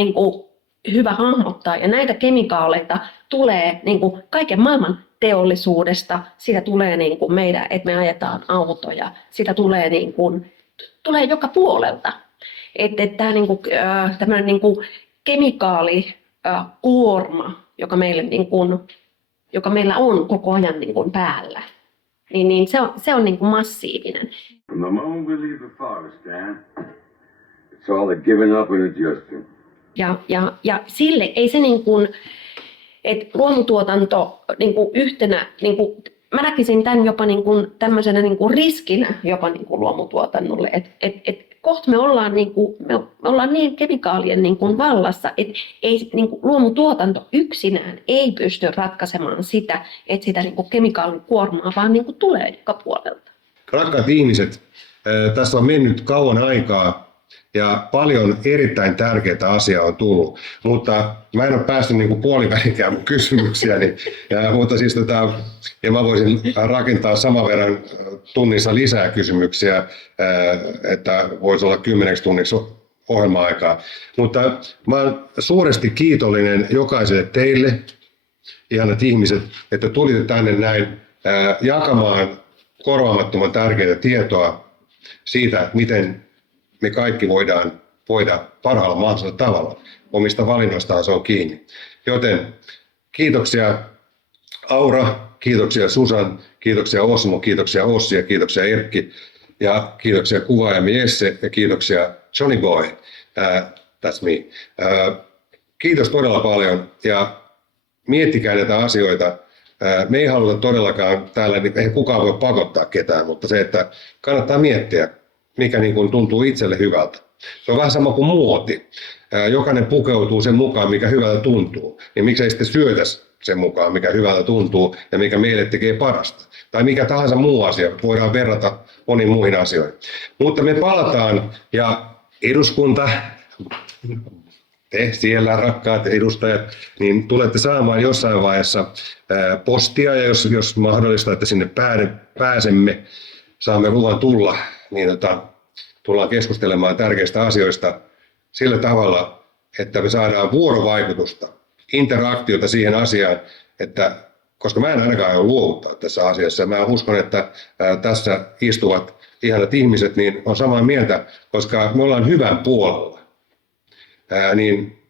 hyvä hahmottaa. Ja näitä kemikaaleita tulee kaiken maailman teollisuudesta. Sitä tulee meidän, että me ajetaan autoja. Sitä tulee, tulee joka puolelta. Tämä tämmöinen kemikaalikuorma, joka meillä on koko ajan päällä, niin se on massiivinen. From the moment we leave the forest, Dan, it's all a giving up and adjusting. Ja sille ei se että luomutuotanto yhtenä, mä näkisin tämän jopa tämmöisenä riskinä jopa luomutuotannolle, että kohta me ollaan, me ollaan niin kemikaalien vallassa, että ei, luomutuotanto yksinään ei pysty ratkaisemaan sitä, että sitä kemikaalikuormaa vaan tulee joka puolelta. Rakkaat ihmiset, tässä on mennyt kauan aikaa ja paljon erittäin tärkeää asiaa on tullut, mutta mä en ole päässyt puolivälinkään mun kysymyksiäni, mutta siis ja mä voisin rakentaa saman verran tunnissa lisää kysymyksiä, että voisi olla 10 tunniksi ohjelma-aikaa. Mutta mä olen suuresti kiitollinen jokaiselle teille, ihanat ihmiset, että tulitte tänne näin jakamaan korvaamattoman tärkeää tietoa siitä, että miten me kaikki voidaan voida parhaalla mahdollisella tavalla. Omista valinnoistaan se on kiinni. Joten kiitoksia Aura, kiitoksia Susan, kiitoksia Osmo, kiitoksia Ossi ja kiitoksia Erkki ja kiitoksia kuvaajamme Jesse ja kiitoksia Johnny Boy. That's me. Kiitos todella paljon ja miettikää näitä asioita. Me ei haluta todellakaan täällä, ei kukaan voi pakottaa ketään, mutta se, että kannattaa miettiä, mikä niin kuin tuntuu itselle hyvältä. Se on vähän sama kuin muoti. Jokainen pukeutuu sen mukaan, mikä hyvältä tuntuu. Niin miksei sitten syötäisi sen mukaan, mikä hyvältä tuntuu ja mikä meille tekee parasta. Tai mikä tahansa muu asia, voidaan verrata moniin muihin asioihin. Mutta me palataan ja eduskunta, te siellä rakkaat edustajat, niin tulette saamaan jossain vaiheessa postia ja jos mahdollista, että sinne pääsemme, saamme luvan tulla, niin tullaan keskustelemaan tärkeistä asioista sillä tavalla, että me saadaan vuorovaikutusta, interaktiota siihen asiaan, että koska mä en ainakaan ole luovuttaa tässä asiassa, mä uskon, että tässä istuvat ihanat ihmiset niin on samaa mieltä, koska me ollaan hyvän puolella, niin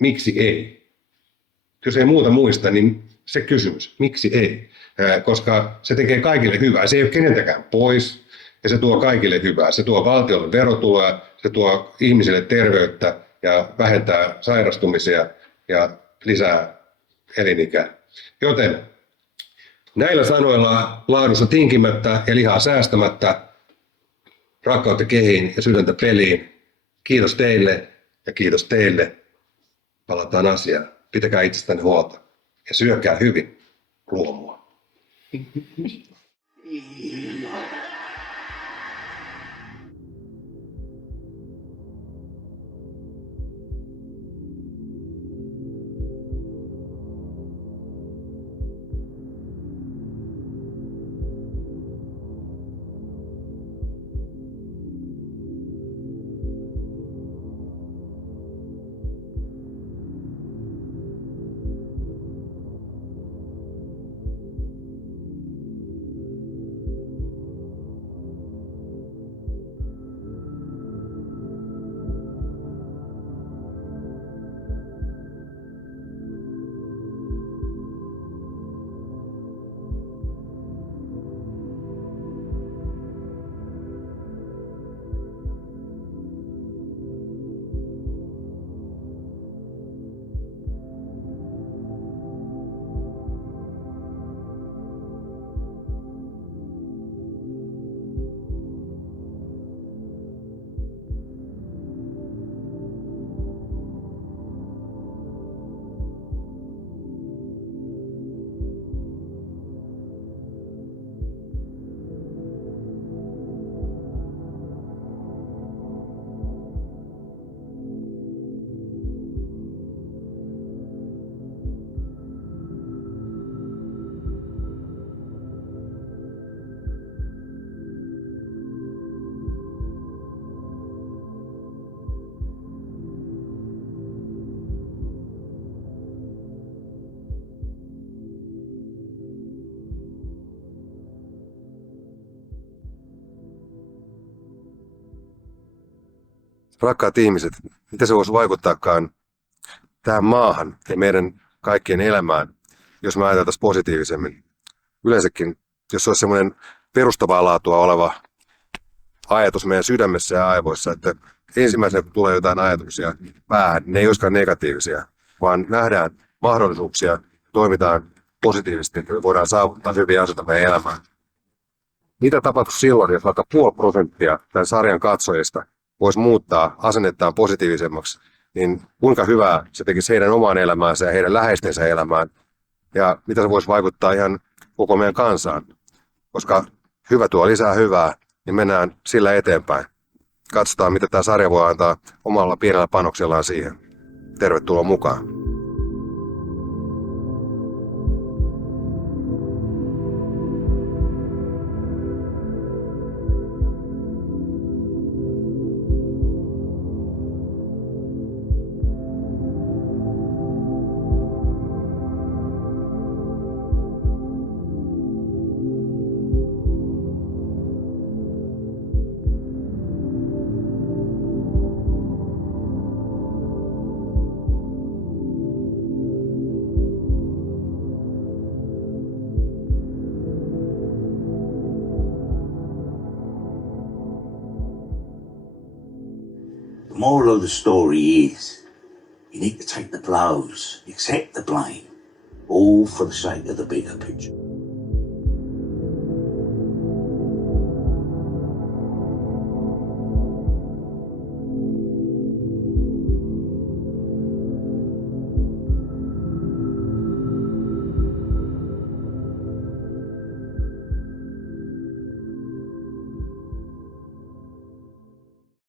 miksi ei? Jos ei muuta muista, niin se kysymys, miksi ei? Koska se tekee kaikille hyvää, se ei ole keneltäkään pois. Ja se tuo kaikille hyvää. Se tuo valtiolle verotuloja, se tuo ihmisille terveyttä ja vähentää sairastumisia ja lisää elinikää. Joten näillä sanoilla laadusta tinkimättä ja lihaa säästämättä, rakkautta kehiin ja sydäntä peliin. Kiitos teille ja kiitos teille. Palataan asiaan. Pitäkää itsestänne huolta ja syökää hyvin luomua. Rakkaat ihmiset, mitä se voisi vaikuttaakaan tähän maahan ja meidän kaikkien elämään, jos me ajateltaisiin positiivisemmin. Yleensäkin, jos olisi semmoinen perustavaa laatua oleva ajatus meidän sydämessä ja aivoissa, että ensimmäisenä kun tulee jotain ajatuksia päähän, ne ei olisikaan negatiivisia, vaan nähdään mahdollisuuksia, toimitaan positiivisesti, että voidaan saavuttaa hyviä asioita meidän elämään. Mitä tapahtuisi silloin, jos vaikka 0,5% tämän sarjan katsojista voisi muuttaa asennettaan positiivisemmaksi, niin kuinka hyvää se tekisi heidän omaan elämäänsä ja heidän läheistensä elämään, ja mitä se voisi vaikuttaa ihan koko meidän kansaan. Koska hyvä tuo lisää hyvää, niin mennään sillä eteenpäin. Katsotaan, mitä tämä sarja voi antaa omalla pienellä panoksellaan siihen. Tervetuloa mukaan. The moral of the story is you need to take the blows, accept the blame, all for the sake of the bigger picture.